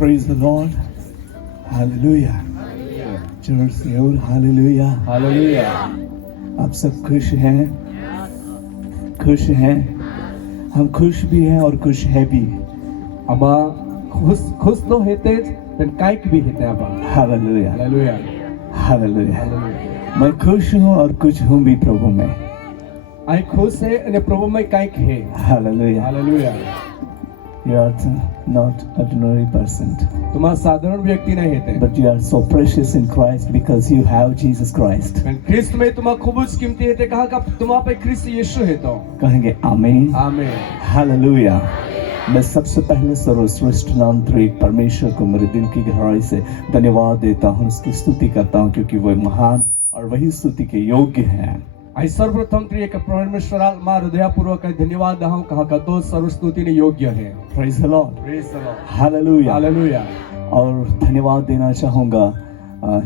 Praise the Lord. Hallelujah. Church Seoul. Hallelujah. Hallelujah. आप सब खुश हैं? खुश हैं? हम खुश भी हैं और खुश है भी. आम्हा खुश तो हेतेच पण कायक भी हेते आम्हा. Hallelujah. Hallelujah. Hallelujah. Hallelujah. मैं खुश हूँ और कुछ हूँ भी प्रभु में. आई खुश है અને પ્રભુમાં કાંઈક હે. Hallelujah. Hallelujah. You are not ordinary person, तुम्हा साधारण व्यक्ति नहीं हेते. but you are so precious in Christ because you have Jesus Christ. पण ख्रिस्त में तुम्हा खूबच किमती हेते कहा का तुम्हा पे ख्रिस्त यीशु हेतो. कहेंगे आमीन. आमीन. हालेलुया. मैं सबसे पहले सर्वश्रेष्ठ नाम त्रिएक परमेश्वर को मेरे दिल की गहराई से धन्यवाद देता हूँ, उसकी स्तुति करता हूँ क्योंकि वह महान और वही स्तुति के योग्य है. आई सर्वप्रथम त्रिएक परमेश्वराला मा हृदयपूर्वक धन्यवाद हांव कहा का तो सर्वस्तुतिने योग्य है. Praise the Lord. Praise the Lord. Hallelujah. Hallelujah. और धन्यवाद देना चाहूँगा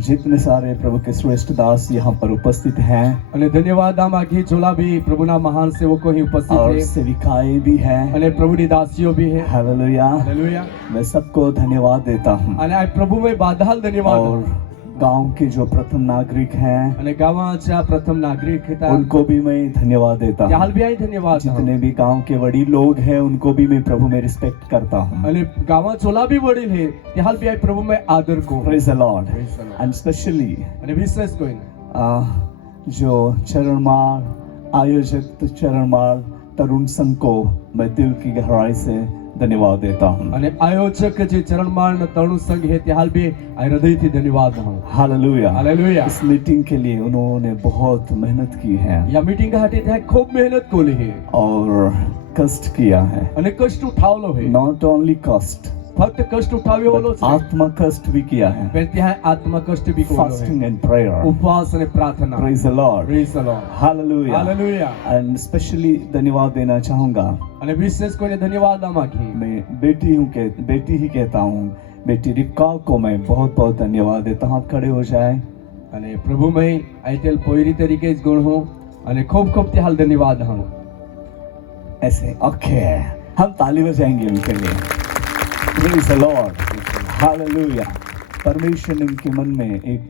जितने सारे प्रभु के श्रेष्ठ दास यहाँ पर उपस्थित हैं અને ધન્યવાદ આમ આખી જોલા भी પ્રભુના મહાન સેવકો અહીં ઉપસ્થિત और છે सेविकाएं भी हैं. અને પ્રભુની દાસીઓ भी है. हालेलुया. હાલેલુયા. मैं सबको धन्यवाद देता हूँ. અને આ પ્રભુમાં બાદહાલ ધન્યવાદ. और गांव के जो प्रथम नागरिक हैं અને ગામના પ્રથમ નાગરિક હતા उनको भी मैं धन्यवाद देता त्याल हूँ. भी आई धन्यवाद. जितने भी गांव के वडील लोग हैं उनको भी मैं प्रभु में रिस्पेक्ट करता हूँ. અને ગામા ચોલા भी વડીલ है त्याल भी आई प्रभु में आदर को. Praise the Lord. Praise the Lord. And especially અને વિશેષ કોઈને जो चरणमाल आयोजक चरणमाल तरुण संघ को मैं दिल की गहराई से धन्यवाद देता हूँ. અને આયોજક જે ચરણમાળ તરુણ સંઘ है त्याल भी आई हृदयથી धन्यवाद हां. हालेलुया. हालेलुया. इस मीटिंग के लिए उन्होंने बहुत मेहनत की है या मीटिंग हाटे त्या खूब मेहनत कोली है और कष्ट किया है. અને કષ્ટ ઉઠાવલો है. नॉट ओनली कष्ट, ફક્ત કષ્ટ ઉઠાવ્યો હોલો છે आत्मा कष्ट भी किया है. પણ ત્યાં આત્મા કષ્ટ भी કોલો है. Fasting and prayer. ઉપવાસ અને પ્રાર્થના. Praise the Lord. Praise the Lord. Hallelujah. Hallelujah. And especially धन्यवाद देना चाहूँगा. અને વિશેષ કોઈને ધન્યવાદ આમાંખી मैं बेटी ही कहता हूँ, बेटी रिक्का को मैं बहुत बहुत धन्यवाद देता हूँ. आप खड़े हो जाए. અને પ્રભુમય આઈટેલ પોયરી તરીકે જ ગુણ હું અને ખૂબ ખૂબ त्याल धन्यवाद हां. ऐसे ओके हम ताली बजाएंगे उनके लिए. Praise the Lord. Hallelujah. परमेश्वर ने उनके मन में एक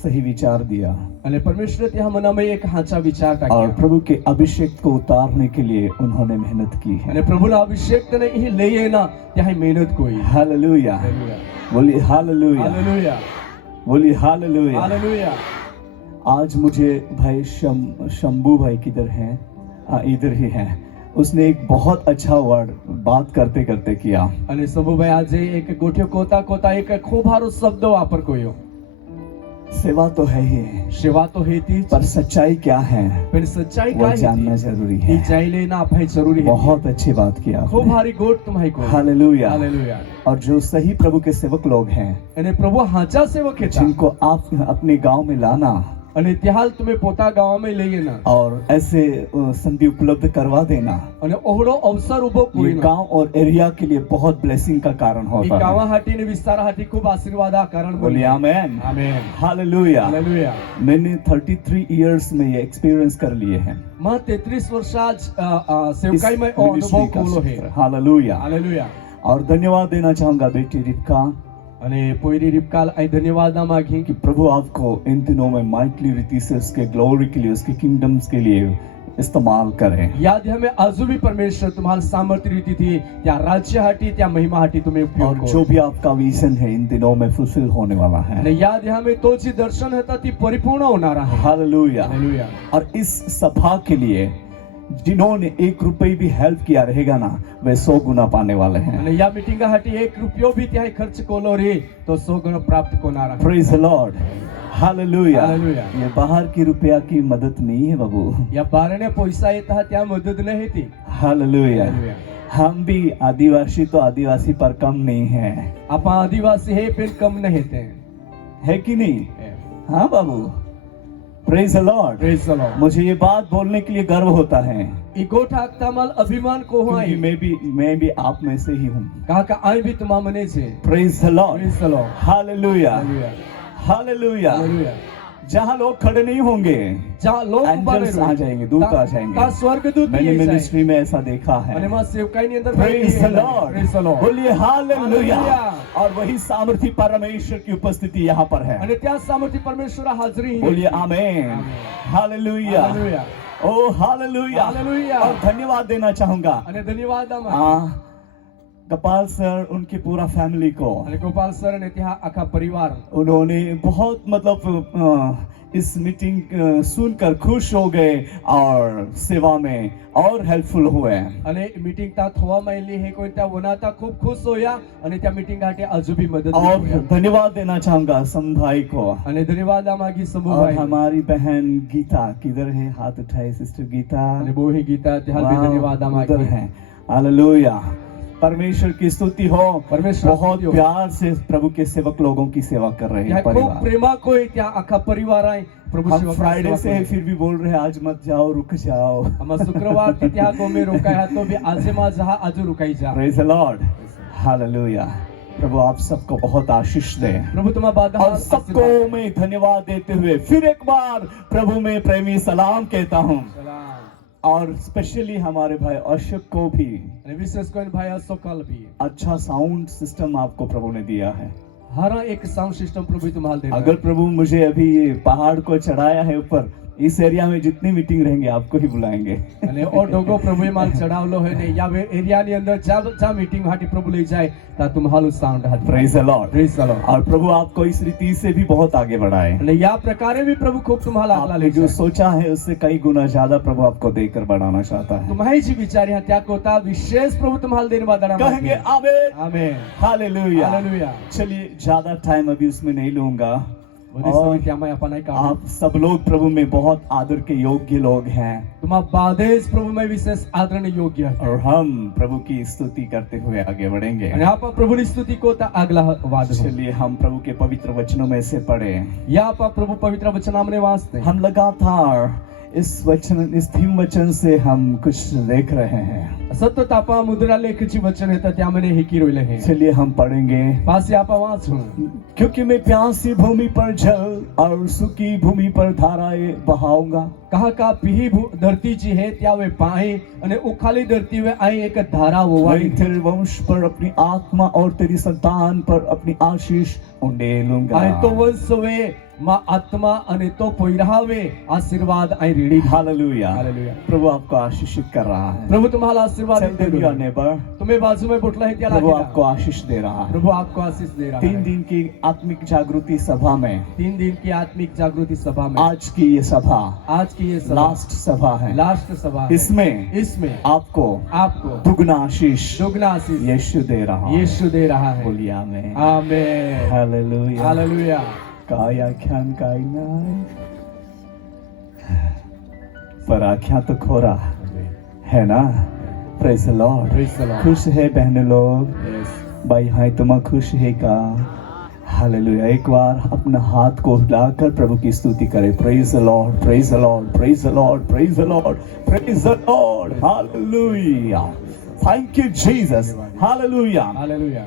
सही विचार दिया અને પરમેશ્વરે ત્યાં મનામાં એક હાચા વિચાર और ટાક્યા प्रभु के अभिषेक को उतारने के लिए उन्होंने मेहनत की है. અને પ્રભુના અભિષેક તને અહીં લઈએ ના ત્યાં મહેનત કોઈ. हालेलुया. बोलिए हालेलुया. હાલેલુયા. बोलिए हालेलुया. હાલેલુયા. आज मुझे भाई शंभू भाई किधर हैं? इधर ही हैं. उसने एक बहुत अच्छा वर्ड बात करते करते किया. અને સબુભાઈ આજે એક ગોઠ્યો કોતા કોતા એક ખૂબ સારો શબ્દ વાપર કોયો. सेवा तो है ही, સેવા તો હેતી જ पर सच्चाई क्या है પણ સચ્ચાઈ वो કાઈ जानना હેતી जरूरी એ है. જાઈ લેના અપાઈ જરૂરી है. बहुत अच्छी बात किया ખૂબ आपने. સારી ગોઠ તમારી કોઈ. हालेलुया. હાલેલુયા. और जो सही प्रभु के सेवक लोग हैं અને પ્રભુ હાચા સેવક હતા जिनको आप अपने गांव में लाना અને ત્યાલ તમે પોતા ગામમાં લઈએ ના और ऐसे संधि उपलब्ध करवा देना, અને ઓહડો અવસર ઉભો ये કોઈ ના गांव और एरिया के लिए बहुत ब्लेसिंग का कारण એ होता ગાવા है. હાટી ને વિસ્તાર હાટી ખૂબ આશીર્વાદ આ કારણ बोलिए आमेन. આમેન. हालेलुया. હાલેલુયા. मैंने 33 इयर्स में ये एक्सपीरियंस कर लिए हैं માં 33 વર્ષ આજ इस સેવકાઈમાં मिनिस्ट्री અનુભવ का કોલો है. क्षेत्र. हालेलुया. હાલેલુયા. और धन्यवाद देना चाहूंगा बेटी रिक्का અને પોયરી રીપકાલ અહીં ધન્યવાદ ના માગી कि प्रभु आपको इन दिनों में माइटली रीति से उसके ग्लोरी के लिए, उसके किंगडम्स के लिए इस्तेमाल करें. યાદ હમે આજુ भी परमेश्वर तुम्हारा सामर्थ्य रीति थी त्या राज्य हाटी त्या महिमा हाटी तुम्हें उपयोग और करो. जो भी आपका विजन है इन दिनों में फुलफिल होने वाला અને है. યાદ હમે તો જે દર્શન હતા તે પરિપૂર્ણ હોનારા है. हालेलुया. હાલેલુયા. और इस सभा के लिए जिन्होंने 1 रुपये भी हेल्प किया रहेगा ना, वे 100 गुना पाने वाले हैं. અને યા મીટિંગ હાટી 1 રૂપિયો भी ત્યાં ખર્ચ કોલો રે તો 100 ગણો પ્રાપ્ત કોનારા. Praise the Lord. हालेलुया. हालेलुया. ये बाहर की रुपया की मदद नहीं है बाबू. યા બારણે પૈસા હતા ત્યાં મદદ ન હતી. हालेलुया. હાલેલુયા. हम भी आदिवासी तो आदिवासी पर कम नहीं है, આપા આદિવાસી હે પણ કમ ન हेते. है कि नहीं? हाँ बाबू. Praise the Lord. Praise the Lord. मुझे ये बात बोलने के लिए गर्व होता है ઈ ગોઠ હાકતામાલ અભિમાન કો क्योंकि હોય मैं भी आप में से ही हूँ. કાકા આઈ भी તમા મને છે. Praise the Lord. Praise the lord. Hallelujah. Hallelujah. Hallelujah. Hallelujah. जहाँ लोग खड़े नहीं होंगे, જ્યાં લોક ઉભા Angels નહીં आ जाएंगे, दूत आ તા जाएंगे। સ્વર્ગદૂત मैंने બની જાય मिनिस्ट्री में ऐसा देखा है। અને માં સેવકાઈની અંદર Praise the Lord। Praise the Lord। बोलिए हालेलुया। Hallelujah। और वही सामर्थी परमेश्वर की उपस्थिति यहाँ पर है। અને ત્યાં સામર્થ્ય પરમેશ્વર હાજરી बोलिए आमेन। हालेलुया। હાલેલુયા ओ हालेलुया। हालेलुया। और धन्यवाद देना चाहूंगा અને ધન્યવાદ આમાં कपाल सर, उनके पूरा फैमिली को। અને ગોપાલ સર અને ત્યાં આખા પરિવાર उन्होंने बहुत मतलब इस मीटिंग सुनकर खुश हो गए और सेवा में और हेल्पफुल हुए। અને મીટિંગ ત્યાં થવા માંડી હે કોઈ ત્યાં વનાતા ખૂબ ખુશ હોયા અને ત્યાં મીટિંગ માટે હજુ બી મદદ और धन्यवाद देना चाहूंगा सम भाई को। અને ધન્યવાદ આ માગી और સમૂહભાઈ हमारी बहन गीता किधर है? हाथ उठाए सिस्टर गीता। અને બોહી ગીતા ત્યાં બી ધન્યવાદ આ वाह, उधर માગી है। हालेलुया। परमेश्वर की स्तुति हो। परमेश्वर बहुत स्तुति हो। प्यार से प्रभु के सेवक लोगों की सेवा कर रहे हैं ત્યાં ખૂબ परिवार। પ્રેમા કોઈ ત્યાં આખા પરિવાર આય પ્રભુ हम સેવા फ्राइडे સેવા से કરે. है फिर भी बोल रहे हैं आज मत जाओ, रुक जाओ। આમાં શુક્રવારથી ત્યાં ગમે રોકાયા તો બી આજે માં જહા આજુ રોકાઈ જા प्रेज द लॉर्ड। हालेलुया। प्रभु आप सबको बहुत आशीष दे પ્રભુ તમારા બાદા और सबको मैं धन्यवाद देते हुए फिर एक बार प्रभु में प्रेमी सलाम कहता हूँ। સલામ और स्पेशली हमारे भाई अशोक को भी અને વિશેષ કરીને ભાઈ અશોકલ બી अच्छा साउंड सिस्टम आपको प्रभु ने दिया है। हर एक साउंड सिस्टम प्रभु तुम्हारे दे अगर प्रभु मुझे अभी ये पहाड़ को चढ़ाया है ऊपर, इस एरिया में जितनी मीटिंग रहेंगे आपको ही बुलाएंगे। અને ઓ ઢોગો પ્રભુએ માલ ચડાવલો હોય ને યા એરિયાની અંદર જા મીટિંગ માટે પ્રભુ લઈ જાય તા तुम्हारो साउंड हाथ praise the Lord. Praise the Lord और प्रभु आपको इस रीति से भी बहुत आगे बढ़ाए। અને યા પ્રકારે भी प्रभु खूब तुम्हाला આગલા आपने લઈ जो જાય सोचा है उससे कई गुना ज्यादा प्रभु आपको देकर बढ़ाना चाहता है। तुम्हारी जी विचार यहाँ त्याग होता विशेष प्रभु तुम्हारे देने बादड़ा कहेंगे आमीन। आमीन हालेलुया। हालेलुया चलिए ज्यादा टाइम अभी उसमें नहीं लूंगा। बड़ी और समय क्या मैं अपना ही काम आप सब लोग प्रभु में बहुत आदर के योग्य लोग हैं तुम्हारा बादेश प्रभु में विशेष आदरणीय योग्य है और हम प्रभु की स्तुति करते हुए आगे बढ़ेंगे। અને आप प्रभु की स्तुति को ता अगला वाद हो चलिए हम प्रभु के पवित्र वचनों में से पढ़े। या आप प्रभु पवित्र वचन हमने वास्ते हम लगातार इस थीम वचन से हम कुछ देख रहे हैं। सतत आपा मुद्रा लेख जी वचन है त्या मैंने हिकी रोले हैं चलिए हम पढ़ेंगे। पासे आपा वाचूं क्योंकि मैं प्यासी भूमि पर जल और सूखी भूमि पर धाराएं बहाऊंगा। कहा का पीही धरती जी है त्या वे पाए અને ઉખાલી ધરતી વે આઈ એક ધારા मैं હોવાળી तेरे वंश पर अपनी आत्मा और तेरी संतान पर अपनी आशीष उंडेलूंगा। આઈ તો વંશ વે માં આત્मा અને તો પોઈરાવે આશીર્વાદ આઈ રીડી हालेलुया। हालेलुया प्रभु आपको आशीषित कर रहा है। प्रभु तुम्हारा आशीर्वाद Tell दे them दो your neighbor, तुम्हें बाजू में बोतला है क्या प्रभु लागेला आपको आशीष दे रहा है। प्रभु आपको आशीष दे रहा 3 है दिन की आत्मिक जागृति सभा में 3 दिन की आत्मिक जागृति सभा में आज की ये सभा आज की ये सभा लास्ट सभा है। लास्ट सभा है। इसमें आपको दुगना आशीष दुगना आशीष यीशु दे रहा है। यीशु दे रहा है बोलिए आमीन। आमीन हालेलुया। हालेलुया कायाख्यान कायनाय पर आख्या तो खोरा है ना। Praise the Lord. Praise the Lord खुश है बहन लोग, यस भाई हाय तुम खुश है का? हालेलुया। एक बार अपना हाथ को हिलाकर प्रभु की स्तुति करें। Praise the Lord, praise the Lord, praise the Lord, praise the Lord, praise the Lord. हालेलुया। Thank you Jesus. हालेलुया। हालेलुया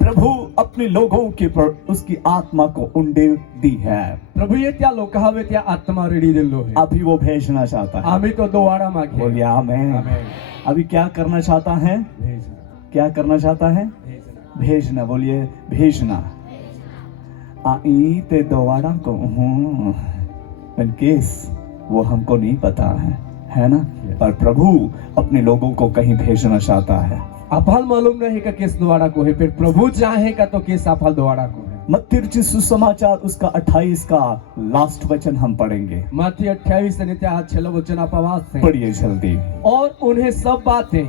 प्रभु अपने लोगों के पर उसकी आत्मा को उंडेल दी है। प्रभु ये त्या लोक हवे त्या आत्मा रेडी दिलो है अभी वो भेजना चाहता है। आम्ही तो दोवाड़ा मागे बोलिए आमीन। आमीन अभी क्या करना चाहता है? भेजना क्या करना चाहता है? भेजना भेजना। बोलिए भेजना। आई ते दोवाड़ा को केस वो हमको नहीं पता है ना। पर प्रभु अपने लोगों को कहीं भेजना चाहता है। आफाल मालूम नहीं का केस दोवाड़ा को है फिर प्रभु चाहेगा तो केस आफाल दोवाड़ा को है। मत्ती सुसमाचार उसका 28 का लास्ट वचन हम पढ़ेंगे। माथी 28 ने त्या छेला वचन आपा वास्ते पढ़िए जल्दी। और उन्हें सब बातें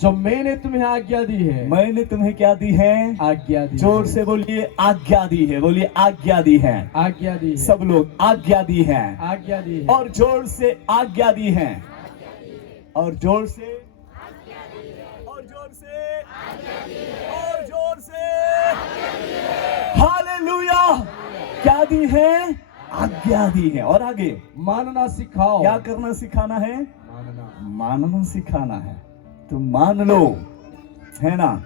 जो मैंने तुम्हें आज्ञा दी है मैंने तुम्हें क्या दी है? आज्ञा दी जोर से बोलिए आज्ञा दी है। बोलिए आज्ञा दी है। आज्ञा दी है सब लोग आज्ञा दी है। आज्ञा दी है और जोर से आज्ञा दी है। और जोर से और जोर से और जोर से हालेलुया। क्या दी है? आज्ञा दी है। और आगे मानना सिखाओ क्या करना सिखाना है? मानना मानना सिखाना है। तो मान लो, है ना।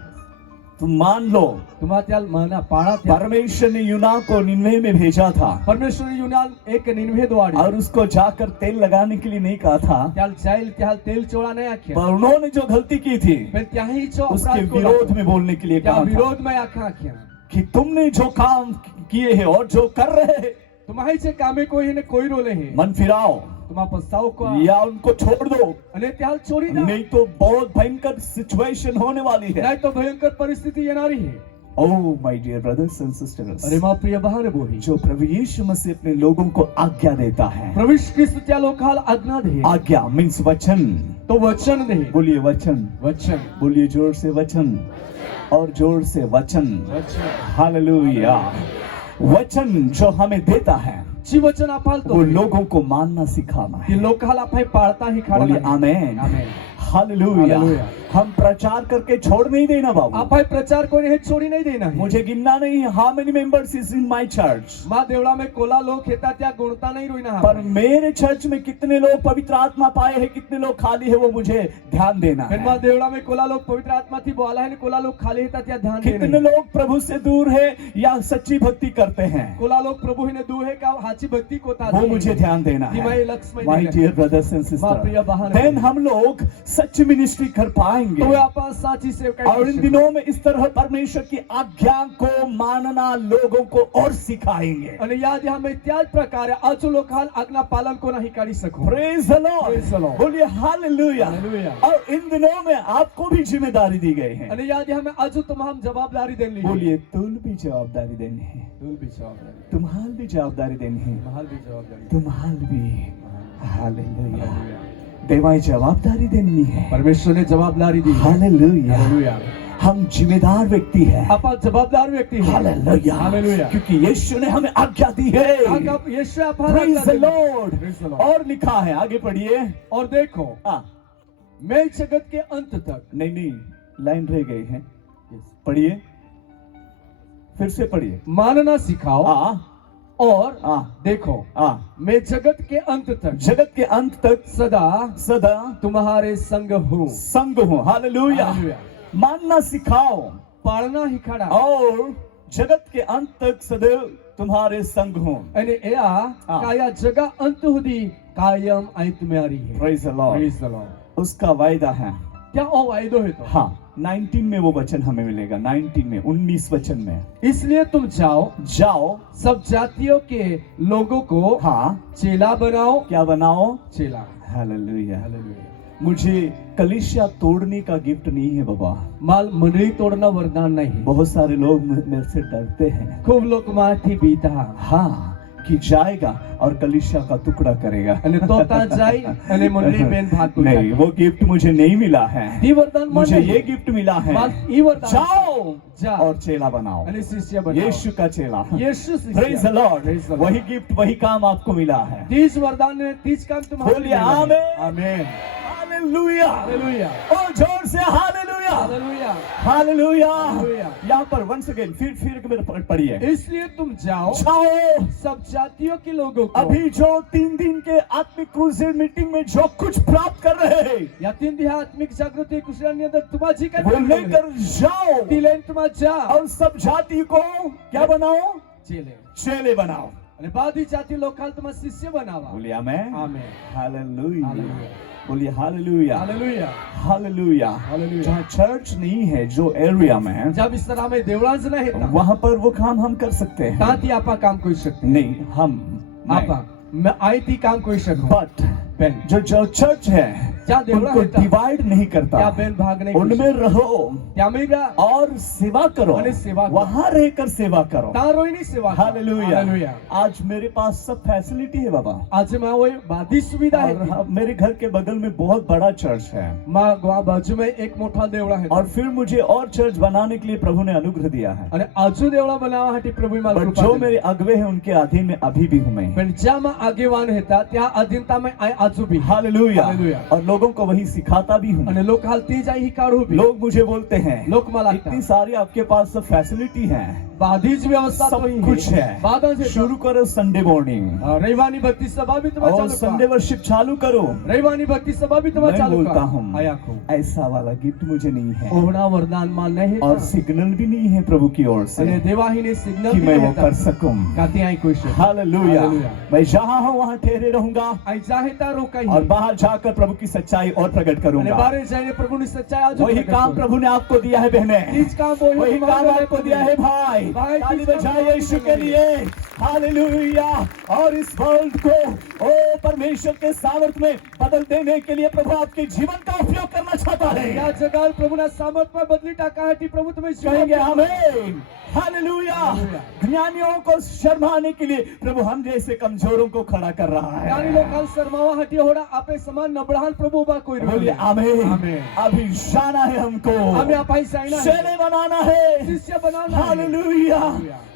तुम मान लो तुम्हा त्या मना पाळा त्या परमेश्वर ने यूना को निन्वे में भेजा था परमेश्वर युनान एक निन्वे द्वारे और उसको जाकर तेल लगाने के लिए नहीं कहा था, त्याल जाईल त्याल तेल चोळा नाही आख्या पर उन्होंने जो गलती की थी पण त्याही जो उसके अपराध को विरोध में बोलने के लिए त्या कहा था विरोध में आखा आख्या कि तुमने जो काम किए हैं और जो कर रहे हैं तुम्हारी जे कामे कोई ने कोई रोले है मन फिराओ तुम्हा पस्ताव को या उनको छोड़ दो, अने त्याल छोड़ी ना नहीं तो बहुत भयंकर सिचुएशन होने वाली है। नहीं तो भयंकर परिस्थिति येणारी है। Oh my dear brothers and sisters, अरे मां प्रिय बहन बोही जो प्रभु यीशु मसीह अपने लोगों को आज्ञा देता है, प्रभु ख्रिस्त त्या लोकाला आज्ञा दे, आज्ञा मीन्स वचन, तो वचन दे, बोलिए वचन, वचन बोलिए जोर से वचन और जोर से वचन, वचन हालेलुया। वचन जो हमें देता है जी वचन आपाल वो तो लोगों को मानना सिखाना की है। लोकाला पाय पाळता ही खाडा बोलिए नाही। आमेन, आमेन हालेलुया। हालेलुया। हम प्रचार करके छोड़ नहीं देना बाबू, आपाय प्रचार कोणी हे छोडी नाही देना है। मुझे गिनना नहीं है how many members is in my church, मां देवळा में कोला लोक हेता त्या गुणता नहीं रोइना पर मेरे चर्च में कितने लोग पवित्र आत्मा पाए हैं, कितने लोग खाली है, वो मुझे ध्यान देना पण मां है। देवळा में कोला लोक पवित्र आत्मा थी बोला है ने कोला लोक खाली हेता त्या ध्यान कितने देना लोग प्रभु से दूर है या सच्ची भक्ति करते हैं, कोला लोक प्रभु ने दू है का हाची भक्ति को ता वो मुझे ध्यान देना ती है। माई लक्ष्य में माय देना है। डियर ब्रदर्स एंड मां प्रिय सिस्टर, बहन देन हम लोग सच्ची मिनिस्ट्री कर तो पाएंगे। आपा साची सेवकाई और इन दिनों में इस तरह परमेश्वर की आज्ञा को मानना लोगों को और सिखाएंगे। અને યાદ અમે त्या प्रकारे आजू लोकाल आज्ञा पालन को नहीं करी सको। Praise the Praise the Lord, Lord. बोलिए हालेलुया। हालेलुया। और इन दिनों में आपको भी जिम्मेदारी दी गई है, અને યાદ हमें आजू तमाम जवाबदारी देनी है। बोलिए तुल भी जवाबदारी देनी है, तुल भी जवाबदारी, तुम्हाल भी जवाबदारी देनी है, महाल भी जवाबदारी, तुम्हाल भी। Hallelujah, hallelujah. देवाई जवाबदारी देनी है। परमेश्वर ने जवाबदारी दी है। Hallelujah, hallelujah. हम जिम्मेदार व्यक्ति हैं। आपा जवाबदार व्यक्ति है। Hallelujah, hallelujah. क्योंकि यीशु ने हमें आज्ञा दी है। आप यीशु आपा Praise the Lord। Praise the Lord। और लिखा है, आगे पढ़िए। और देखो हाँ, मैं जगत के अंत तक नहीं लाइन रह गई है, पढ़िए, फिर से पढ़िए। मानना सिखाओ और देखो मैं जगत के अंत तक जगत के अंत तक सदा सदा तुम्हारे संग हूँ। संग हूँ। Hallelujah, hallelujah. मानना सिखाओ पाळना ही खड़ा और जगत के अंत तक सदैव तुम्हारे संग हूँ। અને એ કાયા જગા અંત સુધી કાયમ અહીં तुम्हारी है। Praise the Lord। Praise the Lord। उसका वायदा है। क्या ओ वायदो है तो हाँ, 19 में वो वचन हमें मिलेगा, 19 में, 19 वचन में। इसलिए तुम जाओ सब जातियों के लोगों को हाँ, चेला बनाओ। क्या बनाओ? चेला। हालेलुया। हालेलुया। मुझे कलीसिया तोड़ने का गिफ्ट नहीं है बाबा। माल मंडली तोड़ना वरदान नहीं। बहुत सारे लोग मेरे से डरते हैं, खूब लोग माथी बीता हाँ, कि जाएगा और कलीसिया का टुकड़ा करेगा। અને તોતા જાય અને મંડળી બેન ભાગ તો नहीं, वो गिफ्ट मुझे नहीं मिला है। दी वरदान मुझे ये गिफ्ट मिला है, माल ई वरदान जाओ जा और चेला बनाओ, અને शिष्य बनाओ। यीशु का चेला। यीशु शिष्य। Praise the Lord. Praise the Lord। वही गिफ्ट, वही काम आपको मिला है। तीज वरदान ने तीज काम तुम्हारे बोलिए लिए मिला है। आमीन। आमीन। हालेलुया, हालेलुया। और जोर से हालेलुया, हालेलुया। हालेलुया। हालेलुया। यहाँ पर वंस अगेन फिर एक बार पढ़िए। इसलिए तुम जाओ सब जातियों के लोगों को। अभी जो 3 दिन के आत्मिक क्रूसेड मीटिंग में जो कुछ प्राप्त कर रहे हैं, या 3 दिन आत्मिक जागृति कुशल अंदर तुम्हारा जी का वो लेकर जाओ दिलेन तुम्हारा जा और सब जाति को क्या बनाओ? चेले। चेले बनाओ। અને બાધી જાતિ લોકાલ તમારા શિષ્ય બનાવવા। बोलिए आमेन। आमीन। हालेलुया, हालेलुया। बोलिए हालेलुया, हालेलुया। हालेलुया। हालेलुया। जहाँ चर्च नहीं है, जो एरिया में, ज्या विस्तारामध्ये देवळांच नाही હતા वहां पर वो काम हम कर सकते हैं। ત્યાંથી આપા કામ કરી શકते नहीं, हम આપા मैं आईती काम કરી શકું। बट બેન जो चर्च है જ્યાં દેવળા उनको હતા डिवाइड नहीं करता, ત્યાં બેન भाग नहीं उनमें रहो ત્યાં મેરા और सेवा करो, और सेवा करो। वहां रहकर सेवा करो। ત્યાં રોઈની सेवा करो। हालेलुया। हालेलुया। आज मेरे पास सब फैसिलिटी है बाबा, आज मां वो बाधी सुविधा और है। मेरे घर के बगल में बहुत बड़ा चर्च है, मां गवा बाजू में एक मोठा देवळा है और फिर मुझे और चर्च बनाने के लिए प्रभु ने अनुग्रह दिया है। અને આજુ દેવળા બનાવવાથી પ્રભુએ મારી पर કૃપा जो કરી। मेरे अगवे हैं उनके अधीन में अभी भी हूं मैं। પણ જ્યાં આગેવાન હતા ત્યાં અધીનતા में આજુ भी। हालेलुया। हालेलुया। और लोगों को वही सिखाता भी हूं। અને લોક હાલ તે જાય ही काढू भी। लोग मुझे बोलते हैं, लोक मला इतनी सारी आपके पास सब फैसिलिटी है, बाधीच व्यवस्था सब तो ही कुछ है। बाधा से शुरू करो संडे मॉर्निंग रविवानी भक्ति सभा भी तुम्हें और चालू संडे वर्शिप चालू करो। रविवानी भक्ति सभा भी तुम्हें मैं चालू बोलता हूँ आया को ऐसा वाला गिफ्ट मुझे नहीं है ओहड़ा वरदान मान नहीं और सिग्नल भी नहीं है प्रभु की ओर से અને દેવાહીને સિગ્નલ कि भी मैं वो नहीं कर था सकूं। काती आई खुश हालेलुया। हालेलुया। मैं जहाँ हूँ वहाँ ठहरे रहूंगा आई जाहेता रोकाई और बाहर जाकर प्रभु की सच्चाई और प्रकट અને करूंगा। बारे जाઈને પ્રભુની સચ્ચાઈ આજુ वही काम प्रभु ने आपको दिया है बहने, ईज काम वही काम आपको दिया है भाई। भाई, ताली किस काम बजाइए यीशु के लिए। हालेलुया। और इस वर्ल्ड को ओ परमेश्वर के सामर्थ्य में बदल देने के लिए प्रभु आपके जीवन का उपयोग करना चाहता है। या जगाल प्रभुના સામર્થ્યમાં બદલી टाकाहाटी प्रभु तुम्हें कहेंगे आमीन। हालेलुया। ज्ञानियों को शर्माने के लिए प्रभु हम जैसे कमजोरों को खड़ा कर रहा ज्ञानी है। लोग काल शर्मावा हटी होड़ा आपे समान नबड़ान प्रभु बा कोई बोलिए आमीन। आमीन। अभी जाना है हमको, हमें आप ही साइना चेले बनाना है, शिष्य बनाना है हालेलुया।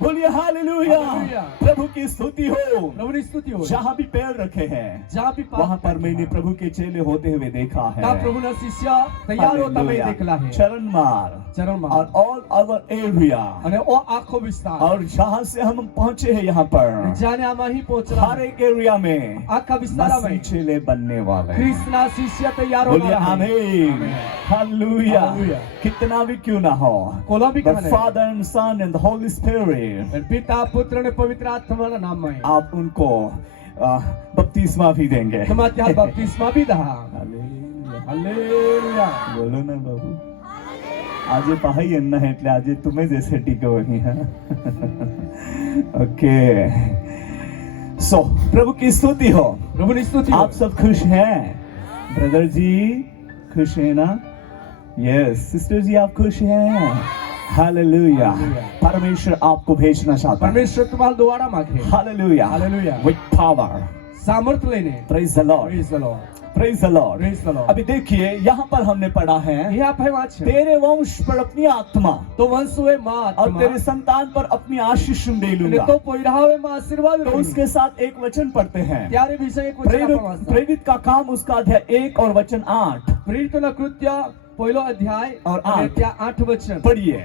बोलिए हालेलुया। हालेलुया। प्रभु की स्तुति हो। प्रभुની स्तुति हो जहाँ भी पैर रखे हैं जहाँ भी वहाँ पर मैंने प्रभु के चेले होते हुए देखा है। का प्रभुના शिष्य तैयार होता मैं हालेलुया। देखला है चरण मार चरण और ऑल ओवर एरिया અને ઓ આખો વિસ્તાર और जहाँ से हम पहुंचे हैं यहाँ पर જાને આમાં ही पहुंच रहा हर एक एरिया में આખા વિસ્તારમાં मसीह चेले बनने वाले हैं। ख्रिस्तना शिष्य तैयार बोलिए होना है आमीन। हालेलुया। हालेलुया। कितना भी क्यों ना हो, कोलंबी the कहने Father and Son and the Holy Spirit पिता पुत्र અને पवित्र आत्माના નામમાં आप उनको बपतिस्मा भी देंगे। તમારે ત્યાં બપ્તિસ્મા भी દા हालेलुया। હાલેલુયા बोलो ना बाबू। आज पहाई अन्ना है એટલે આજે तुम्हें जैसे टिको वही है। ओके सो प्रभु की स्तुति हो। પ્રભુની स्तुति आप सब खुश हैं? ब्रदर जी खुश है ना? यस सिस्टर जी आप खुश हैं? हालेलुया। हालेलुया। परमेश्वर आपको भेजना चाहता है। પરમેશ્વર તમારા દ્વારા માગે हालेलुया। हालेलुया। With power. સામર્થ લઈને praise the Lord. Praise the Lord praise the Lord. Praise the Lord अभी देखिए यहाँ पर हमने पढ़ा है એ આપણે વાત છે तेरे वंश पर अपनी आत्मा તો વંશોએ માં और આત્મા तेरे संतान पर अपनी आशीष दे અને लूंगा। તો પોયરાઓએ માં આશીર્વાદ तो લઈને उसके साथ एक वचन पढ़ते हैं। ત્યારે વિષય એક વચન प्रेरित આપવા વાંચતા प्रेरित का काम उसका अध्याय 1 और वचन 8 પ્રેરિતોના કૃત્ય પહેલો અધ્યાય और અને 8 ત્યાં 8 વચન पढ़िए।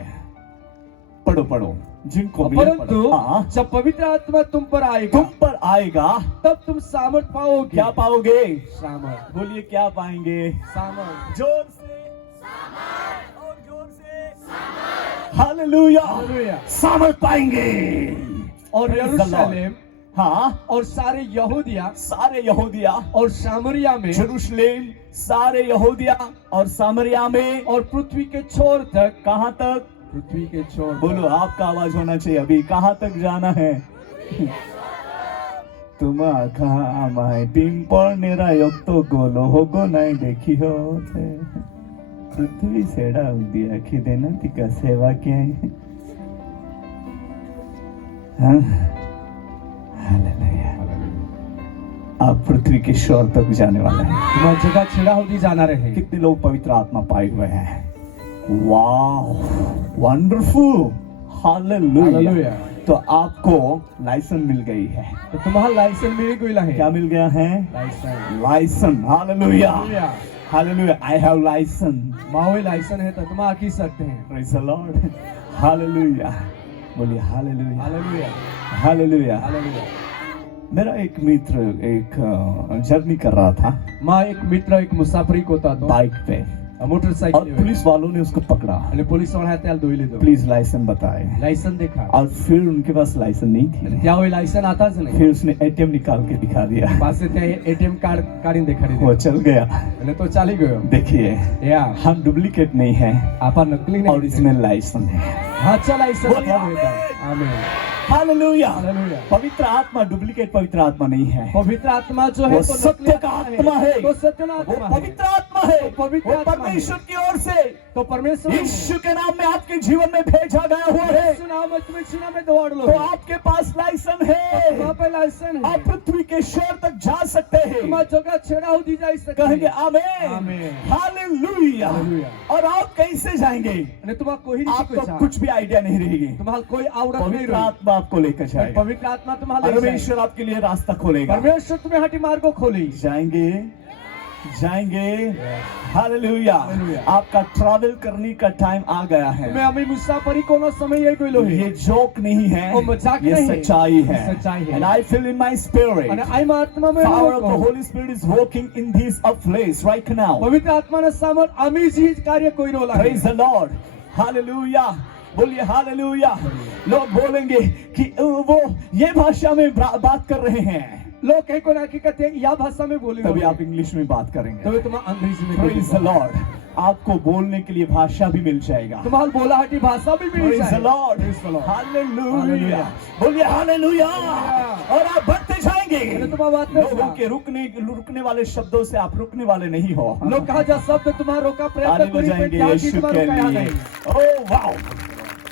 पढ़ो पढ़ो जिनको मिले परंतु पढ़ो। हाँ, जब पवित्र आत्मा तुम पर आएगा तुम पर आएगा तब तुम सामर्थ पाओगे क्या पाओगे? सामर्थ बोलिए क्या पाएंगे? सामर्थ जोर से और जोर से हालेलुया। हालेलुया। सामर्थ पाएंगे। और Praise the Lord। यरूशलेम हाँ और सारे यहूदिया सारे यहूदिया और सामरिया में यरूशलेम सारे यहूदिया और सामरिया में और पृथ्वी के छोर तक कहाँ तक? पृथ्वी के छोर तक। बोलो आपका आवाज होना चाहिए। अभी कहाँ तक जाना है? तुम कहाँ माय पिंपल नेरा योग तो गोलो होगो नहीं देखी हो थे पृथ्वी सेड़ा दिया कि देना तिका सेवा क्या है। हाँ? हालेलुया। आप पृथ्वी के शोर तक जाने वाले हैं। तुम्हारी जगह छेड़ा होती जाना रहे कितने लोग पवित्र आत्मा पाए हुए हैं? Wow wonderful. हालेलुया। हालेलुया। तो आपको लाइसेंस मिल गई है। तो तुम्हारा लाइसेंस मिल गया है क्या मिल गया है? License license. Hallelujah. Hallelujah. Hallelujah. I have license. माओ लाइसेंस है तो तुम आकी सकते हैं प्रेज द लॉर्ड। हालेलुया। बोलिए हालेलुया। Hallelujah hallelujah. हालेलुया। मेरा एक मित्र एक जर्नी कर रहा था माँ एक मित्र एक मुसाफरी को था तो बाइक पे और मोटरसाइकिल पुलिस वालों ने उसको पकड़ा। અને પોલીસ વાળા ત્યાં દોઈ લીધો प्लीज लाइसेंस बताए। લાયસન્સ देखा और फिर उनके पास लाइसेंस नहीं थी। ત્યાં હોય લાયસન્સ આતા જ નહીં फिर उसने एटीएम निकाल के दिखा दिया। પાસે ત્યાં એટીએમ કાર્ડ કાઢીને દેખાડી वो દીધું चल गया। અને તો ચાલી ગયો देखिए યા हम डुप्लीकेट नहीं है, આપા નકલી નહીં ओरिजिनल लाइसेंस है। સાચા લાયસન્સ બોલીએ આપવા દેતા આમેન हालेलुया। हालेलुया। पवित्र आत्मा डुप्लीकेट पवित्र आत्मा नहीं है। पवित्र आत्मा जो है वो तो सत्य का आत्मा है। तो सत्य वो आत्मा है पवित्र आत्मा है। वो पवित्र वो आत्मा है। परमेश्वर की ओर से तो परमेश्वर यीशु के नाम में आपके जीवन में भेजा गया हुआ है। यीशु नाम में तुम्हें छीना में दौड़ लो तो आपके पास लाइसेंस है। वहाँ पे लाइसेंस आप है पृथ्वी के शोर तक जा सकते हैं। तुम्हारी जगह छेड़ा हो दी जाए सकती कहेंगे है आमीन। आमीन। हालेलुया। हालेलुया। और आप कैसे जाएंगे? અને तुम्हारा कोई नहीं आपको कोई कुछ भी आइडिया नहीं रहेगी। तुम्हारा कोई आवड़त नहीं पवित्र रही आत्मा आपको लेकर जाएगा। पवित्र आत्मा तुम्हारा ले जाएगी। परमेश्वर आपके लिए रास्ता खोलेगा। परमेश्वर तुम्हें हटी मार्गो खोली जाएंगे जाएंगे। हालेलुया। Hallelujah. आपका ट्रैवल करने का टाइम आ गया है। तुम्हें अमी मुसाफरी कोनो समय ये गइलो ये है जोक नहीं है, वो मजाक ये नहीं है, सच्चाई है। ये सच्चाई है। And I feel in my spirit, અને આમાં આત્મા में power of the Holy Spirit is working in this place right now. પવિત્ર આત્માના સામર્થ અમી જ કાર્ય કોઈનો લાગે Praise the Lord. Hallelujah. बोलिए हालेलुया। लोग बोलेंगे कि वो ये भाषा में बात कर रहे हैं, लोग कहीं को नाकी कहते या भाषा में बोले तभी आप इंग्लिश में बात करेंगे। तभी तुम अंग्रेजी में Praise the Lord. आपको बोलने के लिए भाषा भी मिल जाएगा। तुम्हारी बोलाहटी भाषा भी मिल Praise the जाए Lord. Praise the Lord. Hallelujah. Hallelujah. बोलिए हालेलुया। Hallelujah. और आप बढ़ते जाएंगे। અને तुम्हारा बात नहीं लोगों सुना। के रुकने वाले शब्दों से आप रुकने वाले नहीं हो। लोग कहा जा शब्द तुम्हारा रोका ताली प्रयत्न करी पे बजाएंगे क्या यीशु तुम्हारा के रुकाया लिए। नहीं ओह वाओ,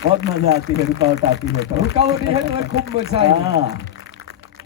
बहुत मजा आती है, रुकावट आती है तो। रुकावट है तो खूब मजा आएगी।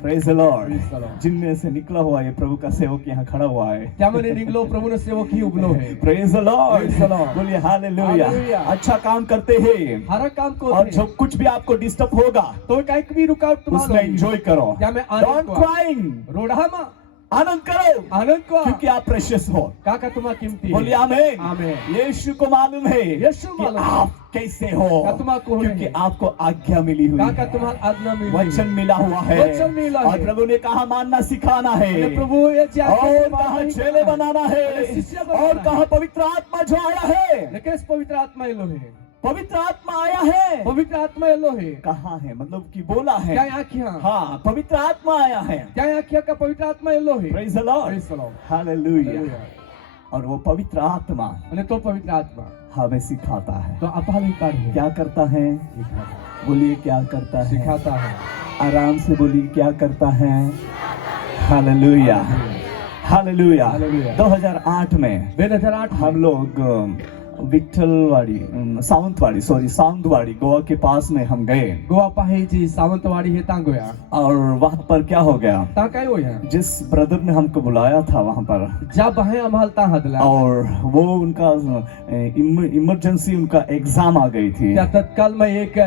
Praise the Lord. Praise the Lord. जिनमें से निकला हुआ ये प्रभु का सेवक यहाँ खड़ा हुआ है। त्यामध्ये निघलो प्रभूने सेवक ही उभलो है praise the Lord. Praise the Lord. बोलिए हालेलुया। Hallelujah. अच्छा काम करते हैं हर काम को और जो कुछ भी आपको डिस्टर्ब होगा तो कहीं भी रुकावट उसमें तुम्हारा एंजॉय करो। त्यामुळे आनंद डोंट करा। क्राइंग, रोडामा आनंद करो आनंद को क्योंकि आप प्रेशियस हो। काका तुम्हारा कीमती बोलिए है आमीन। आमीन। यीशु को मालूम है यीशु कि मालूम है। आप कैसे हो, का तुम्हारा कौन क्योंकि है। आपको आज्ञा मिली हुई काका है, तुम्हारा आज्ञा मिली वचन मिला हुआ है वचन मिला और है। प्रभु ने कहा मानना सिखाना है અને પ્રભુ એ જે આज्ञા और तुम्हारा कहा नहीं चेले करना। बनाना है અને शिष्य बनाना और है। कहा पवित्र आत्मा जो आया है, અને કેસ પવિત્ર આત્મા એલો है पवित्र आत्मा आया है। પવિત્ર આત્મા એલો है कहा है मतलब कि बोला है। ત્યાં આખ્યા हाँ, पवित्र आत्मा आया है। ત્યાં આખ્યા का पवित्र आत्मा एलो है praise the Lord. Praise the Lord. Hallelujah. Hallelujah. और वो पवित्र आत्मा અને તો पवित्र आत्मा हमें सिखाता है। तो अपाली कार्य क्या करता है? बोलिए क्या करता है? सिखाता है आराम से बोलिए क्या करता है? हालेलुया। हालेलुया। Hallelujah. 2008 में 2008 हम लोग विठ्ठलवाड़ी सावंतवाड़ी गोवा के पास में हम गए गोवा पाहिजे सावंतवाडी हे तांगोया और वहां पर क्या हो गया, ता काय होया जिस ब्रदर ने हमको बुलाया था वहां पर, ज्या बाहे आम्हाला ता हदला और वो उनका इमरजेंसी उनका एग्जाम आ गई थी, त्या तत्काल में एक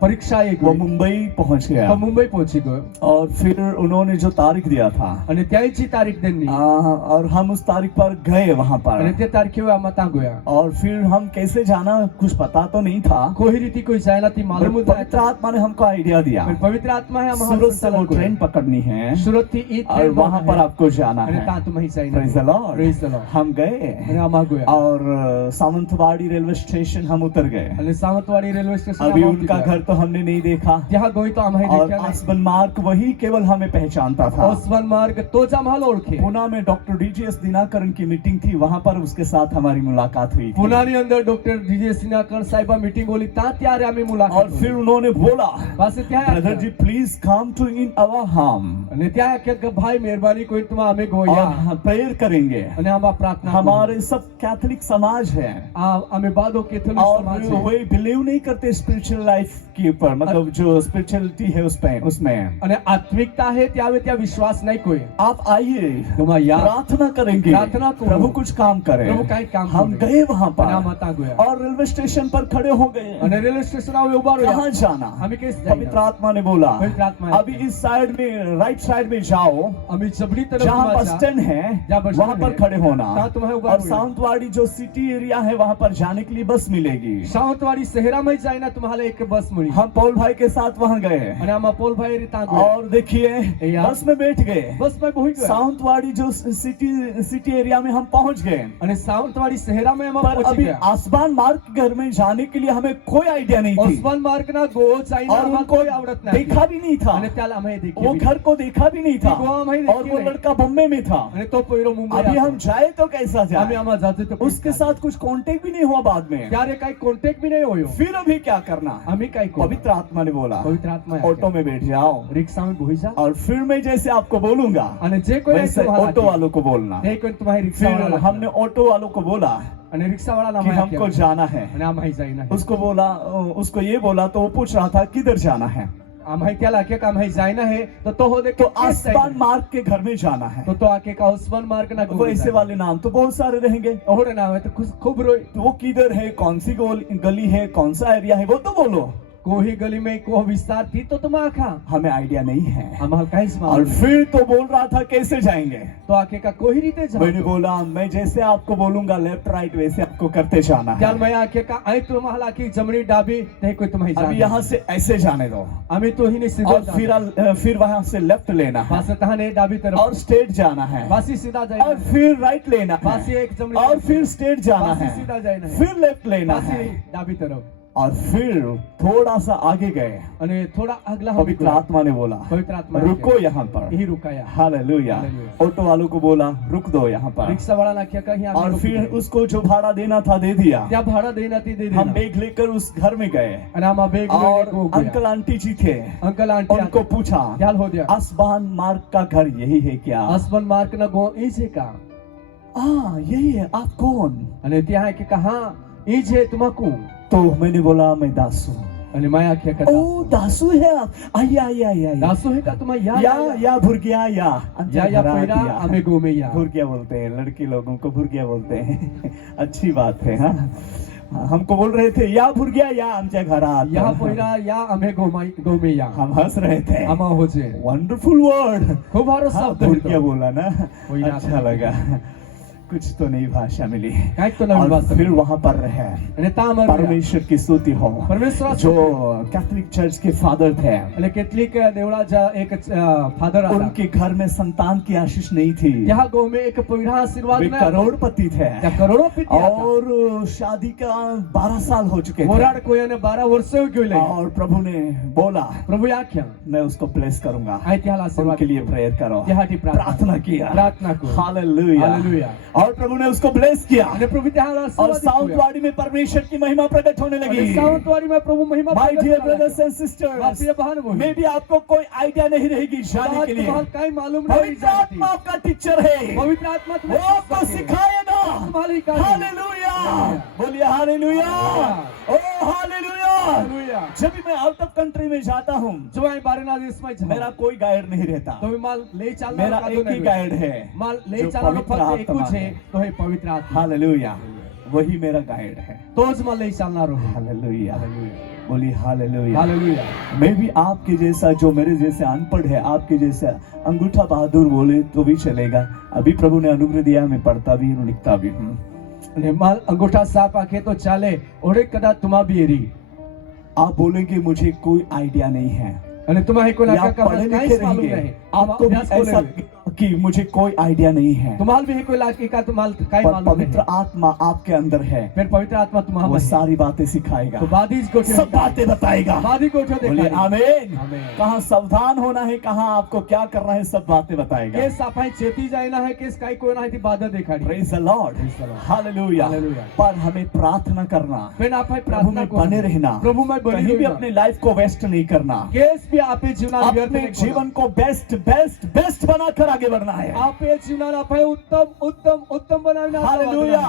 परीक्षा एक वो हुई. मुंबई पहुंच गया तो मुंबई पहुंची गयो और फिर उन्होंने जो तारीख दिया था અને ત્યાંची तारीख देनी और हम उस तारीख पर गए वहां અને पर, તે तारखेवर आम्हा तांगोया और फिर हम कैसे जाना कुछ पता तो नहीं था, कोई रीति कोई जायला ती मालूम पर पवित्र आत्मा ने हमको आइडिया दिया पण पवित्र आत्मा है आम्हाला सूरत से वो ट्रेन पकड़नी है सुरत थी ई और वहां पर आपको जाना અને है। ता तुम्ही जाईना praise the Lord. Praise the Lord हम गए અને आम्हा गोया और सावंतवाड़ी रेलवे स्टेशन हम उतर गए। અને सावंतवाडी रेल्वे स्टेशन अभी उनका घर तो हमने नहीं देखा ત્યાં गोई तो आम्ही और देखा आसवन मार्ग वही केवल हमें पहचानता था। ओसवन मार्ग तो आम्हाला ओळखे पुणे में डॉक्टर डीजीएस दिनाकरन की मीटिंग थी, वहां पर उसके साथ हमारी मुलाकात हुई थी પુનાની અંદર ડોક્ટર ડીજે સિનાકર સાહેબા મીટિંગ હોલી તા ત્યારે અમે મુલાકાત और फिर उन्होंने बोला પાસે ત્યાં brother ji please come to in our home અને ત્યાં કે भाई मेहरबानी कोई तुम हमें गोया और प्रेयर करेंगे। અને आम्हा प्रार्थना हमारे सब कैथोलिक समाज है आम्ही बादो कैथोलिक और समाज वे बिलीव नहीं करते स्पिरिचुअल लाइफ के ऊपर, मतलब जो स्पिरिचुअलिटी है उसमें અને આત્મિકતા है त्यावे त्या विश्वास नहीं कोई आप आइए तुम्हारा याद प्रार्थना करेंगे, प्रार्थना करो। प्रभु कुछ काम करे। प्रभु काई काम हम करे। गए वहां અને આમાં पर તા गोया और रेलवे स्टेशन पर खड़े हो गए। અને रेलवे स्टेशन आवे उभा रह्या कहाँ जाना? आम्ही कैसे पवित्र जाईना आत्मा ने बोला पवित्र आत्मा है। अभी इस साइड में राइट साइड में जाओ, आम्ही जबडी तरफ जहाँ बस तुम्हारा स्टैंड है जहाँ बस वहां स्टैंड पर है, खड़े होना ता तुम्हें उभा और रहो। सावंतवाड़ी जो सिटी एरिया है वहां पर जाने के लिए बस मिलेगी। सावंतवाडी शहरामध्ये जाईना तुम्हाला एक बस मिळी हम पौल भाई के साथ वहां गए અને આમાં પોલ ભાઈ તા गोया और देखिए या। बस में बैठ गए, बस में बोही गया सावंतवाड़ी जो सिटी एरिया में हम पहुंच गए, અને सावंतवाडी शहरामध्ये आम्हा पर पहुंची अभी गया आसमान मार्ग के घर में जाने के लिए हमें कोई आइडिया नहीं थी ओस्मान मार्ग ना गो जाईना और आम्हाला उनको कोई आवडत नाही देखा भी नहीं था, અને त्याला आम्ही देखी वो घर को देखा भी नहीं था गोवा में ही और देखी वो नहीं। लड़का बम्बे में था। અને तो पहिलो मुंबई अभी हम जाए तो कैसा आम्ही जाए, आम्हाला जातो तो उसके साथ कुछ कांटेक्ट भी नहीं हुआ बाद में। ત્યારે काही कॉन्टॅक्ट भी नाही होयो फिर अभी क्या करना है? आम्ही काय करू पवित्र आत्मा ने बोला पवित्र आत्मा ऑटो में बैठ जाओ रिक्षा में बोही जा और फिर मैं जैसे आपको बोलूंगा અને जे कोई वैसे ऑटो वालों को बोलना। તે કોઈ તમારી रिक्षा फिर वाला हमने ऑटो वालों को बोला અને रिक्षा वाला कि नाम हमको जाना है, અને આમાં जाईना है उसको बोला, उसको ये बोला तो वो पूछ रहा था किधर जाना है, आम्ही त्याला के काम है जाईना है तो हो दे तो आसमान मार्ग के घर में जाना है। तो आके का ओस्मान मार्ग ना वो ऐसे वाले नाम तो बहुत सारे रहेंगे, ओहरे नाम है तो खूब रोई तो वो किधर है, कौन सी गली है, कौन सा एरिया है, वो तो बोलो। कोही गली में को विस्तार थी तो तुम आखा हमें आइडिया नहीं है। आम्हाला काहीच और मालूम नाही. फिर तो बोल रहा था कैसे जाएंगे। तो आखे का कोही रीते मैंने जाऊ बोला मैं जैसे आपको बोलूंगा लेफ्ट राइट वैसे आपको करते जाना त्याला है। मैं आखे का आई तुम्हाला की जमणी डाबी नाही कोई तुम्ही अभी यहाँ से ऐसे जाने दो आम्ही तो ही नहीं सीधा और फिर वहां से लेफ्ट लेना है पास तहाने डाबी तरफ और स्ट्रेट जाना है पासी सीधा और जाए फिर राइट लेना पासी है एक जमणी और फिर स्ट्रेट जाना पासी है सीधा जाए फिर लेफ्ट लेना पासी है डाबी तरफ और फिर थोड़ा सा आगे गए। અને થોડા આગલા पवित्र आत्मा ने बोला पवित्र आत्मा रुको यहाँ पर। यही रुकाया हालेलुया। हालेलुया। ऑटो वालों को बोला रुक दो यहाँ पर रिक्शा वाला ने क्या कहीं और फिर उसको जो भाड़ा देना था दे दिया। क्या भाड़ा देना थी दे हम देना बैग लेकर उस घर में गए અને આમાં બેગ और લઈને अंकल आंटी जी थे અંકલ આંટી उनको पूछा ખ્યાલ हो गया आसमान मार्ग का घर यही है क्या? હસબન્ડ માર્ક ના ગો ઈ છે કા यही है। आप कौन? અને ત્યાં કે હા ઈ છે તમાકુ तो मैंने बोला मैं दासू। અને માયા કે ओ दासू है आप? आइए आइए आइए आइए। દાસુ હે કા તમા या भुर्गिया या या पैरा हमें गोमे या भुर्गिया बोलते हैं लड़की लोगों को भुर्गिया बोलते हैं अच्छी बात है। हाँ हमको बोल रहे थे या भुर्गिया या आमच्या घरात या पैरा या हमें गोमे या हम हंस रहे थे। आमा हो जे वंडरफुल वर्ड। खूप भारो हाँ, शब्द भुर्गिया बोला ना पैरा अच्छा लगा। कुछ तो नई भाषा मिली काई तो नवी और भाषा फिर वहां पर रहे। અને તા મર परमेश्वर की स्तुति हो। परमेश्वर जो कैथोलिक चर्च के फादर थे એટલે કેટલીક દેવડા જા એક ફાધર હતા उनके घर में संतान की आशीष नहीं थी। ત્યાં ગો में एक पहिला आशीर्वाद वे में करोड़पति थे ત્યાં करोड़ों पिता और शादी का 12 साल हो चुके थे मोराड कोई ने 12 वर्ष हो गए और प्रभु ने बोला प्रभु आख्या मैं उसको ब्लेस करूंगा। आय त्याला आशीर्वाद उनके लिए प्रेयर करो। त्यासाठी प्रार्थना किया। प्रार्थना को हालेलुया हालेलुया और प्रभु ने उसको ब्लेस किया અને प्रभु त्याला और आशीर्वाद साउंडवाड़ी में परमेश्वर की महिमा प्रकट होने लगी। सावंतवाड़ी में प्रभु महिमा माय प्रकट डियर होने लगी। ब्रदर्स एंड सिस्टर्स प्रिय बहन बहन मे भी आपको कोई आइडिया नहीं रहेगी जाने के लिए। तुम्हाला काय मालूम नहीं पवित्र जाती आत्मा आपका टीचर है पवित्र आत्मा वो आपको सिखाएगा। तुम्हारी कार्य हालेलुया बोलिए हालेलुया ओ हालेलुया। हालेलुया जब भी मैं आउट ऑफ कंट्री में जाता हूँ जो आई बारेना देश में मेरा कोई गाइड नहीं रहता। तो माल ले चलना मेरा एक ही गाइड है माल ले जो चलना पवित्र फक्त एक आत्मा है है। तो है पवित्र आत्मा हालेलुया वही मेरा गाइड है। तो ज माल ले चलना रहो हालेलुया हालेलुया बोलिए हालेलुया। हालेलुया मैं भी आपके जैसा जो मेरे जैसे अनपढ़ है आपके जैसे अंगूठा बहादुर बोले तो भी चलेगा। अभी प्रभु ने अनुग्रह दिया मैं पढ़ता भी हूँ लिखता भी हूँ। અને માલ અંગૂઠા સાપ આંખે તો ચાલે ઓડે કદા तुमा बेरी आप बोलेंगे मुझे कोई आइडिया नहीं है અને तुम्हारे को या नाका का पढ़े काई लिखे मालूम रहेंगे नहीं आपको भी अभ्यास को ऐसा नहीं कि मुझे कोई आइडिया नहीं है तुम्हाल भी है कोई लाके का तुम्हाल काई पर मालूम पवित्र नहीं आत्मा आपके अंदर है फिर पवित्र आत्मा तुम्हारा वो में सारी बातें सिखाएगा तो बादीज को सब बातें बताएगा। बादी को उठो बोलिए देखा आमीन। आमीन। कहाँ सावधान होना है कहाँ आपको क्या करना है सब बातें बताएगा। केस सफाई चेती जायना है केस काई कोई ना है थी बाधा दिखाड़ी praise the Lord Praise the Lord. हालेलुया। हालेलुया। पर हमें प्रार्थना करना फिर आप है प्रभु प्रार्थना में को बने रहना प्रभु में बने कहीं भी रहना। अपने लाइफ को वेस्ट नहीं करना। केस भी आपे जीवन व्यर्थ अपने नहीं जीवन को बेस्ट बेस्ट बेस्ट बनाकर आगे बढ़ना है। आपे जीवन आप है उत्तम उत्तम उत्तम बनाना हालेलुया।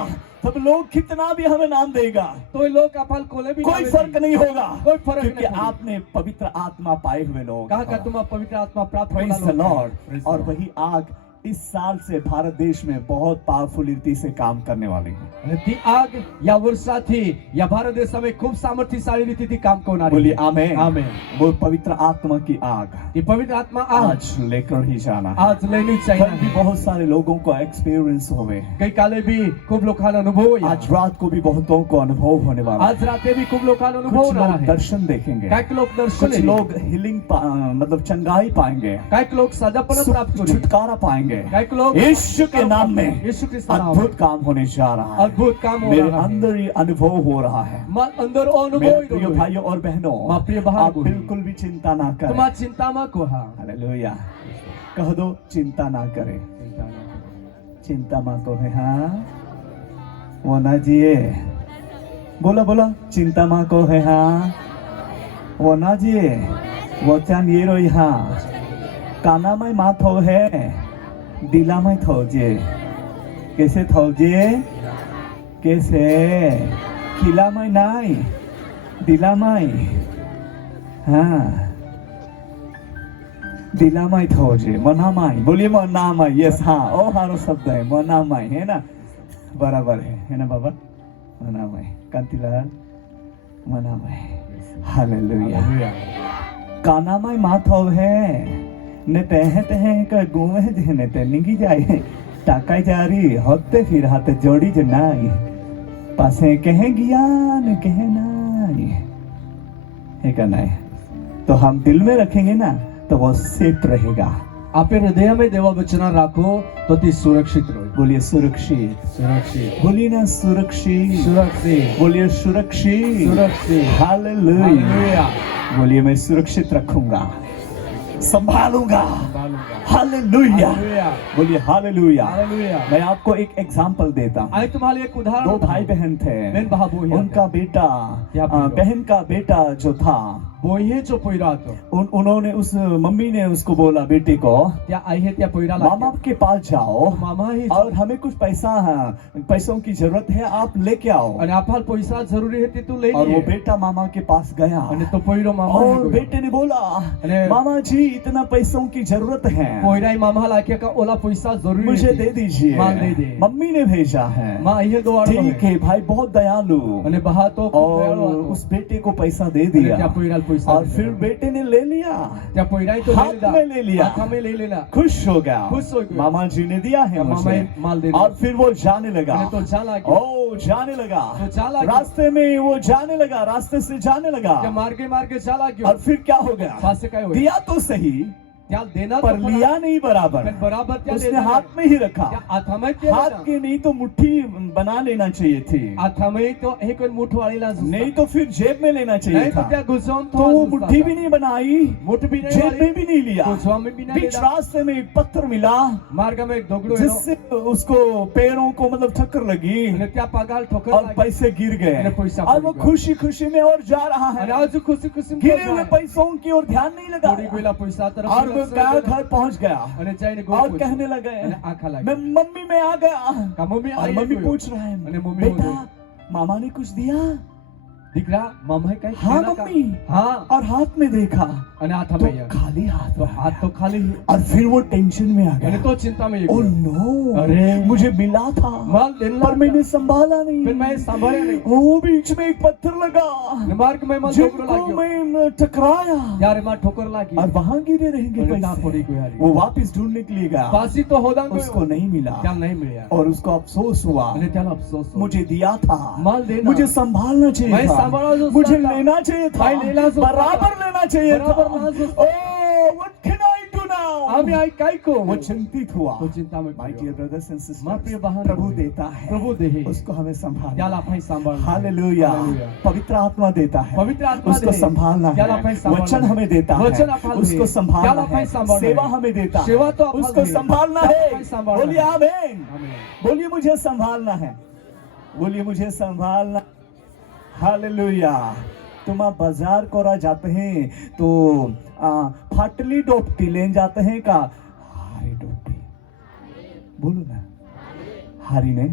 तब लोग कितना भी हमें नाम देगा तो लोग आपल कोले भी कोई फर्क नहीं होगा कोई फर्क क्योंकि नहीं होगा। आपने पवित्र आत्मा पाए हुए लोग कहा का तुम पवित्र आत्मा प्राप्त praise the Lord. Praise the और Lord. वही आग इस साल से भारत देश में बहुत पावरफुल रीति से काम करने वाली है। અને ती आग या वर्षाથી या भारत देशाમાં ખૂબ સામર્થ્યશાળી રીતિથી કામ કરનારી बोलिए आमेन। આમેન वो पवित्र आत्मा की आग ये पवित्र आत्मा आज आज लेकर ही जाना है। आज लेनी कल चाहिए भी बहुत सारे लोगों को एक्सपीरियंस हुए ગઈ કાલે भी खूब लोकांना अनुभव हुआ आज रात को भी बहुतों को अनुभव होने वाला है। आज राते भी खूब लोकांना अनुभव कुछ होणार लोग आहे दर्शन देखेंगे कायक लोक दर्शन कुछ लोग हीलिंग मतलब चंगाई पाएंगे कायक लोक सजापना प्राप्त करू छुटकारा पाएंगे। कायक लोक यीशु के नाम में यीशु ख्रिस्त नाम अद्भुत काम होने जा रहा है। अद्भुत काम हो मेरे रहा है अंदर ही अनुभव हो रहा है। मन अंदर अनुभव मेरे ही प्रिय रहो भाइयों और बहनों मां प्रिय बहन आप को बिल्कुल भी चिंता ना करें। तुम्हारी चिंता में को हा हालेलुया कह दो चिंता ना करें। चिंता माँ को है हाँ वो ना जिए बोलो बोलो चिंता माँ को है हाँ वो ना जिए वो चांद ये रोई हाँ काना में माँ थो है दिला में थो जे कैसे थो जे कैसे खिला में नहीं दिला में हाँ दिलामाई थोजे मनामाई बोलिए मनामाई यस हाँ ओ हारो शब्द है मनामाई है ना बराबर है ना बाबा मनामाई कांतिलाल मनामय हालेलुया Hallelujah. कानामय माथव है ने तह का गुमे ने तेनिगी जाए टाकाई जारी होते फिर हाथ जोड़ी जनाई पासे कहे गिया ने कहे नाई है का नहीं तो हम दिल में रखेंगे ना तो वो सेफ रहेगा आपे हृदय में देवा वचन राखो तो ती सुरक्षित रहो बोलिए सुरक्षित सुरक्षित बोलिए ना सुरक्षित सुरक्षित बोलिए सुरक्षित सुरक्षित हालेलुया हालेलुया बोलिए मैं सुरक्षित रखूंगा संभालूंगा संभालूंगा हालेलुया हालेलुया बोलिए हालेलुया हालेलुया मैं आपको एक एग्जांपल देता हूँ आज तुम्हारे लिए एक उदाहरण दो भाई बहन थे बहन भाऊ हैं उनका बेटा क्या बोल रहे हो? बहन का बेटा जो था वो ये जो पोयरा तो उन्होंने उस मम्मी ने उसको बोला बेटे को त्या आई है त्या पोयरा मामा के पास जाओ मामा ही और हमें कुछ पैसों की जरूरत है आप लेके आओ અને આપાલ પૈસા જરૂરી હતી તું લઈ और वो લે बेटा मामा के पास गया અને તો પોયરો મામા और बेटे ने बोला अरे- मामा जी इतना पैसों की जरूरत है પોયરાઈ મામા લાગ્યા કે ઓલા પૈસા જરૂરી मुझे दे હતી दीजिए मां दे दे मम्मी ने भेजा है માં અહીં દોવાડો ठीक है भाई बहुत दयालु અને બહા તો ખૂબ और દયાળુ હતો. उस बेटे को पैसा दे અને दिया ત્યાં પોયરાલ પૈસા और દીધા. फिर बेटे ने ले लिया ત્યાં પોયરાઈ તો हाथ में ले लिया। હાથમાં લઈ લેલા खुश हो गया खुश हो गया। मामा जी ने दिया है क्या मामा मुझे ही माल दे दिया। और फिर वो जाने लगा અને તો જા લાગ્યો ओ जाने लगा तो जा लगा। रास्ते में वो जाने लगा रास्ते से जाने लगा ત્યાં માર્ગે માર્ગે જા લાગ્યો और फिर क्या हो गया પાસે કઈ હોય दिया तो सही ત્યાં દેના તો पर ખરા, लिया नहीं बराबर પણ બરાબર ત્યાં उसने દેના हाथ में ही रखा ત્યાં હાથમાં જ ત્યાં हाथ લેતા. की नहीं तो मुट्ठी बना लेना चाहिए थी હાથમાં તો એક કોઈ મુઠ વાળીલા જુસ્તા. नहीं तो फिर जेब में लेना चाहिए નહીં તો था ત્યાં ગુસ્સોમ तो वो मुट्ठी भी नहीं बनाई મુઠ બી નહીં जेब વાળી, में भी नहीं लिया ગુસ્સોમાં બી નહીં बीच લીધા. रास्ते में एक पत्थर मिला માર્ગમાં એક ઢોકળો એનો जिससे उसको पैरों को मतलब ठक्कर लगी અને ત્યાં પગાલ ઠોકર और લાગી. पैसे गिर गए અને પૈસા और वो પડી ગયા. खुशी खुशी में और जा रहा અને है આજુ ખુશી ખુશી गिरे हुए पैसों की ओर ध्यान नहीं लगा થોડી ગયેલા પૈસા તરફ और वो લક્ષ गया કર્યું. घर पहुंच गया અને જઈને और ગોળ कहने लगे અને આંખા मैं લાગી मम्मी में आ गया કા મમ્મી और આઈ मम्मी ગયો. पूछ रहा અને है મમ્મી बेटा બોલે, मामा ने कुछ दिया દીકરા મામાએ કઈ हाँ દેના કા? मम्मी હા और हाथ में देखा અને तो હાથમાં આવ્યા. खाली हाथ તો હાથ તો ખાલી और फिर वो टेंशन में आ અને गया તો चिंताમાં ओ એક नो अरे मुझे मिला था માલ દેના पर मैंने संभाला फिर नहीं मैं संभाला नहीं वो बीच में एक पत्थर लगा અને માર્ગમાં માલ ઢોકળો जिनको લાગ્યો मैं टकराया ત્યારે માં ઠોકર લાગી और वहां गिरे रहेंगे અને ત્યાં પડી पैसे ગયો હારી. वो वापस ढूंढने के लिए गया પાછી તો હોદાંગ उसको ગયો नहीं मिला ત્યાં નહીં મળ્યા और उसको अफसोस हुआ અને ત્યાં અફસોસ થયો. मुझे दिया था माल देना। मुझे संभालना मैं चाहिए था संभाला जो मुझे था। लेना चाहिए था भाई लेना जो था। बराबर लेना चाहिए था बराबर लेना जो था। Oh what can I do now আমি આઈ કાઈ કો वो चिंतित हुआ તો चिंताમાં माय પડ્યો. डियर ब्रदर्स एंड मां प्रिय सिस्टर्स बहन प्रभु देता है પ્રભુ દેહે उसको हमें संभालना ત્યાલ આપણે સંભાળવું. Hallelujah hallelujah. पवित्र आत्मा देता है पवित्र आत्मा उसको दे. संभालना त्याला है आपण सांभाळणं. वचन हमें देता वचन है आपण दे. उसको संभालना त्याला आपण है सांभाळणं. सेवा हमें देता सेवा है तो आपण उसको दे. संभालना त्याला है आपण सांभाळणं. बोलिए आमीन आमीन. बोलिए मुझे संभालना है बोलिए मुझे संभालना हालेलुया तुम आप बाजार कोरा जाते हैं तो फाटली डोपटी लेन जाते हैं का हारी डोपटी बोलो ना हारी ने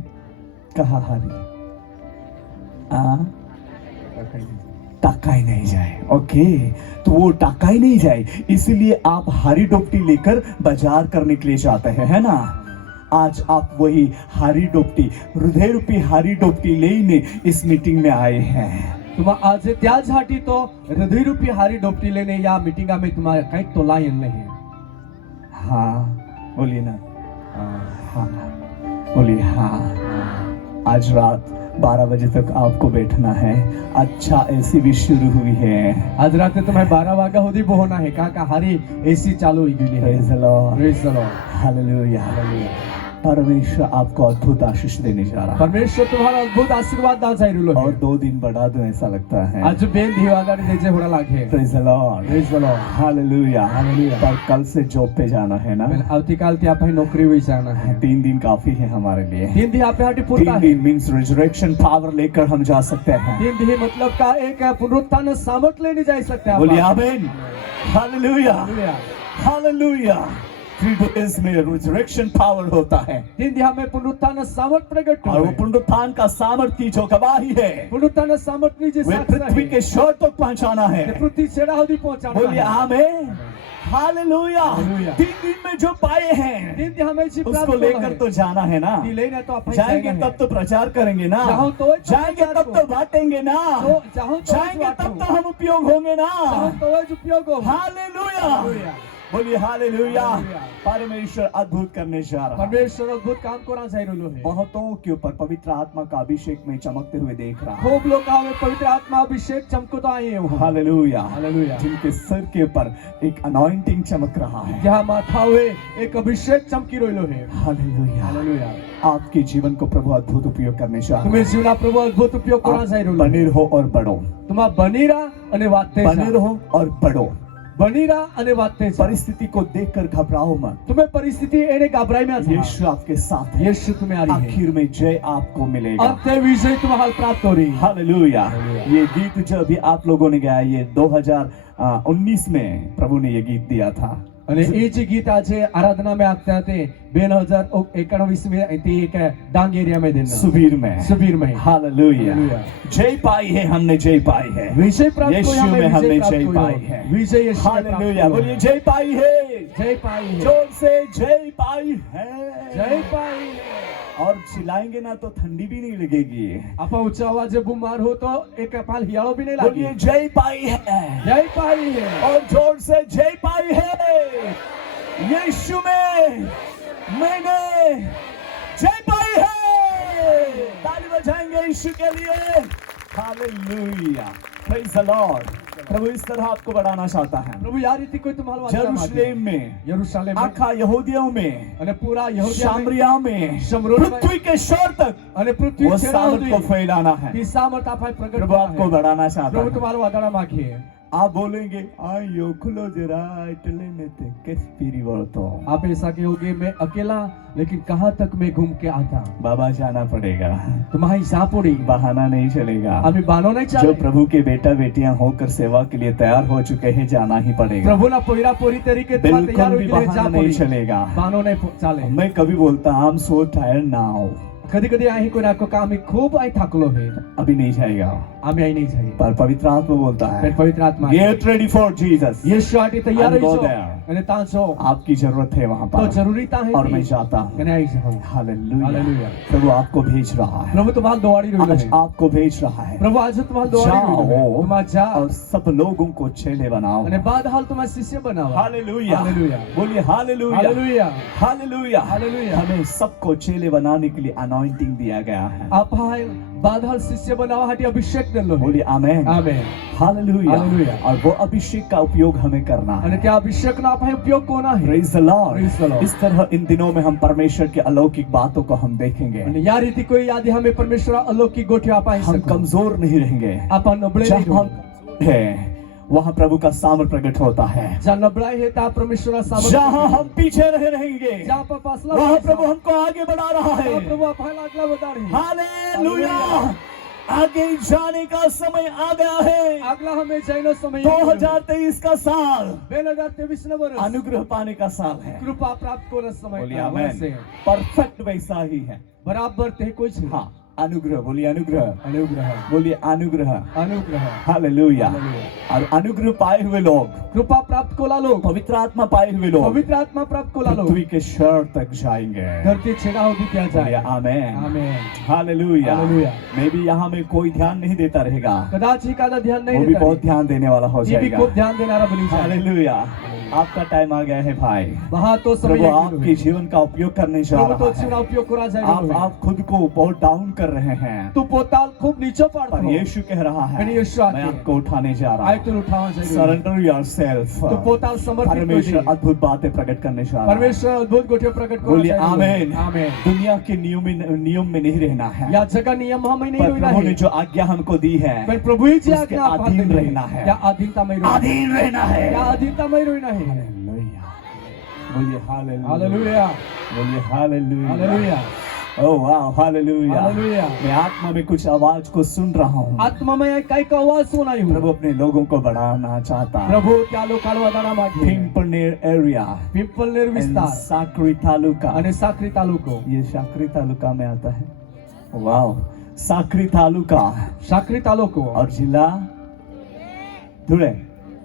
कहा हारी टाकाई नहीं जाए ओके तो वो टाकाई नहीं जाए इसलिए आप हारी डोपटी लेकर बाजार करने के लिए जाते हैं है ना आज आप वही हारी डोपटी हृदय रूपी हारी डोपटी लेने इस मीटिंग में आए हैं तुम्हा आज त्यासाठी तो हृदयरूपी हारी डोपटी लेने या मीटिंगामध्ये तुम्हाला काही तो लायन नाही. हाँ बोलिए ना हाँ बोलिए हाँ आज रात 12 बजे तक आपको बैठना है अच्छा ऐसी भी शुरू हुई है आज रात्री तुम्हाला 12 वागा होती बोहना आहे का का हारी एसी चालू होई गेली आहे. Praise the Lord. Praise the Lord. Hallelujah परमेश्वर आपको अद्भुत आशीष देने जा रहा है परमेश्वर तुम्हाला अद्भुत आशीर्वाद दान जायरुलो और आहे. 2 दिन बढ़ा दो ऐसा लगता है आज बेन दिवागारी देजे होड़ा लागे. Praise the Lord. Praise the Lord. हालेलुया हालेलुया. पर कल से जॉब पे जाना है ना पण आवतीकाल ते आपण नोकरी होई जाना है. 3 दिन काफी है हमारे लिए 3 दिन आपल्यासाठी पुरता 3 आहे. दिन मीन्स रिजरेक्शन पावर लेकर हम जा सकते हैं 3 दिन मतलब का एक पुनरुत्थान सामर्थ लेने जा सकते हैं. बोलिए आमीन हालेलुया हालेलुया. हालेलुया 3 days में रिजरेक्शन पावर होता है 3 दिन में पुनरुत्थान सामर्थ प्रकट और वो होते. पुनरुत्थान का सामर्थ्य की जो गवाही है पुनरुत्थान सामर्थनी जी वे साक्ष पृथ्वी आहे. के शोर तक पहुंचाना है ते पृथ्वी छेडा होती पहुंचाना बोलिए आहे. आमीन हालेलुया। हालेलुया। 3 दिन में जो पाए हैं तीन ती हमें जी प्राप्त उसको होला लेकर है। तो जाना है ना। ती लेना तो अपन जाएंगे जाना तब तो प्रचार करेंगे ना। जाओ तो जाएंगे प्रचार तब को। तो बांटेंगे ना। जाओ तो जाएंगे तब तो हम उपयोग होंगे ना। तो उपयोग हो। हालेलुया। हालेलुया। बोलिए हालेलुया। हालेलुया। परमेश्वर अद्भुत करने जा रहा है। परमेश्वर अद्भुत काम को जाई रहलो है। बहुतों के ऊपर पवित्र आत्मा का अभिषेक में चमकते हुए देख रहा है। खूब लोग का में पवित्र आत्मा अभिषेक चमको तो आए हो। हालेलुया। हालेलुया। जिनके सर के ऊपर एक अनॉइंटिंग चमक रहा है। जहाँ माथा हुए एक अभिषेक चमकी रहलो है। हालेलुया। हालेलुया। आपके जीवन को प्रभु अद्भुत उपयोग करने जा रहा तुम्हें है। जीवना प्रभु अद्भुत उपयोग को जाई रहलो बने रहो और बढ़ो। तुम बनीरा अने वाते बने रहो और बढ़ो। बनीरा अने वाते परिस्थिति को देखकर घबराओ मत। तुम्हें परिस्थिति एने घबराई में यीशु आपके साथ है। यीशु तुम्हें आ रही है। आखिर में जय आपको मिलेगा। अंत विजय तुम्हारा प्राप्त हो रही है। हालेलुया। हालेलुया। ये गीत जो अभी आप लोगों ने गाया ये 2019 में प्रभु ने ये गीत दिया था। અને એ જે ગીત આજે આરાધના में આપते थे 2019 में ते एक डांग एरिया में देना सुबीर में। सुबीर में हालेलुया। हालेलुया। जय पाई है हमने, जय पाई है विजय प्राप्त को यीशु यहाँ में हमने विजय जय प्राप्त पाई को है। विजय यीशु में प्राप्त हालेलुया। हुआ है। बोलिए जय पाई है। जय पाई है। जोर से जय पाई है। जय पाई है। और चिल्लाएंगे ना तो ठंडी भी नहीं लगेगी। आप ऊंचा आवाज जब बीमार हो तो एक पाल हियालो भी नहीं बोलिए लगे। जय पाई है। जय पाई है। और जोर से जय पाई है। यीशु में मैंने जय पाई है। ताली बजाएंगे यीशु के लिए। हालेलुया। Praise the Lord. प्रभु इस तरह आपको बढ़ाना चाहता है। प्रभु यार इतनी कोई तुम्हारा वाचा यरूशलेम में, यरूशलेम में आखा यहूदियों में, અને પૂરા यहूदिया में सामरिया में, शमरोन में, पृथ्वी के शोर तक અને पृथ्वी वो छेड़ा सामर्थ को हुई फैलाना है। ती सामर्थ आप प्रकट प्रभु आपको बढ़ाना चाहता प्रभु है। तुम्हारा वादड़ा मांगिए। आप बोलेंगे आयो खुलो जरा इटले में ते किस पीरी वर्तो। आप ऐसा कहोगे मैं अकेला लेकिन कहाँ तक मैं घूम के आता बाबा जाना पड़ेगा। तुम्हारी जापुड़ी बहाना नहीं चलेगा। अभी बानो नहीं जो चाले प्रभु के बेटा बेटियां होकर सेवा के लिए तैयार हो चुके हैं जाना ही पड़ेगा। प्रभु ना पोईरा पोरी तरीके तुम्हारा तैयार बिल्कुल भी हो गए बहाना नहीं चलेगा। बानो नहीं चाले। मैं कभी बोलता I am so tired now, कधी कधी आहे कोणी आपको काम खूब आई थकलो है अभी नहीं जाएगा। आम्ही आई नहीं जाए पर पवित्र आत्मा बोलता फिर है पवित्र आत्मा गेट रेडी फॉर जीसस। यीशु आटी तैयार And go हो there. અને તાં છો आपकी जरूरत है वहां तो पर जरूरी ता है और मैं जाता हूँ। कने आई जाओ। हालेलुया। हालेलुया। प्रभु आपको भेज रहा है। प्रभु तुम्हारा दौड़ी रही आज है। आपको भेज रहा है। प्रभु आज तुम्हारा दौड़ी रही है। जाओ तुम्हारा जा और सब लोगों को चेले बनाओ। અને बाद हाल तुम्हारा शिष्य बनाओ। हालेलुया। हालेलुया। बोलिए हालेलुया। हालेलुया। हालेलुया। हालेलुया। हमें सबको चेले बनाने के लिए अनॉइंटिंग दिया गया है। आप हाय बाद हाल शिष्य बनावा हाटी अभिषेक दिलो है। बोलिए आमेन। आमेन। हालेलुया। हालेलुया। और वो अभिषेक का उपयोग हमें करना અને है। त्या अभिषेक ना आप है उपयोग कोना है। Praise the Lord. Praise the Lord। इस तरह इन दिनों में हम परमेश्वर की अलौकिक बातों को हम देखेंगे। અને या रीति कोई याद हमें परमेश्वर अलौकिक गोठे आप आई हम सको। कमजोर नहीं रहेंगे। आप नबळे नहीं जहाँ हम रहो। है वहाँ प्रभु का सामर्थ प्रकट होता है। जहाँ नबळाई है ता परमेश्वर सामर्थ। जहाँ हम पीछे रहे रहेंगे जहाँ पर फासला वहाँ है, प्रभु हमको आगे बढ़ा रहा है। जहाँ प्रभु आप हाल आगला बता रहे हैं। हालेलुया। आगे जाने का समय आ गया है। आगला हमें जैनो समय 2023 का साल 2023 न वर्ष अनुग्रह पाने का साल है। कृपा प्राप्त को समय बोलिए का वर्ष आमेन। है। परफेक्ट वैसा ही है। बराबर ते कुछ हाँ अनुग्रह। बोलिए अनुग्रह। अनुग्रह बोलिए अनुग्रह। अनुग्रह हालेलुया। हालेलुया। और अनुग्रह पाए हुए लोग, कृपा प्राप्त को ला लोग, पवित्र आत्मा पाए हुए लोग पवित्र आत्मा प्राप्त को ला लोग पृथ्वी के शहर तक जाएंगे। धरती छेड़ा होगी क्या बोलिए जाए। आमेन। आमेन। हालेलुया। हालेलुया। मे भी यहाँ में कोई ध्यान नहीं देता रहेगा, कदाच ही का ध्यान नहीं वो भी देता बहुत ध्यान देने वाला हो है। ये भी जाएगा। खूब ध्यान देना बनी जाए। हालेलुया। आपका टाइम आ गया है भाई। वहाँ तो समय प्रभु एक ही आपके हुए। जीवन का उपयोग करने जा प्रभु तो रहा चुनाव है। उपयोग करा जाए। आप खुद को बहुत डाउन कर रहे हैं, तू पोताल खूब नीचे पाड़ पर यीशु कह रहा है मैंने यीशु आके मैं आपको उठाने जा रहा आए हूँ। तू उठावा जाए। Surrender yourself. तू पोताल समर्पित हो परमेश्वर जाए। अद्भुत बातें प्रकट करने जा रहा है। परमेश्वर अद्भुत गोठे प्रकट करा बोलिए जाए। आमेन। आमेन। दुनिया के नियम में नहीं रहना है, या जगह नियम हमें नहीं पर रोना प्रभु ने है। जो आज्ञा हमको दी है पर प्रभु ही जी उसके आज्ञा आप अधीन पालन रहना है। या अधीनता में रोना है। अधीन रहना है। या अधीनता में रोना है। हालेलुया। बोलिए हालेलुया। हालेलुया। बोलिए हालेलुया। हालेलुया। ओह वाह हालेलुया। हालेलुया। मैं आत्मा में कुछ आवाज को सुन रहा हूँ। आत्मा में कई का आवाज सुनाई हूँ। प्रभु अपने लोगों को बढ़ाना चाहता है। प्रभु त्या लोकाल वादाना मागे पिंपनेर एरिया पिंपल निर्विस्तार साकरी तालुका। અને સાકરી તાલુકો ये साकरी तालुका में आता है। वाह साकरी तालुका સાકરી તાલુકો और जिला धुले।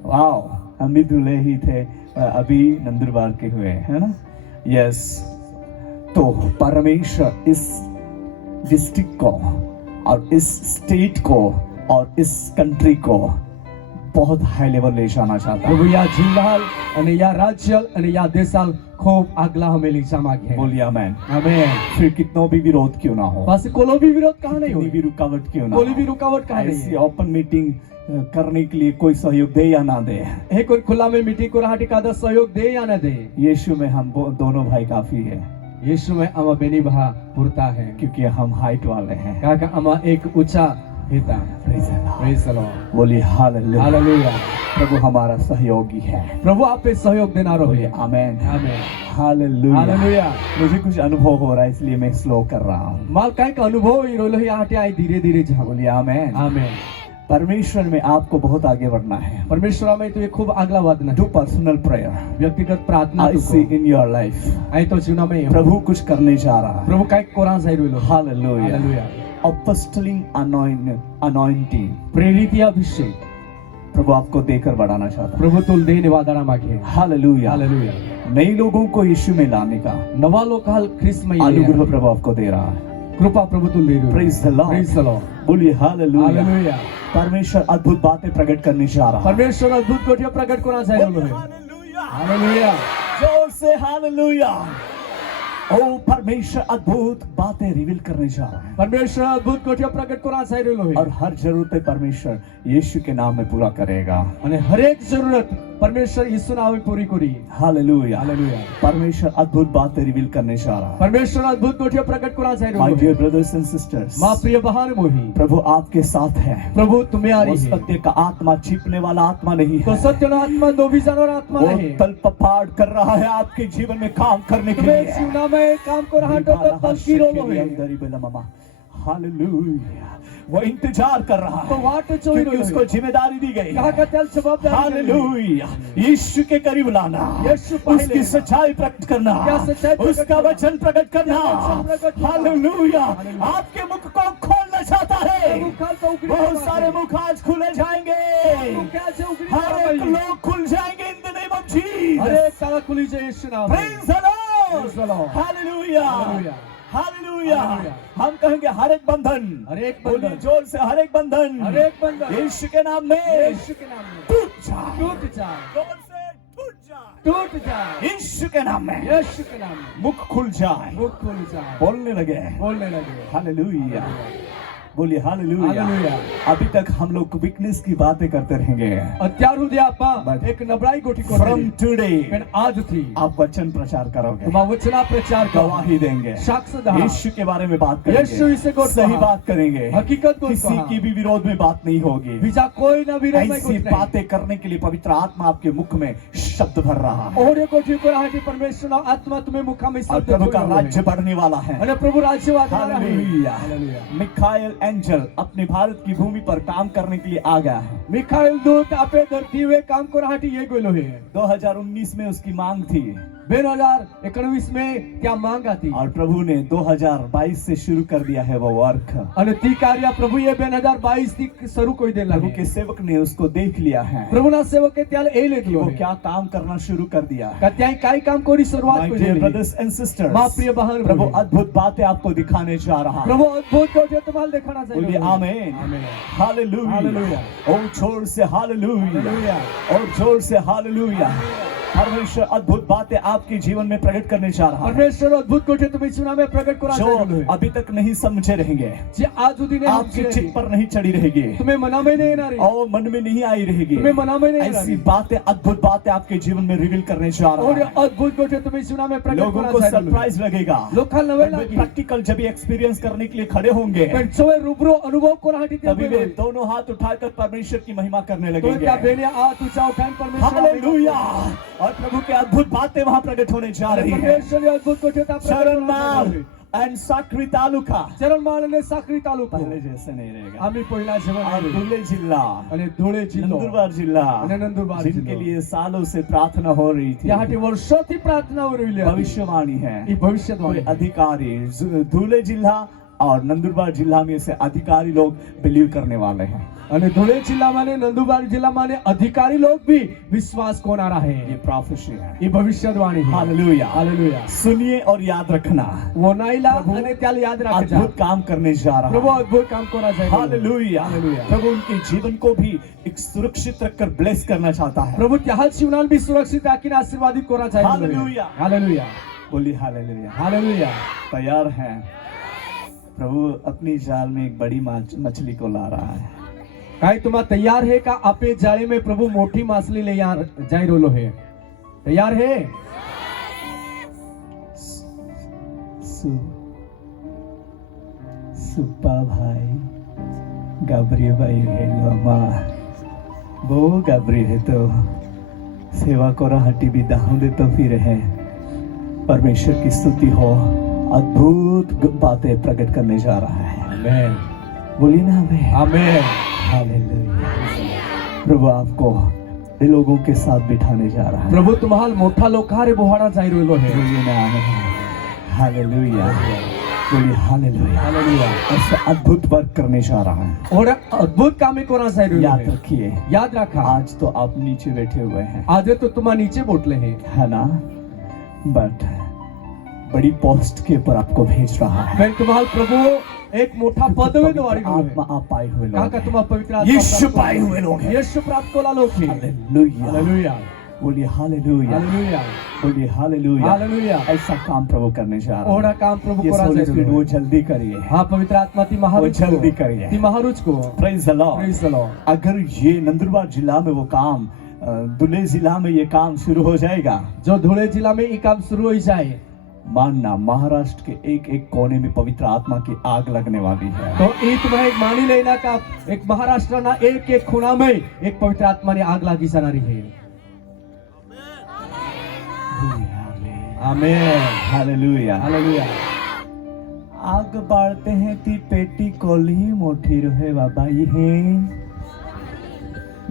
वाह हम भी धुले ही थे अभी नंदुरबार के हुए है ना, यस। तो परमेश्वर इस डिस्ट्रिक्ट को और इस स्टेट को और इस कंट्री को बहुत हाई लेवल ले जाना चाहता है। प्रभु या जिल्हा आणि या राज्य आणि या देशाल खूप आगला हमें लई जामा घे। बोलिए आमेन। आमेन। फिर कितना भी विरोध क्यों ना हो, बस कोलो भी विरोध कहाँ नहीं कितनी हो, भी रुकावट क्यों ना कोई भी हो, रुकावट कहाँ नहीं ऐसी है। ओपन मीटिंग करने के लिए कोई सहयोग दे या ना दे, हे कोई खुला में मीटिंग को राहटी का सहयोग दे या न दे, यीशु में हम दोनों भाई काफी है, यीशु में अमा बेनी भा पुरता है, क्योंकि हम हाइट वाले हैं। काका अमा एक ऊंचा हेता। Praise the Lord. Praise the Lord. बोलिए हालेलुया। हालेलुया। प्रभु हमारा सहयोगी है। प्रभु आप पे सहयोग देना बोलिए रहो। आमेन। आमेन। हालेलुया। हालेलुया। मुझे कुछ अनुभव हो रहा है इसलिए मैं स्लो कर रहा हूँ। माल काय का अनुभव ही रोलो ही आटे आई धीरे धीरे जा। बोलिए आमेन। आमेन। परमेश्वर में आपको बहुत आगे बढ़ना है। परमेश्वर में तो ये खूब आगला वादना डू पर्सनल प्रेयर। व्यक्तिगत प्रार्थना आई सी इन योर लाइफ। आई तो जीवन में प्रभु कुछ करने जा रहा है। प्रभु काय कोरा जाई रोलो। हालेलुया। हालेलुया। अपॉस्टलिंग अनॉइंटिंग, प्रेरित या अभिषेक प्रभु आपको देकर बढ़ाना चाहता है। प्रभु तुल दे निवादना मागे। हालेलुया। हालेलुया। नए लोगों को यीशु में लाने का नवा लोकाल ख्रिस्त में अनुग्रह प्रभु आपको दे रहा है। कृपा प्रभु तुल दे रही। Praise the Lord. Praise the Lord. बोलिए हालेलुया। हालेलुया। परमेश्वर अद्भुत बातें प्रकट करने जा रहा है। परमेश्वर अद्भुत गोटिया प्रकट कोना जाई रोलो है। हालेलुया। हालेलुया। जोर से हालेलुया। ओ परमेश्वर अद्भुत बातें रिवील करने जा रहा है परमेश्वर अद्भुत गोटिया प्रकट कोना जाई रोलो है। और हर जरूरत परमेश्वर यीशु के नाम में पूरा करेगा। અને હરેક જરૂરત પરમેશ્વર યીશુ નામે પૂરી કરી। हालेलुया। हालेलुया। परमेश्वर अद्भुत बातें रिवील करने जा रहा है। परमेश्वर अद्भुत गोटिया प्रकट कोना जाई माय रोलो डियर है। ब्रदर्स एंड सिस्टर्स, मां प्रिय बहन मोही प्रभु आपके साथ है। प्रभु तुम्हारी वो है। सत्य का आत्मा छिपने वाला आत्मा नहीं तो है। सत्यનો आत्मा दोबीजाનો आत्मा वो नहीं। तल पपाड़ कर रहा है आपके जीवन में काम करने के तुम्हें लिए। जीवना में काम को रहा तो पलकी रोलो है। हालेलुया। वो इंतजार कर रहा तो है वाट चोई क्योंकि रोलो उसको है। जिम्मेदारी दी गई कहा है। का तेल जवाबदारी। हालेलुया। यीशु के करीब लाना, यीशु पहले उसकी सच्चाई प्रकट करना, क्या सच्चाई प्रकट उसका करना? वचन प्रकट करना। क्या वचन प्रकट करना? हालेलुया। हालेलुया। आपके मुख को खोलना चाहता है। प्रभु खाल तो उगड़ी बहुत बात सारे है। मुख आज खुले जाएंगे। तू क्या से उगड़ी हर एक बात है। लोग खुल जाएंगे in the name of Jesus. अरे ताला खुली जाए यीशु नाम में। Praise the Praise the Lord. Lord. हालेलुया। हालेलुया। हालेलुया। हालेलुया। हम कहेंगे हर एक बंधन, हर एक बोलिए बंधन। जोर से हर एक बंधन, हर एक बंधन यीशु के नाम में यीशु के नाम में टूट जाए। टूट जाए। जोर से टूट जाए। टूट जाए। यीशु के नाम में यीशु के नाम में मुख खुल जाए, मुख खुल जाए। बोलने लगे। बोलने लगे। हालेलुया। बोलिए हालेलुया। हालेलुया। अभी तक हम लोग वीकनेस की बातें करते रहेंगे। અત્યાર સુધી આપા But એક નબળાઈ ગોઠી फ्रॉम કોરી टुडे પણ આજથી आप वचन प्रचार करोगे, તમારા વચના પ્રચાર કરો गवाही देंगे, साक्ष्य दहा यीशु के बारे में बात यीशु विषय को करेंगे, सही कहा। बात करेंगे, હકીકત को किसी की भी विरोध में बात नहीं होगी। બીજા કોઈ ના વિરોધ में ऐसी कुछ नहीं बातें करने के लिए पवित्र आत्मा आपके मुख में शब्द भर रहा है ઓરે કોઠી પર હાટી પરમેશ્વરનો આત્મા તમે મુખામે और શબ્દ प्रभु का બોલ્યો राज्य है। बढ़ने वाला है। અને પ્રભુ રાજ્યવાદ हालेलुया। हालेलुया। मिखाएल एंजल अपने भारत की भूमि पर काम करने के लिए आ गया है। મિખાઈલ દૂત આપે ધરતી વે કામ को हाटी ये गोलो है। 2019 में उसकी मांग थी 2019 में क्या मांग आती और प्रभु ने 2022 से शुरू कर दिया है वो वर्क। અને તી કાર્ય પ્રભુ એ 2022 થી શરૂ કરી દેલા प्रभु के सेवक ने उसको देख लिया है પ્રભુના સેવકે ત્યાં એ कि લીધું वो क्या काम करना शुरू कर दिया है। ત્યાં કાઈ કામ કરી શરૂઆત My કરી dear દેલી brothers and sisters, मां प्रिय बहन प्रभु बोली। अद्भुत बातें आपको दिखाने जा रहा है। प्रभु अद्भुत कोठे तुम्हारे दिखाना चाहिए बोलिए आमीन। आमीन। हालेलुया। हालेलुया। और जोर से हालेलुया। हालेलुया। और जोर से हालेलुया। परमेश्वर अद्भुत बातें आपके जीवन में प्रकट करने जा रहा है परमेश्वर अद्भुत कोठे तुम्हें सुना में प्रकट करा जो चाहिए अभी तक नहीं समझे रहेंगे, जे आज સુધી ને आपकी चित पर नहीं चढ़ी रहेगी तुम्हें मना में नहीं ना रही और मन में नहीं आई रहेगी। तुम्हें मना में नहीं ऐसी रही बातें अद्भुत बातें आपके जीवन में रिवील करने जा और रहा है। अद्भुत कोठे तुम्हें सुना में प्रकट लोगों करा को चाहिए सरप्राइज लगेगा। लोखा नवे लागी प्रैक्टिकल जब एक्सपीरियंस करने के लिए खड़े होंगे पण सोए रूबरू अनुभव को हाटी ते तभी वे दोनों हाथ उठाकर परमेश्वर की महिमा करने तो लगेंगे। क्या बेने आ तू जाओ खान परमेश्वर हालेलुया। और प्रभु के अद्भुत बातें वहां प्रकट होने जा रही है। परमेश्वर अद्भुत कोठे ता शरणमाल एंड साक्री तालुका चरणमाल ने साखरी तालुका पहले जैसे नहीं रहेगा। आम्ही पहिला और जेवण धुले जिला, અને ધોળે જિલ્લો नंदुरबार जिला, અને नंदुरबार जिनके जिल्लो लिए सालों से प्रार्थना हो रही थी, याहाटी वर्षोથી प्रार्थना हो रही है भविष्यवाणी है, ई कोई भविष्यवाणी अधिकारी धुले जिला और नंदुरबार जिला में से अधिकारी लोग बिलीव करने वाले हैं। અને ધોળે જિલ્લામાં ને નંદુરબાર જિલ્લામાં ને અધિકારી લોગ भी विश्वास कोनारा है। ये प्रोफेसी है। ये भविष्यवाणी है। Hallelujah hallelujah. सुनिए और याद रखना, वो नाइला અને त्याला याद राखजा। अद्भुत काम करने जा रहा प्रभु है। अद्भुत काम करा जाए। हालेलुया। हालेलुया। प्रभु उनके जीवन को भी एक सुरक्षित रखकर ब्लेस करना चाहता है। प्रभु त्या जीवनाला भी सुरक्षित राखीने आशीर्वादित करा जाए। हालेलुया। हालेलुया। बोलिए हालेलुया। हालेलुया। तैयार हैं? प्रभु अपनी जाल में एक बड़ी मछली को ला रहा है। काय तुम्हा तैयार है का? आपे जाळे में प्रभु मोठी मासली ले जाई रोलो है। तैयार है? सुप्पा भाई गाबरी भाई हेलो माँ वो गाबरी है तो सेवा को हटी भी दाहू दे तो फिर है। परमेश्वर की स्तुति हो, अद्भुत बातें प्रकट करने जा रहा है। आमेन। बोलिए ना आमेन। आमेन। हालेलुया। प्रभु आपको इन लोगों के साथ बिठाने जा रहा है। प्रभु तुम्हाल मोठा लोकारे बोहाडा जाई रोलो है। बोलिए ना आमेन। हालेलुया। बोलिए हालेलुया। हालेलुया। ऐसा अद्भुत वर्क करने जा रहा है और अद्भुत काम कोना जाई रोलो याद है। रखिए, याद रखा। आज तो आप नीचे बैठे हुए हैं, आज तो तुम नीचे बोटले हैं, है ना, बट बड़ी पोस्ट के ऊपर आपको भेज रहा है। मैं तुम्हाल प्रभु एक मोठा पदवी द्वारी आत्मा आप पाए हुए लोग का हैं। तुम पवित्र आत्मा यीशु पाए हुए लोग हैं। यीशु प्राप्त कोला लोग हैं। हालेलुया। हालेलुया। बोलिए हालेलुया। हालेलुया। बोलिए हालेलुया। हालेलुया। ऐसा काम प्रभु करने जा रहा ओड़ा है। काम प्रभु ये कोरा Holy जाई Spirit, रोलो वो है। जल्दी करिए। हाँ पवित्र आत्मा ती महारुच वो जल्दी करिए। ती महारुच को praise the Lord. Praise the Lord. अगर ये नंदुरबार जिला में वो काम, दुले जिला में ये काम शुरू हो जाएगा, जो धुले जिला में ये काम शुरू हो जाए, मानना महाराष्ट्र के एक एक कोने में पवित्र आत्मा की आग लगने वाली है। तो ये तुम्हें एक मानी लेना का एक महाराष्ट्र ना एक एक खुना में एक पवित्र आत्मा ने आग लागी जानारी है। आमेन। हालेलुया। हालेलुया। आग बाळते हैं ती पेटी कोली मोठी रहे बाबा ये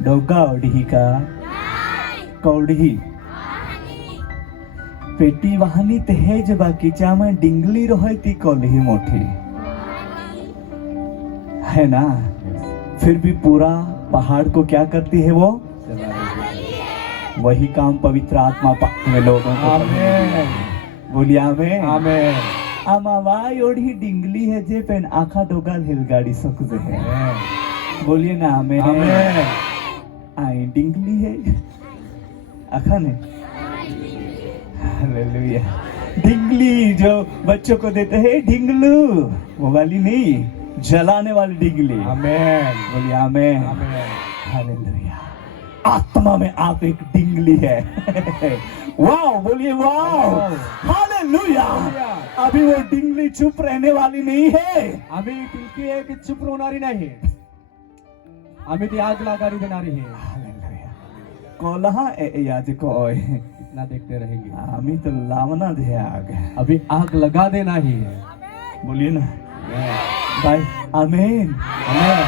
डोगा ओढी का कौडी पेटी वाहनी ते हेज बाकीच्या में डिंगली रहे ती कोली मोठी है ना, फिर भी पूरा पहाड़ को क्या करती है वो? वही काम पवित्र आत्मा में लोगों को। आमेन। बोलिए आमेन। आमेन। आमावा एवढी डिंगली है जे पेन आखा डोगाल हिलगाडी सकते है। बोलिए ना आमेन। आमेन। आई डिंगली है आखा ने। हालेलुया। डिंगली जो बच्चों को देते हैं, डिंगलू वो वाली नहीं, जलाने वाली डिंगली। आमेन। बोलिए आमेन। आमेन। हालेलुया। आत्मा में आप एक डिंगली है। वाओ, बोलिए वाओ। हालेलुया। अभी वो डिंगली चुप रहने वाली नहीं है। आम्ही तिलकी आहे की चुप होणारी नाही, आम्ही ती आग लगारी देणारी है। हालेलुया। कोल्हा याजक ओय, इतना देखते रहेंगे, आम्ही तो लावना दे आग। अभी आग लगा देना ही है। बोलिए ना भाई आमेन।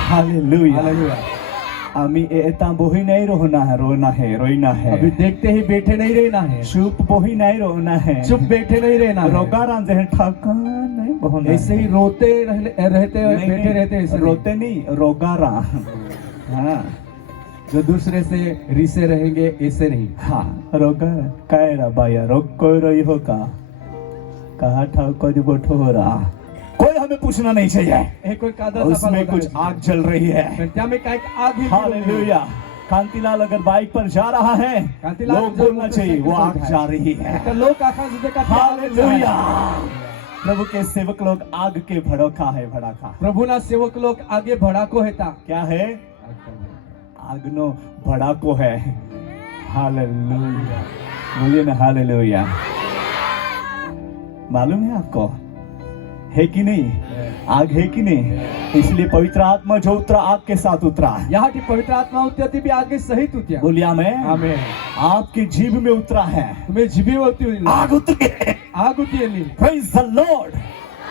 हालेलुया। हालेलुया। आम्ही एता बोही नहीं रोना है, रोना है, रोइना है। अभी देखते ही बैठे नहीं रहना है, चुप बोही नहीं रोना है, चुप बैठे नहीं रहना है। रोगा रांझे ठाका नहीं बोहना है। ऐसे ही रोते रहते नहीं, बैठे रहते ऐसे रोते नहीं, रोगा रा। हाँ जो दूसरे से रिसे रहेंगे ऐसे नहीं। हाँ रोगा काय रा बाया रोग कोई रही हो का कहा था कोई बोठो हो रहा, कोई हमें पूछना नहीं चाहिए। हे कोई कादा उसमें कुछ आग जल रही है। त्या में काय आग ही हालेलुया। कांतिलाल अगर बाइक पर जा रहा है, कांतिलाल लोग जो बोलना चाहिए वो आग जा रही है। तो लोग आकाश देखा हालेलुया। प्रभु के सेवक लोग आग के भड़का है, भड़का। प्रभु ना सेवक लोग आगे भड़ाको हेता क्या है? आग नो भड़ाको है। हालेलुया। बोलिए ना हालेलुया। मालूम है आपको है कि नहीं? आग है कि नहीं? इसलिए पवित्र आत्मा जो उतरा आग के साथ उतरा। यहाँ की पवित्र आत्मा उतरती भी आगे सहित उतरा। बोलिए आमेन। आमेन। आपकी जीभ में उतरा है, तुम्हें जीभी होती हुई आग उतरी, आग उतरी। Praise the Lord.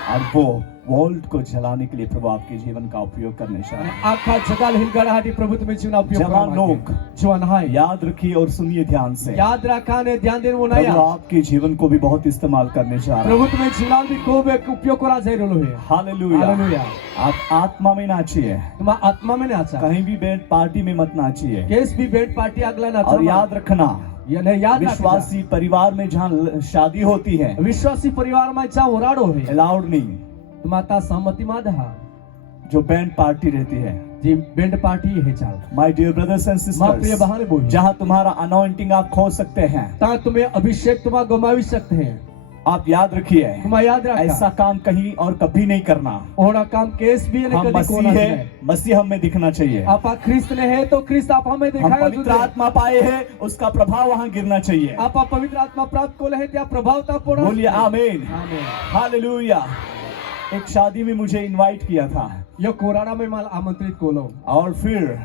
और वो वर्ल्ड को जलाने के लिए प्रभु आपके जीवन का उपयोग करने आणि चाहिए। आखा जगाला हिलगाण्यासाठी प्रभू तुम्ही जीवन उपयोग जवान करा लोग, जवान हाय याद रखिए और सुनिए ध्यान से, याद रखा ने ध्यान देन वो प्रभु नाही आपके जीवन को भी बहुत इस्तेमाल करने जा रहा प्रभू तुम्ही जीवनात भी खूप एक उपयोग करा जाई रहलो हे है। हालेलुया। हालेलुया आप आत्मा में नाचिए, तुम्हा आत्मा में नाचा कहीं भी बैंड पार्टी में मत नाचिए। केस भी बेड पार्टी अगला नाचा और याद रखना, ये नहीं याद रखना विश्वासी परिवार में जहाँ शादी होती है, विश्वासी परिवार में जा ओराडो है अलाउड नहीं तुम आता सहमति माद हा जो बैंड पार्टी रहती है। जी बेंड पार्टी है चाल माय डियर ब्रदर्स एंड मां प्रिय सिस्टर्स, बहाने बोल जहाँ तुम्हारा अनॉइंटिंग आप खो सकते हैं, ता तुम्हें अभिषेक तुम गमावी सकते हैं आप याद रखिए, तुम याद रखा ऐसा काम कहीं और कभी नहीं करना। ओड़ा काम केस भी ने हम कदी मसीह कोना है, है मसीह हमें दिखना चाहिए। आपा ख्रिस्त ने है तो ख्रिस्त आप हमें हम दिखाया पवित्र आत्मा पाए हैं, उसका प्रभाव वहाँ गिरना चाहिए। आपा पवित्र आत्मा प्राप्त कोले है त्या प्रभाव ता पूर्ण बोलिए आमीन, आमीन हालेलुया। एक शादी में मुझे इनवाइट किया था यो कोराडा में माल आमंत्रित कोलो और फिर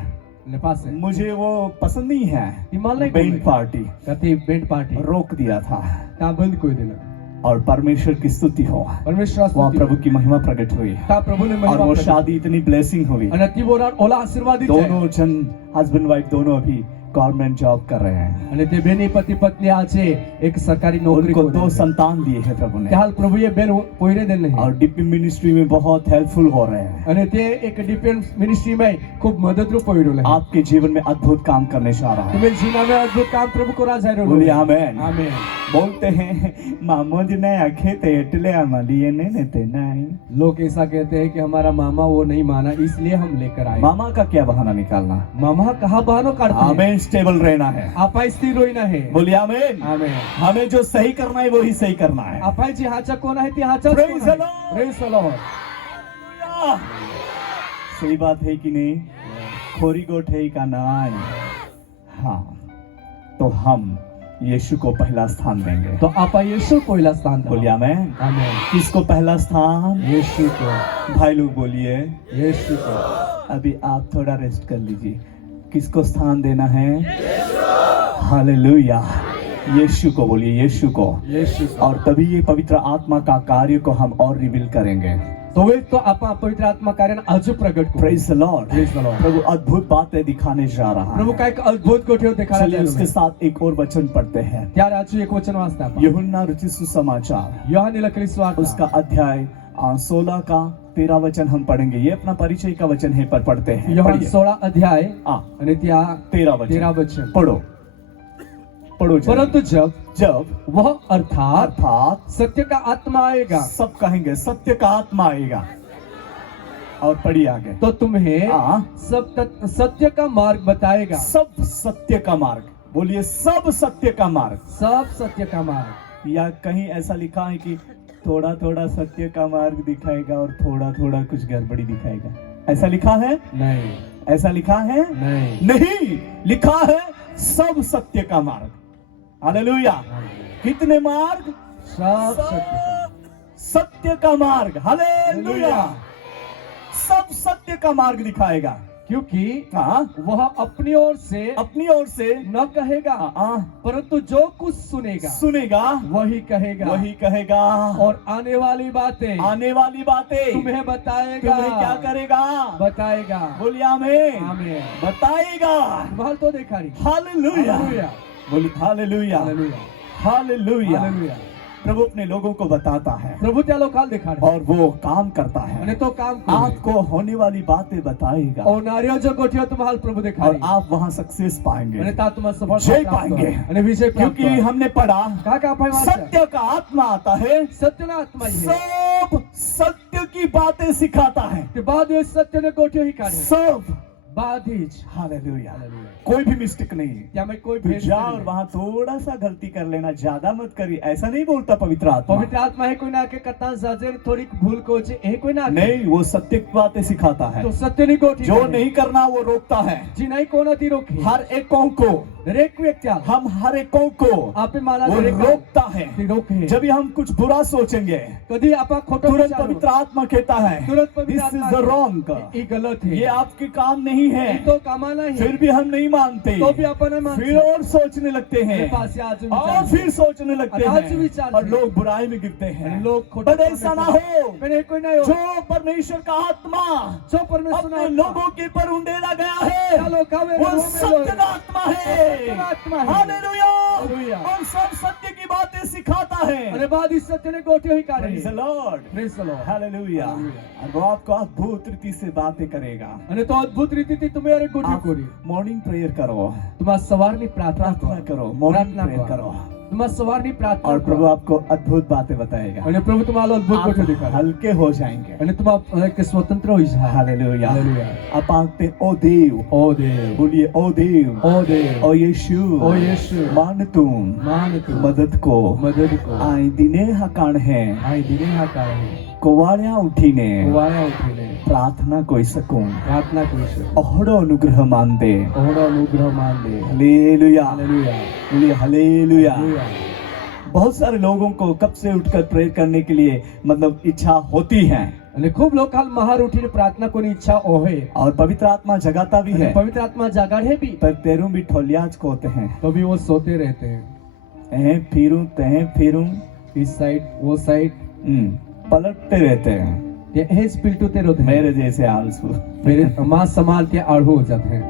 ने पास है मुझे वो पसंद नहीं है, इमाल नहीं बैंड पार्टी कति बेंड पार्टी रोक दिया था। ता बंद कोई देना और परमेश्वर की स्तुति हो, परमेश्वर वहाँ प्रभु की महिमा प्रकट हुई ता प्रभु ने और महिमा वो प्रकट शादी इतनी ब्लेसिंग हुई। અને ती बोरा ओला आशीर्वादित है दोनों जन हस्बैंड वाइफ दोनों अभी गवर्नमेंट जॉब कर रहे हैं। અને તે બેની પતિ પત્ની આજે એક સરકારી નોકરી उनको को 2 संतान दिए हैं प्रभु ने હાલ પ્રભુએ બેન પોઈરે દે નહીં और डीपी मिनिस्ट्री में बहुत हेल्पफुल हो रहे हैं। અને તે એક ડિફેન્સ મિનિસ્ટ્રી में खूब मददरूप पोईरो ले आपके जीवन में अद्भुत काम करने जा रहा है। तुम्हें जीना में अद्भुत काम प्रभु को राजा रो बोलिए आमीन। आमीन बोलते हैं मामो जी ने आखे थे એટલે અમારી એને नेते नहीं। लोग ऐसा कहते हैं कि हमारा मामा वो नहीं माना इसलिए हम लेकर आए मामा का क्या बहाना निकालना, मामा कहा बहानों काटते हैं हमें स्टेबल रहना है। आपा स्थिर रोइना है बोलिए आमीन। आमीन हमें जो सही करना है वही सही करना है। आपा जी हाचा कोण आहे ती हाचा Praise the Lord. Praise the Lord hallelujah. सही बात है कि नहीं? खोरी गोठ है का नाम। हाँ, तो हम यीशु को पहला स्थान देंगे। तो आपा यीशु पहिला स्थान द्या. बोलिए आमीन। आमीन किसको पहला स्थान? यीशु को भाई लोग बोलिए। यीशु को अभी आप थोड़ा रेस्ट कर लीजिए। किसको स्थान देना है? हालेलुया। यीशु को बोलिए, यीशु को। यीशु को और तभी ये पवित्र आत्मा का कार्य को हम और रिवील करेंगे। तो वे तो आपा पवित्र आत्मा कार्य अजून प्रगट करू. Praise the Lord. Praise the Lord. प्रभु अद्भुत बातें दिखाने जा रहा प्रभु है। काय एक अद्भुत गोष्ट दिखायला चलिए उसके लागलो. साथ एक और वचन पढ़ते हैं। त्या राजू एक वचन वाचता आपण. यूहन्ना रचित सुसमाचार योहानी लिखली सुवार्ता उसका अध्याय 16 का 13 वचन हम पढ़ेंगे। ये अपना परिचय का वचन है, पर पढ़ते हैं। योहान पढ़िए। 16 अध्याय हाँ, आणि त्या 13 वचन 13 वचन. पढ़ो पढ़ो जल्दी। परंतु जब जब वह अर्थात अर्थात सत्य का आत्मा आएगा सब कहेंगे सत्य का आत्मा आएगा। और पढ़िए आगे। तो तुम्हें हाँ, सत्य का मार्ग बताएगा. सब सत्य का मार्ग। बोलिए सब सत्य का मार्ग। सब सत्य का मार्ग. या कहीं ऐसा लिखा है कि थोड़ा थोड़ा सत्य का मार्ग दिखाएगा और थोड़ा थोड़ा कुछ गड़बड़ी दिखाएगा? ऐसा लिखा है? नहीं ऐसा लिखा है? नहीं. नहीं, लिखा है सब सत्य का मार्ग। हालेलुया। कितने मार्ग? सब सत्य का. सत्य का मार्ग। हालेलुया। सब सत्य का मार्ग दिखाएगा। क्योंकि हाँ, वह अपनी ओर से अपनी ओर से न कहेगा परंतु जो कुछ सुनेगा सुनेगा वही कहेगा वही कहेगा और आने वाली बातें आने वाली बातें तुम्हें बताएगा. तुम्हें क्या करेगा? बताएगा. बोलिए आमीन। आमीन. बताएगा। तुम्हारा तो देखा रही. हालेलुया। हालेलुया. बोलिए हालेलुया। हालेलुया. हालेलुया। हालेलुया. प्रभु अपने लोगों को बताता है प्रभु त्या लोकाल देखा रहे. और वो काम करता અને है। तो काम करे. आपको होने वाली बातें बताएगा और नारियों जो गोठियो तुम्हारा प्रभु देखा और रही. आप वहाँ सक्सेस અને पाएंगे। ता तुम्हारा सफलता जय प्राप्त पाएंगे। होगा. અને विजय प्राप्त क्योंकि होगा. हमने पढ़ा का का भाई वाचा. सत्य का आत्मा आता है, सत्य ना आत्मा ही है. सब सत्य की बातें सिखाता है। ते बाद ये सत्य ने गोठियो ही काढे. सब। बाधीच. हालेलुया। हालेलुया. कोई भी मिस्टेक नहीं। त्यामुळे कोई तो भेद जा नहीं. और वहां थोड़ा सा गलती कर लेना, ज्यादा मत करिए, ऐसा नहीं बोलता पवित्र आत्मा। पवित्र आत्मा है कोई ना के करता जाजे थोड़ी भूल को जे है कोई ना नहीं, वो सत्य की बातें सिखाता है। तो सत्य नहीं गोठी जो नहीं करना वो रोकता है। जी नहीं कोना ती रोकी हर एक को દરેક વ્યક્તિ हम हर एकों को આપે મારા वो દરેક रोकता है। તે રોકે जब भी हम कुछ बुरा सोचेंगे કદી આપા ખોટો तुरंत વિચારો पवित्र आत्मा कहता है तुरंत दिस पवित्र इज आत्मा द रॉन्ग, એ ગલત છે ये आपके काम नहीं है। એ તો કામા નહીં फिर भी हम नहीं मानते, तो भी अपन नहीं फिर मानते और सोचने लगते हैं એ પાસે આજુ और વિચાર फिर सोचने लगते और आज हैं विचार और से। लोग बुराई में गिरते हैं। लोग खोटे पर ऐसा ना हो, मैंने कोई नहीं हो जो परमेश्वर का आत्मा जो परमेश्वर अपने लोगों के पर उंडेला गया है ચાલો કાવે वो सत्य का आत्मा है। सत्य का आत्मा है। हालेलुया। हालेलुया। और सब सत्य की बातें सिखाता है। અને બાદ ઈ સત્યને ગોઠ્યો ही કાઢે Praise the Lord. Praise the lord hallelujah. Hallelujah। और वो आपको अद्भुत रीति से बातें करेगा। અને તો અદ્ભુત રીતિથી તમે અરે ગોઠવી आप કરી मॉर्निंग प्रेयर करो, તમારા સવારની પ્રાર્થના प्रार्थना करो, मॉर्निंग प्रार्थना प्रेयर करो करो તમારા સવારની પ્રાર્થના और प्रभु કરો आपको अद्भुत बातें बताएगा। અને પ્રભુ તમારો અદ્ભુત ગોઠવી आप દેખાડે हल्के हो जाएंगे। અને તમારા કે સ્વતંત્ર હોઈ જાય हालेलुया। हालेलुया। आप आंखते ओ देव, ઓ દેવ बोलिए ओ देव, ઓ દેવ ओ यीशु, ओ यीशु, मान तुम માન તું मदद को મદદ કો आई दिने हकाण है આઈ દિને હા કારણે कोवाळ्या उठीने વાયા ઉઠીને प्रार्थना कोई सकूं પ્રાર્થના કરીશું ओहड़ो अनुग्रह मान दे। ઓહડો અનુગ્રહ માન દે हालेलुया, હાલેલુયા बोलिए हालेलुया। હાલેલુયા। बहुत सारे लोगों को कब से उठकर प्रेयर करने के लिए मतलब इच्छा होती है અને ખૂબ લોક હાલ મહાર ઉઠીને પ્રાર્થના કોની ઈચ્છા હોય और पवित्र आत्मा जगाता भी અને है, પવિત્ર આત્મા જાગાડે भी पर तेरू भी ठोलियाज को होते हैं। तो भी वो सोते रहते हैं तह फिरूं इस साइड वो साइड पलटते रहते हैं ये हेज पिलटते रहते हैं मेरे जैसे आलसू। मेरे मां संभाल के आड़ू हो जाते हैं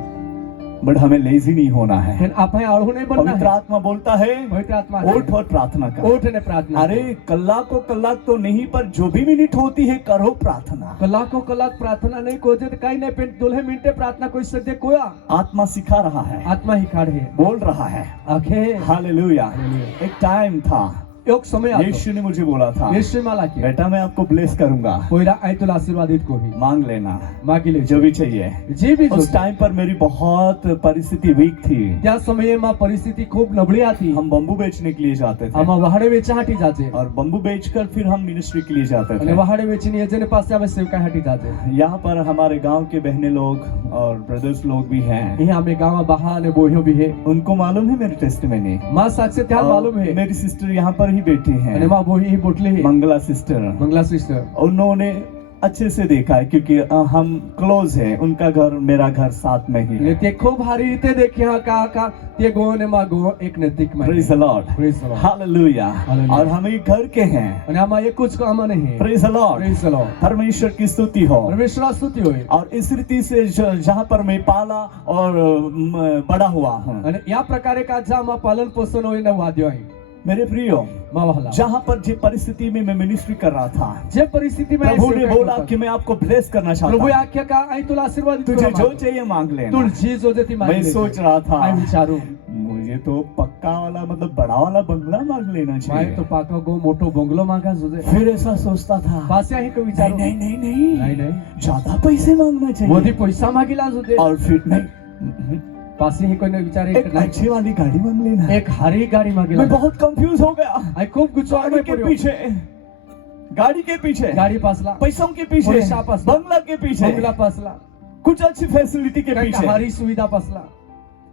बट हमें लेजी नहीं होना है। फिर आप है आड़ू नहीं बनना पवित्र है आत्मा बोलता है पवित्र आत्मा उठ और प्रार्थना कर। उठ ने प्रार्थना अरे कलाक तो नहीं, पर जो भी मिनट होती है करो प्रार्थना। कलाकों कलाक प्रार्थना नहीं को दे कहीं नहीं पेन 2 मिनटे प्रार्थना कोई सदे कोया आत्मा सिखा रहा है, आत्मा ही खाड़ है बोल रहा है। आंखें हालेलुया। हालेलुया। एक टाइम था, एक समय आता यीशु ने मुझे बोला था यीशु माला के बेटा मैं आपको ब्लेस करूंगा, कोईरा आयतुल आशीर्वादित को ही मांग लेना मांगी ले जो भी चाहिए। जी भी उस टाइम पर मेरी बहुत परिस्थिति वीक थी। त्या समय में परिस्थिति खूब नबળી હતી हम बम्बू बेचने के लिए जाते थे આમાં વહાડે વેચા હાટી જાજે और बम्बू बेचकर फिर हम मिनिस्ट्री के लिए जाते અને थे। વહાડે વેચીને એજને પાસે આવે સેવકા હાટી જાજે यहाँ पर हमारे गांव के बहनें लोग और ब्रदर्स लोग भी हैं। અહીંયા અમે ગામમાં બહા અને બોહ્યો भी है उनको मालूम है मेरी टेस्टिमनी। मां साक्षी त्या मालूम है मेरी सिस्टर यहाँ पर ही बैठी અને हैं, मां बोही ही बोटली है मंगला सिस्टर। मंगला सिस्टर उन्होंने अच्छे से देखा है क्योंकि हम क्लोज है, उनका घर मेरा घर साथ में ही ને है। તે ખૂબ હારી રીતે દેખ્યા કાકા તે ગો ને માં ગો એક નજીક માં praise the Lord, praise the lord hallelujah. Hallelujah। और हम ही घर के हैं। અને આમાં એક જ કામ નહીં praise the Lord, praise the lord परमेश्वर की स्तुति हो। પરમેશ્વર સ્તુતિ હોય और इस रीति से जहाँ पर मैं पाला और बड़ा हुआ हूँ। અને या प्रकारे का જામાં પાલન પોષણ હોય ને વાદ્યો અહીં मेरे प्रियो, માં વહાલા जहाँ पर जिस परिस्थिति में मैं मिनिस्ट्री कर रहा था, જે પરિસ્થિતિ में प्रभु ने बोला कि मैं आपको ब्लेस करना चाहता પ્રભુએ हूँ, આખ્યા કા અહીં તુલા આશીર્વાદ तुझे जो चाहिए मांग लेना। તું જી જોજેથી मैं માંગી सोच रहा था આ વિચારું मुझे तो पक्का वाला मतलब बड़ा वाला बंगला मांग लेना માય चाहिए। તો પાકો गो મોટો બંગલો માંગા જોજે फिर ऐसा सोचता था પાસે અહીં કોઈ नहीं વિચારો नहीं नहीं नहीं, नहीं, नहीं। ज्यादा पैसे मांगना चाहिए। મોદી પૈસા માંગીલા જોજે और फिर नहीं, પાસે અહીં કોઈને વિચારે एक अच्छी वाली गाड़ी मांग लेना। એક હારી ગાડી માંગીલા मैं बहुत कंफ्यूज हो गया। આ ખૂબ ગુસ્સો गाड़ी આવે के પડ્યો पीछे, गाड़ी के पीछे, ગાડી પાસલા पैसों के पीछे, पैसा पासला, बंगला के पीछे, બંગલા પાસલા कुछ अच्छी फैसिलिटी के કઈક पीछे હારી સુવિધા પાસલા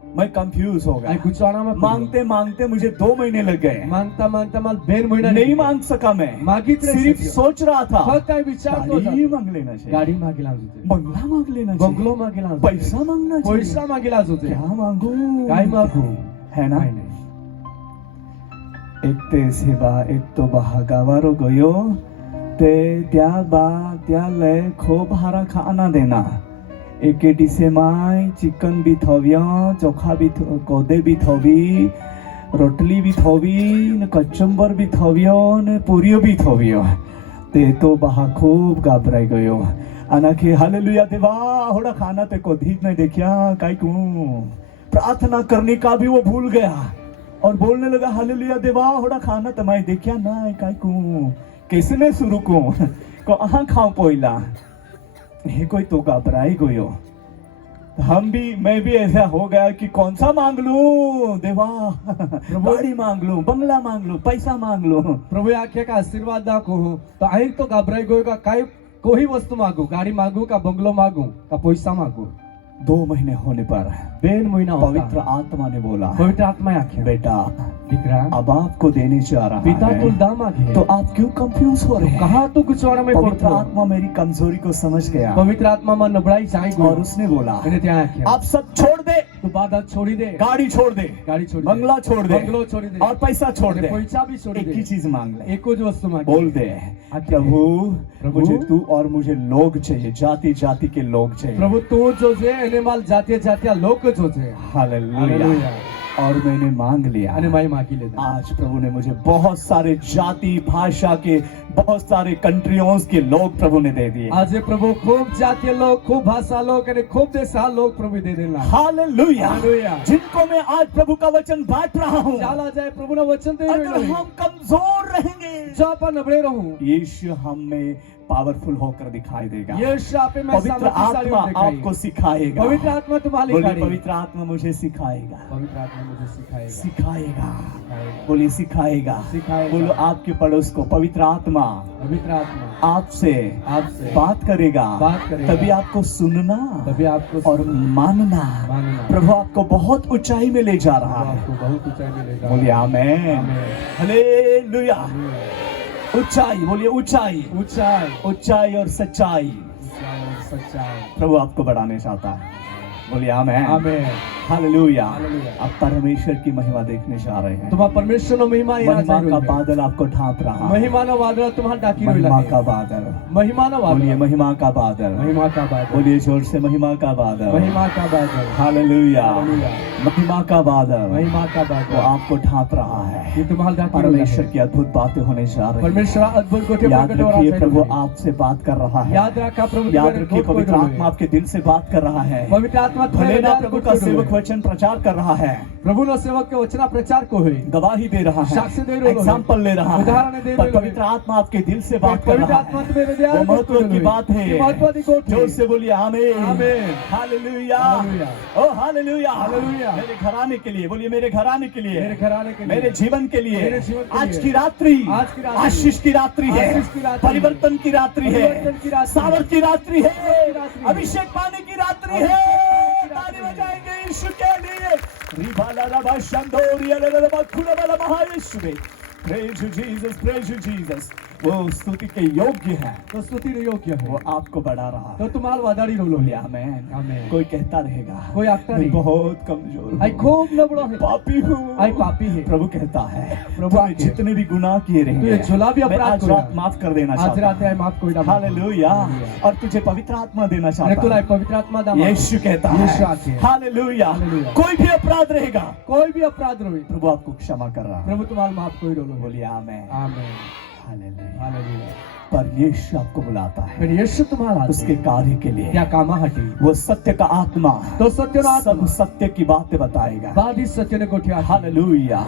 मैं कंफ्यूज हो આ गया। ગુસ્સાણામાં मांगते मांगते मुझे 2 महीने लग गए। માંગતા માંગતા માલ 2 મહિના नहीं मांग सका मैं, मांगी तो नहीं सिर्फ सकियो। सोच रहा था ફક્ત આ વિચારતો गाड़ी હતો मांग लेना चाहिए, ગાડી માંગીલા જોજે बंगला मांग लेना બંગલો चाहिए, માંગીલા જોજે पैसा मांगना चाहिए। પૈસા માંગીલા જોજે क्या मांगू, કાઈ માંગુ है ना। કાઈ નહીં એક તે સેવા એક તો બહાગાવારો ગયો તે ત્યાં લે ખૂબ હારા ખાના દેના એકે ડીસેમાં ચિકન બી થવ્યા ચોખા બી કોદે બી થવી રોટલી બી થવી ને કચુંબર બી થવ્યો ને પૂરીઓ બી થવ્યો તે તો બહા ખૂબ ગાભરાઈ ગયો આનાથી હાલેલુયા દેવા હોડા ખાના તે કોધી જ નહીં દેખ્યા કાંઈ કહું प्रार्थना करने का भी वो भूल गया और बोलने लगा हालेलुया देवा होड़ा खाना तमाई देखिया ना काय को कैसे मैं शुरू को आहा खाओ पोइला हे कोई तो घबराई गयो। हम भी मैं भी ऐसा हो गया कि कौन सा मांग लूं देवा, गाड़ी मांग लूं, बंगला मांग लूं, पैसा मांग लूं। પ્રભુએ આખ્યા કા આશીર્વાદ દાખો તો અહીં તો ગભરાઈ ગયો કા કાઈ કોઈ વસ્તુ માંગુ ગાડી માંગુ કા બંગલો માંગુ કા પૈસા માંગુ 2 महीने होने पर बेन मुइना होता पवित्र आत्मा ने बोला है, पवित्र आत्मा आखे बेटा दीकरा अब आपको देने जा रहा पिता है, तुल दाम आगे तो आप क्यों कंफ्यूज हो रहे हैं? कहा तू गुचवाड़ा में पवित्र पड़तो आत्मा मेरी कमजोरी को समझ गया पवित्र आत्मा में नबड़ाई जाई और गयो उसने बोला એને ત્યાં આખ્યા आप सब छोड़ दे, તું બાધા છોડી દે गाड़ी छोड़ दे, ગાડી છોડી દે बंगला छोड़ दे બંગલો છોડી દે और पैसा छोड़ અને दे, પૈસા भी छोड़ी एक दे ही चीज मांग ले, एको ज वस्तु मांगी बोल दे आज्ञा प्रभु प्रभु, मुझे तू और मुझे लोग चाहिए, जाति जाति के लोग चाहिए। પ્રભુ તું જો છે એને માલ જાતિયા જાતિયા लोग जो છે हालेलुया। हालेलुया और मैंने मांग लिया। અને માઈ માગી લેતા आज प्रभु ने मुझे बहुत सारे जाति भाषा के बहुत सारे कंट्रियों के लोग प्रभु ने दे दिए। આજે પ્રભુ ખૂબ જાતીય લોક ખૂબ ભાષા લોક અને ખૂબ દેશા લોક પ્રભુ દે દેલા हालेलुया। हालेलुया जिनको मैं आज प्रभु का वचन बांट रहा हूँ, ચાલા જાય પ્રભુના વચન દે अगर રહ્યો हम कमजोर रहेंगे, જો આપા નબળે રહું यीशु हम में पावरफुल होकर दिखाई देगा। યೇಸು આપે મેં पवित्र સામर्थ्यશાળી आत्मा दिखाई आपको सिखाएगा। पवित्र आत्मा तुम्हारी बोलिए सिखाएगी पवित्र आत्मा मुझे सिखाएगा, पवित्र आत्मा मुझे सिखाएगा सिखाएगा। सिखाएगा बोलिए सिखाएगा। सिखाएगा। बोलो आपके पड़ोस को पवित्र आत्मा पवित्र आत्मा आपसे आपसे बात करेगा, बात करेगा। तभी आपको सुनना तभी आपको और मानना। मानना प्रभु आपको बहुत ऊंचाई में ले जा रहा है। आपको बहुत ऊंचाई में ले जा बोलिए आमेन, आमेन। हालेलुया। ऊंचाई, बोलिए ऊंचाई, ऊंचाई ऊंचाई और सच्चाई ऊंचाई और सच्चाई प्रभु आपको बढ़ाने चाहता है। बोलिए आमेन, आमेन हालेलुया। हालेलुया। आप परमेश्वर की महिमा देखने जा रहे हैं। तुम्हारा परमेश्वरનો મહિમા અહીંયા महिमा જાય का રહ્યો बादल आपको ढांप रहा है। મહિમાનો વાદળ તમારા ઢાંકી રહ્યો महिमा લાગે का बादल, મહિમાનો बोलिए વાદળ महिमा का बादल, મહિમા का बादल बोलिए जोर से महिमा का बादल, મહિમા का बादल हालेलुया। हालेलुया। महिमा का बादल મહિમા का वो बादल आपको ढांप रहा है। ये तुम्हारा ढांकी રહ્યો परमेश्वर લાગે की अद्भुत बातें होने जा रही हैं। પરમેશ્વર અદ્ભુત ગોઠે याद પ્રગટ हो रखिए रहा प्रभु है आपसे बात कर रहा है। याद रखा प्रभु याद तुम्हारे रखिए गोठ को पवित्र डोले। आत्मा आपके दिल से बात कर रहा है। पवित्र आत्मा तुम्हारे भले ना हृदय प्रभु को का डोले। सेवक वचन प्रचार कर रहा है, પ્રભુનો સેવક કે વચના પ્રચાર को है गवाही दे रहा है, साक्ष्य दे रहा है, एग्जाम्पल ले रहा है, उदाहरण दे पर रहा है। पवित्र आत्मा आपके दिल से बात कर पवित्र रहा आत्मा है। तुम्हारे हृदय वो को महत्व की डोले। बात है। ये महत्व की गोठ है। जोर से बोलिए आमीन, आमीन। हालेलुया, हालेलुया। ओ हालेलुया, हालेलुया। मेरे घराने के लिए, बोलिए मेरे घराने के लिए, मेरे घराने के लिए मेरे जीवन के लिए, मेरे जीवन के आज लिए, की रात्रि आज की रात्रि, आशीष की रात्रि है, आशीष की रात्रि, परिवर्तन की रात्रि है, परिवर्तन की रात्रि, सावर की रात्रि है, की रात्रि, अभिषेक पाने की रात्रि अभिषेक है। पाने की ताली रात्रि। बजाएंगे यीशु के लिए। रिबाला रबा शंदोरिया रबा खुलबा महायीशु। Praise you Jesus, praise you Jesus. वो स्तुति के योग्य है, तो स्तुति योग्य वो है आपको बढ़ा रहा है। तो तुम्हारा वादाड़ी रोलो बोलिए आमेन। आमेन। कोई कहता रहेगा कोई आखता मैं नहीं। बहुत कमजोर आई हूँ, खूब नबड़ो है पापी हूँ, आई पापी है प्रभु कहता है प्रभु तूने आके, जितने भी गुनाह किए तू ये रहेंगे झोला भी मैं अपराध आज किया। रात माफ कर देना आज चाहता रात है माफ कोई हूँ। हालेलुया। और तुझे पवित्र आत्मा देना અને चाहता तुला हूँ। पवित्र आत्मा दामा यीशु कहता यीशु है आके। हालेलुया। हालेलुया। कोई भी अपराध रहेगा कोई भी अपराध रोई प्रभु आपको क्षमा कर रहा है। प्रभु तुम्हारा माफ कोई रोलो बोलिए आमेन, आमेन हालेलुया। हालेलुया पर यीशु आपको बुलाता है फिर यीशु तुम्हारा उसके कार्य के लिए। क्या कामा हटी वो सत्य का आत्मा तो सत्यનો सब આત્મા सत्य की बातें बताएगा। બાદી સત્યને કોઠ્યા हालेलुया,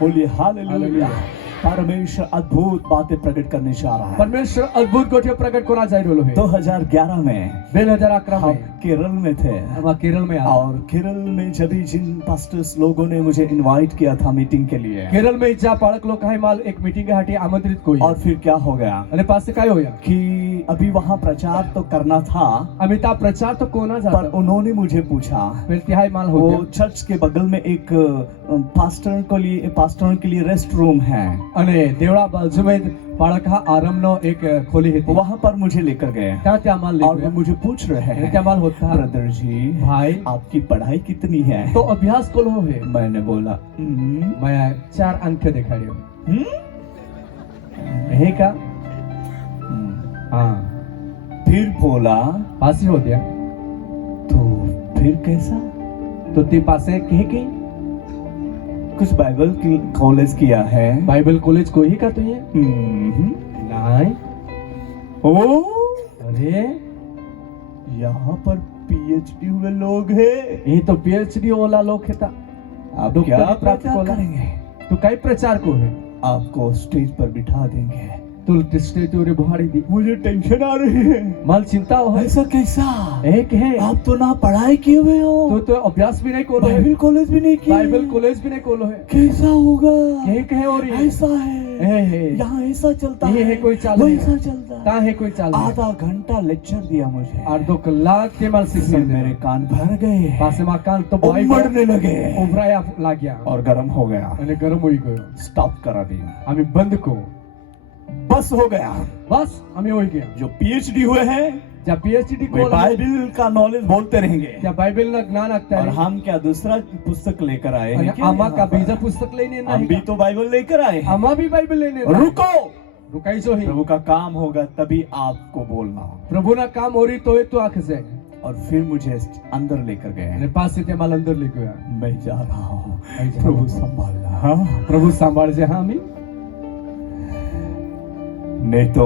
बोलिए हालेलुया। हालेलुया। परमेश्वर अद्भुत बातें प्रकट करने जा रहा है। પરમેશ્વર અદ્ભુત ગોઠ્યો પ્રગટ કરા જાય રહ્યો છે 2011 में 2011 हम में केरल में थे हम केरल में आए और केरल में जब भी जिन पास्टर्स लोगों ने मुझे इनवाइट किया था मीटिंग के लिए, केरल में ज्या पाळक लोक आहे माल एक मीटिंग हाटी आमंत्रित कोई और फिर क्या हो गया અને પાસે काय होया कि अभी वहाँ प्रचार तो करना था, आम्ही ता प्रचार तो कोणा पर जातो उन्होंने मुझे पूछा, फिर तिहाई माल हो वो गया चर्च के बगल में एक पास्टरों के लिए रेस्ट रूम है, અને દેવળા બાજુમાં પાળક હા આરામનો એક ખોલી હતી वहाँ पर मुझे लेकर गए ત્યાં ત્યાં માલ और वो લઈ मुझे पूछ रहे અને हैं ત્યાં माल होता ब्रदर जी भाई आपकी पढ़ाई कितनी है? तो अभ्यास कोलो है मैंने बोला मैं 4 अंक देखाड्यो "हम्म?" हे का हाँ फिर बोला पासी हो गया तो फिर कैसा? तो ते पासे कहे की कुछ बाइबल कॉलेज किया है। बाइबल कॉलेज कोई ही का तो ये हम्म। नहीं ओ अरे यहाँ पर पीएचडी हुए लोग हैं। ये तो पीएचडी वाला लोग है आप डॉक्टरी क्या प्राप्त प्रचार कोला। करेंगे? तो कई प्रचार को है आपको स्टेज पर बिठा देंगे। तो स्टेज तो रे बुहारी दी मुझे टेंशन आ रही है। माल चिंता हो है ऐसा कैसा? एक है आप तो ना पढ़ाई किए हुए हो, तो अभ्यास भी नहीं कोलो है बाइबल कॉलेज भी नहीं किया, बाइबल कॉलेज भी नहीं कोलो है कैसा होगा? एक है और ये ऐसा है यहाँ ऐसा चलता ये है है, कोई चाल वैसा नहीं। चलता है। ता है कोई चाल नहीं। आधा घंटा लेक्चर दिया मुझे, अर्धो कलाक ते मला इससे शिक्षण मेरे दिलं. कान भर गए, પાસે માં કાન તો ભાઈ उमड़ने लगे ઉભરાયા લાગ્યા और गर्म हो गया। અને ગરમ હોઈ ગયો. स्टॉप करा दिया, आम्ही बंद को बस हो गया। बस आम्ही होई ગયા. जो पीएचडी हुए हैं ज्या पीएचडी वे को बाइबल का नॉलेज बोलते रहेंगे, त्या बायबलनं ज्ञान और लागतं. हम क्या दूसरा पुस्तक लेकर आए आणि हैं क्या आम्हा यहाँ का पर? बीजा पुस्तक लઈને हम नाही भी का? तो बाइबल लेकर आए हैं। आम्हा भी बायबल लઈને नाही. रुको, रुकायचो ही. प्रभु का काम होगा तभी आपको बोलना हो। प्रभुना काम होरी तोय तो आखजे. और फिर मुझे अंदर लेकर गए, અને પાસે તે માલ અંદર લઈ ગયા. मैं जा रहा हूँ, मैं जा प्रभु रहा हूँ। संभालना। हाँ, प्रभु सांभाळजे. हा आम्ही नहीं तो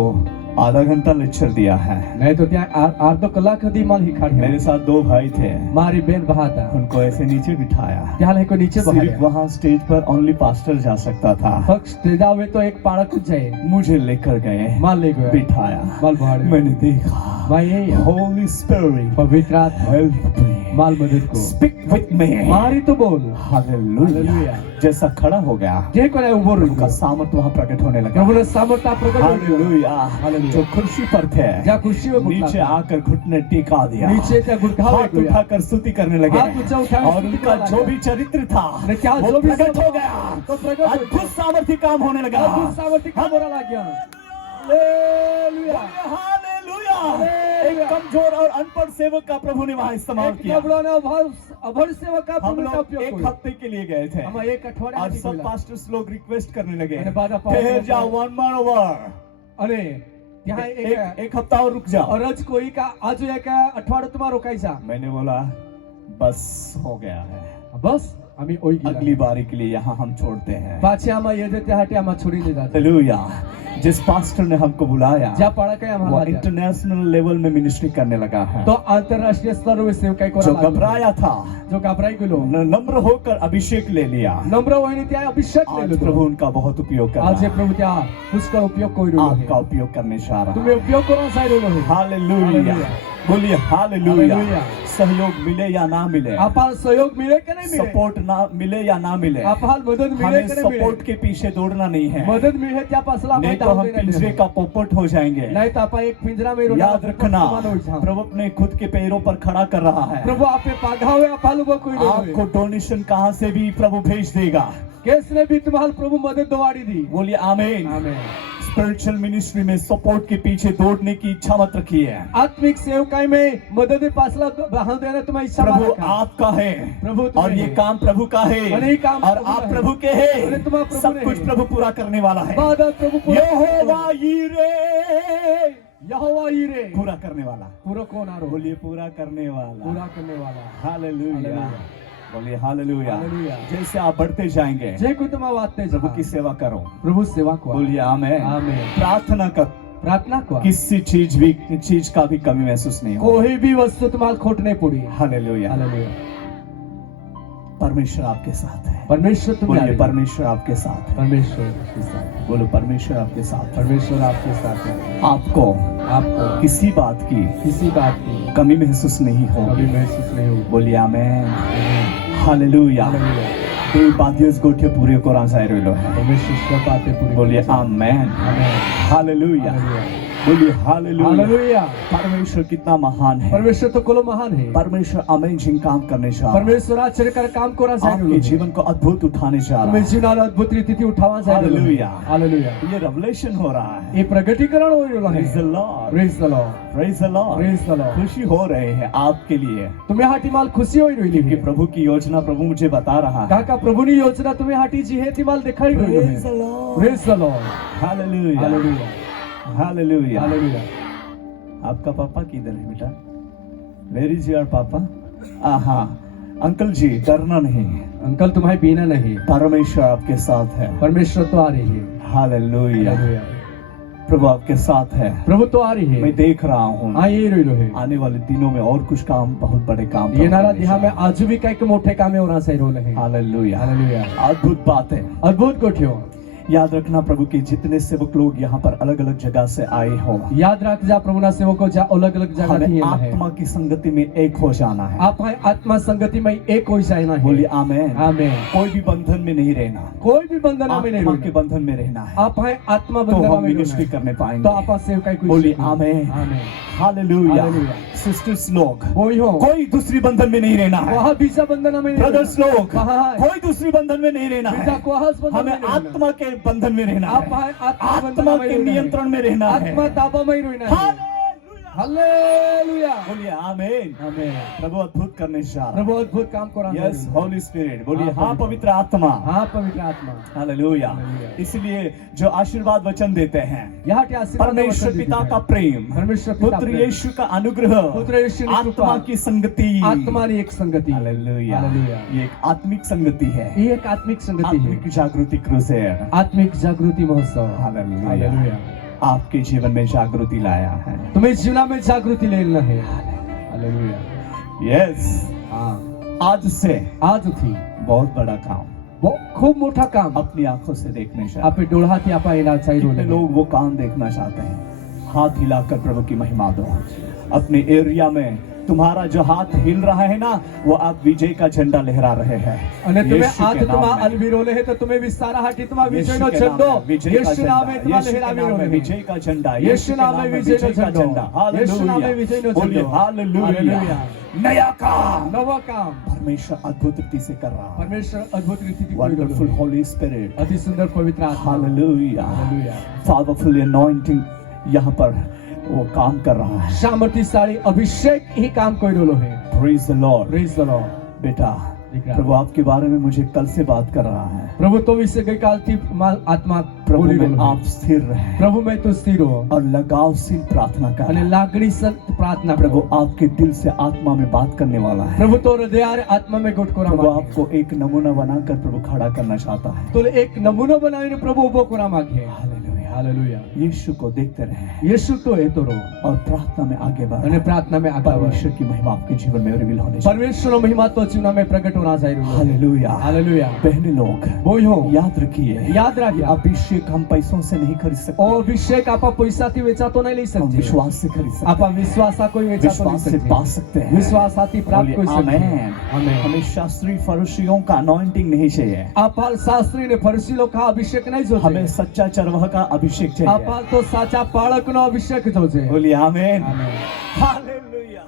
आधा घंटा लेक्चर दिया है। नहीं तो त्या अर्धो कलाक हदी माल ही खाड मेरे साथ दो भाई थे, मारी बेन बहाता उनको ऐसे नीचे बिठाया, त्याला को नीचे सिर्फ बहाया. वहाँ स्टेज पर ओनली पास्टर जा सकता था। फक्त स्टेजावे तो एक पाळक जाय. मुझे लेकर गए, माल लई गया. बिठाया, माल बहाडे. मैंने देखा, माये होली स्पिरिट पवित्र आत्मा हेल्प मी, माल मदद को स्पीक विथ मी, मारी तो बोल. हालेलुया। हालेलुया. जैसा खड़ा हो गया, जे कोणी उभो प्रभु का राहिलो सामर्थ वहाँ प्रकट होने लगा। प्रभुने सामर्थ प्रकट होईल. हालेलुया। जो कुर्सी पर थे, ज्या खुर्चीवर नीचे बसला आकर घुटने टिका दिया, नीचे त्या गुडघावर हाथ गया. उठाकर स्तुति करने लगे, हाथ ऊंचा उठाकर और स्तुति उनका करने जो लगे. भी चरित्र था ने क्या वो जो भी प्रकट सब हो गया, तो प्रकट हो अद्भुत सामर्थ्य काम होने लगा। अद्भुत सामर्थ्य काम होने लगा. हालेलुया. हालेलुया। हालेलुया. एक कमजोर और अनपढ़ सेवक का प्रभु ने वहाँ इस्तेमाल एक किया। नबळाने अभड सेवा का हम प्रभु का लोग उपयोग एक करू. हफ्ते के लिए गए थे, आम्हा एक और आठवड्याआधी सब गेला. पास्टर्स लोग रिक्वेस्ट करने लगे, અને બાધા ठहर जाओ, वन मोर ओवर, અને ત્યાં एक हफ्ता और रुक जाओ। અરજ કોઈ का આજુ એક અઠવાડિયું તમારો રોકાઈજા. मैंने बोला बस हो गया है, બસ आम्ही ओई अगली बारी के लिए यहाँ हम छोड़ते हैं। पाछे आम्हा येते त्यासाठी आम्हा छोडीने जातो. हालेलुया। जिस पास्टर ने हमको बुलाया ज्या पाळकाय वो आम्हाला द्या. इंटरनेशनल लेवल में मिनिस्ट्री करने लगा है। तो आंतरराष्ट्रीय स्तरावर सेवकाई जो करायला लागलो. घबराया था, जो घाबराई गेलो नम्र होकर अभिषेक ले लिया। नम्र होईने त्या अभिषेक आज लेलो. प्रभु उनका बहुत उपयोग कर आज हे रहा है। प्रभु त्या पुष्कळ उपयोग करू आपका उपयोग करने जा रहा तुम्ही है। उपयोग करून साइड होलो. हालेलुया। हालेलुया. बोलिए हालेलुया। हालेलुया. सहयोग मिले या ना मिले, आपाल सहयोग मिले की नाही मिले, सपोर्ट ना मिले या ना मिले, आपाल मदत मिले हमें की नाही सपोर्ट मिले, के पीछे दौड़ना नहीं है, मदत मिळे त्यापासून नहीं आपण तो हम पिंजरे का पोपट हो जाएंगे। नाही तर आपण एक पिंजरा में याद रखना, प्रभु अपने खुद के पैरों पर खड़ा कर रहा है। प्रभु आपे पागावे आपाल उभं कोई आपको डोनेशन कहाँ से भी प्रभु भेज देगा। केसने भी तुम्हाला प्रभु मदत दवाडी दी. बोलिए आमीन। आमेन. स्पिरिचुअल मिनिस्ट्री में सपोर्ट के पीछे दौड़ने की इच्छा मत रखिए। आत्मिक सेवकाई में मदद पासला बहाव देने तुम्हें इच्छा प्रभु मत रखा. आपका है, प्रभु तुम्हें और ये है. काम प्रभु का और है, ये काम और प्रभु आप का है. प्रभु के और ये हैं। तुम्हारा प्रभु सब ने कुछ है. प्रभु पूरा करने वाला है। बादल प्रभु पूरा यहोवा यीरे, यहोवा यीरे पूरा करने वाला। पूरा कौन आ रहा बोलिए पूरा करने वाला। पूरा करने वाला. हालेलुया। हालेलुया. बोलिए हालेलुया। हालेलुया. जैसे आप बढ़ते जाएंगे, जे कोई तुम्हारा वास्ते प्रभु की सेवा करो। प्रभु सेवा को बोलिए आमेन। आमेन. प्रार्थना कर, प्रार्थना को किसी चीज का भी कमी महसूस नहीं हो। कोई भी वस्तु तुम्हाला खोट नहीं पड़ी. हालेलुया। हालेलुया. परमेश्वर आपके साथ है। परमेश्वर बोलिए तुम्हारे परमेश्वर आपके साथ है। परमेश्वर के साथ. बोलो परमेश्वर आपके साथ है। परमेश्वर आपके साथ है. आपको आपको किसी बात की किसी बात की कमी महसूस नहीं कभी होगी। महसूस नहीं होगी. बोलिए आमेन। हालेलुया। हालेलुया. देव बादियस गोठे पूरे कोरान जाय रहलो है। परमेश्वर सब बातें पूरी बोलिए करते हैं. आमेन। आमेन. हालेलुया। हालेलुया. बोलिए हालेलुया। हालेलुया. परमेश्वर कितना महान है। परमेश्वर तो कोलो महान है. परमेश्वर अमेजिंग काम करने जा रहा है। परमेश्वर आश्चर्यकर काम करा आपके जीवन को अद्भुत उठाने जा रहा तुम्ही है। जीवनाला अद्भुत रीतीने उठावा जाय हालेलुया. हालेलुया. ये रेवलेशन हो रहा है। ये प्रगटीकरण हो रहा Praise the है. Lord. Praise the Lord. Praise the Lord. Praise the Lord. खुशी हो रहे हैं आपके लिए, तुम्ही हाटी माल खुशी होई रही क्योंकि है. प्रभु की योजना प्रभु मुझे बता रहा है। काका प्रभुनी योजना तुम्ही हाटी जी है ती माल दिखाई रही है. Praise the Lord. Praise the Lord. Hallelujah. Hallelujah. Hallelujah. Hallelujah. आपका पापा किधर है बेटा? Where is your पापा? हाँ अंकल जी, डरना नहीं, अंकल तुम्हारे बिना नहीं. परमेश्वर आपके साथ है। परमेश्वर तो आ रही है. हालेलुया। हालेलुया. प्रभु आपके साथ है। प्रभु तो आ रही मैं है. देख रहा हूँ हाँ ये रही है. आने वाले दिनों में और कुछ काम, बहुत बड़े काम येणारा दिहा में आज भी काही मोठे कामे होणार आहे रोल है. हालेलुया। हालेलुया. अद्भुत बात है। अद्भुत गोष्टी हो. याद रखना प्रभु के जितने सेवक लोग यहाँ पर अलग अलग जगह से आए हो, याद राख जा प्रभुना सेवको जा अलग अलग जगह थी हमें है आत्मा की संगति में एक हो जाना है। आप आत्मा संगति में एक हो जाना है। बोलिए आमेन। आमेन। कोई भी बंधन में नहीं रहना, कोई भी बंधन में नहीं आत्मा के रहना। बंधन में रहना है, आप है आत्मा तो बंधन हम में मिनिस्ट्री रहना है। करने तो पाएंगे। आप सेवकाई कोई बोलिए सीखो। आमेन। आमेन। हालेलुया। हालेलुया। सिस्टर्स लोग वही हो कोई दूसरी बंधन में नहीं रहना है। वहाँ बीजा बंधन में नहीं ब्रदर्स रहना। लोग वहाँ है। कोई दूसरी बंधन में नहीं रहना बीजा है। को हस बंधन में हमें नहीं रहना। आत्मा के बंधन में रहना आप है, है आत्मा बंधन आत्मा में के रहना है। नियंत्रण में रहना है। आत्मा ताबा में ही रहना है। हालेलुया। हालेलुया। बोलिए आमेन। आमेन। प्रभु अद्भुत करने जा रहा प्रभु अद्भुत काम कर रहा है। Yes Holi spirit. बोलिए हाँ, हाँ पवित्र। पवित्र आत्मा। हाँ पवित्र आत्मा। हालेलुया। हालेलुया। इसलिए जो आशीर्वाद वचन देते हैं, यहाँ के आशीर्वाद परमेश्वर वचन पिता देते का हैं। प्रेम, परमेश्वर पिता पुत्र प्रेम, यीशु का अनुग्रह, पुत्र यीशु की कृपा, आत्मा की संगति, आत्मा की एक संगति। हालेलुया। हालेलुया। ये एक आत्मिक संगति है, ये एक आत्मिक संगति है। आत्मिक जागृति क्रूसेड। आत्मिक जागृति महोत्सव। हालेलुया। हालेलुया। आपके जीवन में जागृति लाया है। तुम्हें जीवन में जागृति लेना है। हालेलुया। यस। हाँ आज से आज थी बहुत बड़ा काम वो खूब मोटा काम अपनी आंखों से देखने चाहिए। आप डोळा थी आप येणार चाहिए कितने लोग वो काम देखना चाहते हैं? हाथ हिलाकर प्रभु की महिमा दो। अपने एरिया में तुम्हारा जो हाथ हिल रहा है ना, वो आप विजय का झंडा लहरा रहे हैं। અને તમે यीशु હાથ के नाम તમા में। અલવીરોલે હે તો તમે વિસ્તારા હાટી તમા यीशु વિજયનો के नाम झंडો में विजय का યીશુ નામે झंडा, તમા यीशु के नाम में લહેરાવીરોલે विजय का झंडा, यीशु नाम में विजय का झंडा, यीशु नाम में विजय का बोलिए झंडा। हालेलुया। हालेलुया। नया काम નવા કામ परमेश्वर अद्भुत रीति से कर रहा है। પરમેશ્વર અદ્ભુત રીતિથી કરી वंडरफुल રહ્યો છે। होली स्पिरिट। અતિ સુંદર પવિત્ર આત્મા। हालेलुया। हालेलुया। पावरफुल अनॉइंटिंग यहाँ पर वो काम कर रहा है। સામર્થ્યશાળી અભિષેક ही काम કરી રહ્યો है। Praise the Lord. Praise the Lord. बेटा દીકરા। प्रभु आपके बारे में मुझे कल से बात कर रहा है। પ્રભુ તો વિશે ગઈકાલથી આત્મા प्रभु બોલી में રહ્યો आप છે। स्थिर रहे પ્રભु મેં તો સ્થિર હો और लगावशील प्रार्थना અને करें। લાગણીસર प्रार्थना प्रभु करो। आपके दिल से आत्मा में बात करने वाला है। प्रभु तो हृदय आत्मा में गोटकोरा प्रभु मागे आपको एक नमूना बनाकर प्रभु खड़ा करना चाहता है। तो एक नमूनो बनाવીને प्रभु ઉભો કરવા માંગે। हालेलुया। हालेलुया। यीशु को देखते रहे यीशु तो है तो रो और प्रार्थना में आगे અને बढ़े। प्रार्थना में आगे बढ़ो। परमेश्वर की महिमा आपके जीवन में रिवील होने चाहिए। परमेश्वरનો મહિમા તો જીવનમાં में प्रकट होना चाहिए। हालेलुया। हालेलुया। बहने लोग बोई हो याद रखिए, याद रखिए अभिषेक हम पैसों से नहीं खरीद सकते, ओ अभिषेक आपा पैसाથી વેચાતો નહીં લઈ हम શકજે। विश्वास से खरीद सकते आपा विश्वासा कोई वेचातो विश्वास नहीं से पा सकते। सकते हैं। विश्वासाથી प्राप्त कोई बोलिए सकते आमेन। आमेन। हमें शास्त्री फरीसियों का अनॉइंटिंग नहीं चाहिए, आपा शास्त्री ने फरीसी लोग का अभिषेक नहीं जो हमें सच्चा चरवाह का अभिषेक चाहिए। आपा तो साचा बाळकનો अभिषेक जो છે। बोलिए आमेन। आमेन। हालेलुया।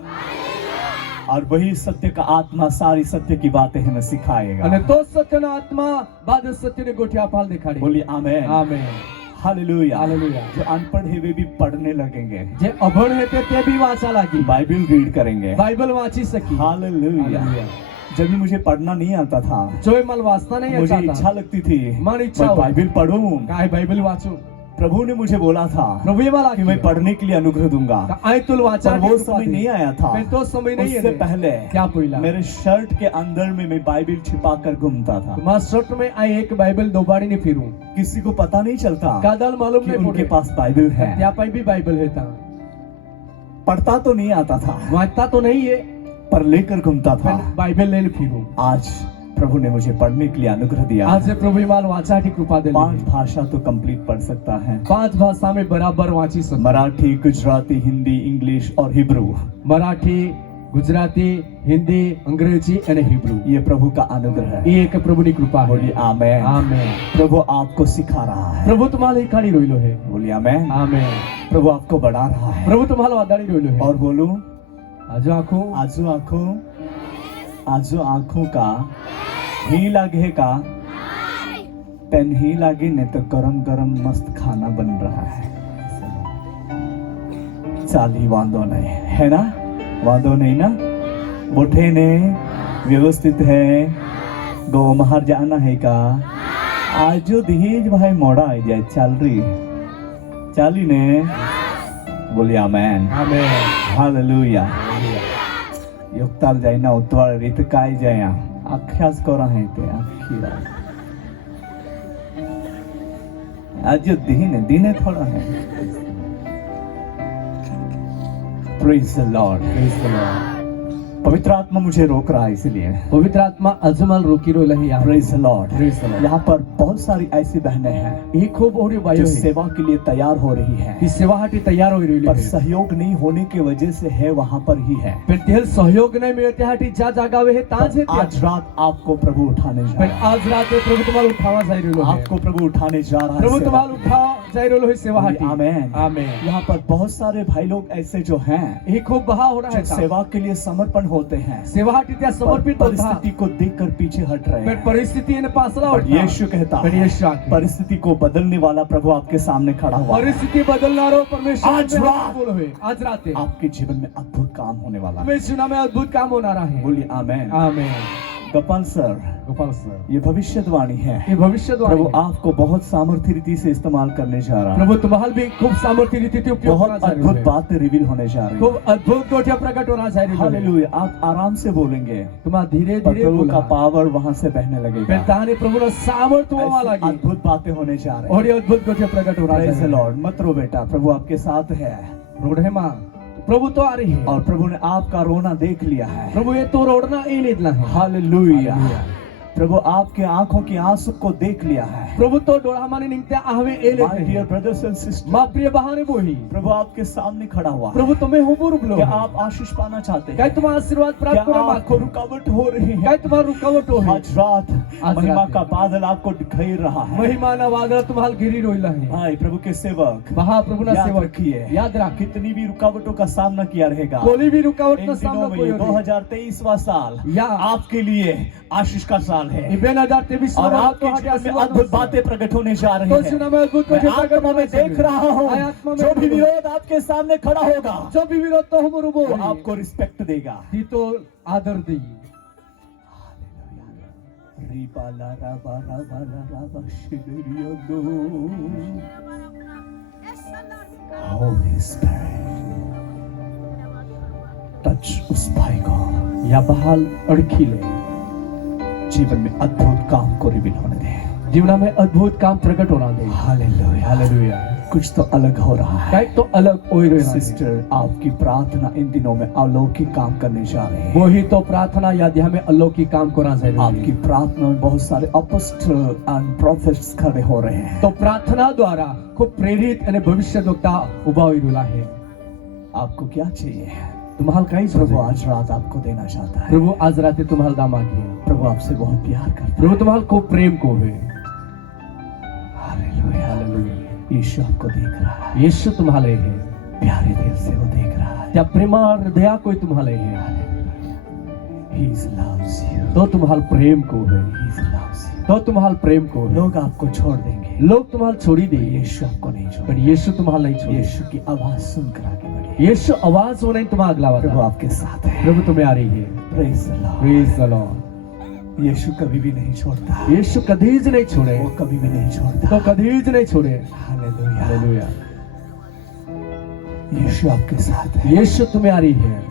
और वही सत्य का आत्मा सारी सत्य की बातें हमें અને सिखाएगा। તો સત્યનો આત્મા બાદ સત્યને ગોઠી આપા દેખાડી। बोलिए आमेन। आमेन। हालेलुया। हालेलुया। जो अनपढ़ है वे भी पढ़ने लगेंगे, જે અભણ હે તે બી વાંચા લાગી। बाइबल रीड करेंगे। બાઇબલ વાંચી સકી। हालेलुया। हालेलुया। जब भी मुझे पढ़ना नहीं आता था, જો એ મલ વાંચતા નહીં मुझे હતા इच्छा लगती थी मन इच्छा मैं हो। बाइबल पढ़ूं। કાય બાઇબલ વાંચું। प्रभु ने मुझे बोला था પ્રભુએ मला कि मैं पढ़ने के लिए अनुग्रह दूंगा, આય તુલ વાંચા पर वो समय नहीं आया था। मैं तो समय नहीं उससे है पहले क्या पहिला मेरे शर्ट के अंदर में मैं बाइबल छिपा कर घूमता था। मां शर्ट में आय एक बाइबल दोबाड़ीने फिरूं। किसी को पता नहीं चलता કાદલ માલુમ कि નહીં उनके પડે पास बाइबल है। ત્યાં પાઈ भी बाइबल है ता पढ़ता तो नहीं आता था, वांचता तो नहीं है पर लेकर घूमता था। मैं बाइबल लेने फिरूं। आज प्रभु ने मुझे पढ़ने के लिए अनुग्रह दिया। आज प्रभु माल वांचाटी कृपा दे 5 भाषा तो कंप्लीट पढ़ सकता है, 5 भाषा में बराबर वांची सकता। मराठी, गुजराती, हिंदी, इंग्लिश और हिब्रू। मराठी, गुजराती, हिंदी, अंग्रेजी और हिब्रू। ये प्रभु का अनुग्रह है। ये एक प्रभु की कृपा है। बोलिए आमेन। आमेन। प्रभु आपको सिखा रहा है। प्रभु तुम्हाला इकाडी रोइलो है। बोलिए आमेन। आमेन। प्रभु आपको बढ़ा रहा है। प्रभु तुम्हाला वादाड़ी रोइलो है। और बोलूं, आजो आंखों आजू आंखों का ही लागे का पेन ही लागे नहीं तो गरम गरम मस्त खाना बन रहा है। चाली वांदो नहीं है ना, वांदो नहीं ना, बोठे ने व्यवस्थित है, गो बाहर जाना है का, आज जो दहेज भाई मोड़ा आ जाए चल रही चाली ने। बोलिए आमेन। आमेन। हालेलुया। युक्ताल जाए ना उतवाळ रीत काय जाया अख्याच करा है ते अख्खी रात। आज जो दिन है थोड़ा है। Praise the Lord. Praise the Lord. पवित्र आत्मा मुझे रोक रहा है इसलिए पवित्र आत्मा अजमल रोकी रोल है यहाँ praise the Lord. Praise the Lord. यहाँ पर बहुत सारी ऐसी बहनें हैं ही खूप ओढी बाई जो आहे सेवा के लिए तैयार हो रही ही हैं, सेवासाठी तयार होई पर आहे सहयोग नहीं होने की वजह से है वहाँ पर ही है। पण ते सहयोग नाही मिळत त्यासाठी ज्या जागावे हे ताज पर आज रात आपको प्रभु उठाने जा पण रहा है, आज रात्री प्रभु तुम्हाला उठावा जाई रहलो आहे आपको प्रभु उठाने जा रहा प्रभु है। तुम्हाला उठावा जाई रहलो आहे सेवासाठी आमेन। आमेन यहाँ पर बहुत सारे भाई लोग ऐसे जो हैं ही खूप बहा होणार जो आहे सेवा के लिए समर्पण होते हैं, सेवासाठी त्या पर समर्पित होता परिस्थिति को देखकर पीछे हट रहे पण हैं। परिस्थितीने पासला पर होता यीशु कहता पण है यीशु आके परिस्थिति को बदलने वाला प्रभु आपके सामने खड़ा हुआ है। परिस्थिती बदलणारो परमेश्वर आज में रात बोलो है आज रात्री आपके जीवन में अद्भुत काम होने वाला है। तुम्ही जीवना में अद्भुत काम होणार आहे बोलिए आमेन। आमेन गोपाल सर, गोपाल सर ये भविष्यवाणी है। ये भविष्यवाणी प्रभु है। आपको बहुत सामर्थ्य रीति से इस्तेमाल करने जा रहा है। प्रभु तुम्हाला भी खूप सामर्थ्य रीतीने उपयोग बहुत करणार अद्भुत आहे बातें रिवील होने जा रही खूप अद्भुत गोष्टी प्रकट होणार आहे हालेलुया। आप आराम से बोलेंगे, तुम्हाला धीरे पर धीरे प्रभु का बोला पावर वहां से बहने लगेगा। ताने प्रभुला सामर्थ्य व्हावा ऐसी लागेल अद्भुत बातें होने जा रही और ये अद्भुत गोष्टी प्रकट होणार Praise the आहे Lord। मत रो बेटा, प्रभु आपके साथ है रोड है मां प्रभु तो आ रही है और प्रभु ने आपका रोना देख लिया है। प्रभु ये तो रोडना येईल इथला है हालेलुया। हालेलुया। प्रभु आपके आंखों की आंसू को देख लिया है। प्रभु तो डोळामाने निघत्या आहवे येले My dear brothers and sisters, मा प्रिय बहाने बोही प्रभु आपके सामने खड़ा हुआ है। प्रभु तुम्हें हुबूर उबलो क्या आप आशीष पाना चाहते काय हैं? तुम्हाला आशीर्वाद क्या प्राप्त करा आपको मागतो रुकावट हो रही है? काय तुम्हाला रुकावट हो आज रात आज महिमा रात का बादल आपको घेर रहा है। महिमाना वादळ तुम्हाला घेरी रोइला है हाय प्रभु के सेवक, महा प्रभुना याद सेवक रखिए, याद राख कितनी भी रुकावटों का सामना किया रहेगा, कोली भी रुकावट इन का दिनों सामना में कोई ये 2023वां साल या आपके लिए आशीष का साल है 2023 और आपके जीवन में अद्भुत बातें प्रकट होने जा रही तो हैं। जीवन में अद्भुत मैं गोष्टी प्रकट आत्मा में होने देख रहा हूँ, आय आत्मा में जो भी देखो। विरोध आपके सामने खड़ा होगा जो भी विरोध तो हम रुबो वो आपको रिस्पेक्ट देगा। ती तो आदर देई रिबाला राबा राबा राबा शिदरियोदो। Holy Spirit, टच उस भाई को, या बहाल अडखीले जीवन में अद्भुत काम को रिवील होने दे। जीवना में अद्भुत काम प्रकट होना दे हालेलुया। हालेलुया कुछ तो अलग हो रहा है। काय तो अलग ओई रही सिस्टर, आपकी प्रार्थना इन दिनों में अलौकिक काम करने जा रही है। वही तो प्रार्थना याद हमें अलौकिक काम करा जाए आपकी प्रार्थना में बहुत सारे अपोस्टल एंड प्रोफेट्स खड़े हो रहे हैं। तो प्रार्थना द्वारा खूप प्रेरित आणि भविष्यवक्ता उभा होईल आहे आपको क्या चाहिए? तुम्हाला काहीच प्रभु प्रभु आज रात आपको देना चाहता है। प्रभु आज रात्री तुम्हाला दामा घे प्रभु आपसे बहुत प्यार करता प्रभु है। तुम्हाला खूप प्रेम को है हालेलुया। हालेलुया यीशु आपको देख रहा है, येशू तुम्हाला है प्यारे दिल से वो देख रहा है। त्या प्रेमा हृदया कोई तुम्हाला है He loves you. तो तुम्हाला प्रेम को है He loves you. तो तुम्हाला प्रेम को है लोग आपको छोड़ देंगे, लोग तुम्हाला छोड़ी दे यीशु आपको नहीं पण छोड़ेगा। येशू तुम्हाला नहीं छोड़े यीशु की आवाज सुनकर आगे बढ़िए। येशू आवाज होने तुम्हाला अगला प्रभु वाला आपके साथ है। प्रभु तुम्हें आ रही है Praise the Lord. Praise the Lord यीशु कभी भी नहीं छोड़ता, येशू कधीच नहीं छोड़े वो कभी भी नहीं छोड़ता। तो कधीच नहीं छोड़े हालेलुया। हालेलुया यीशु आपके साथ है। येशू तुम्हें आ रही है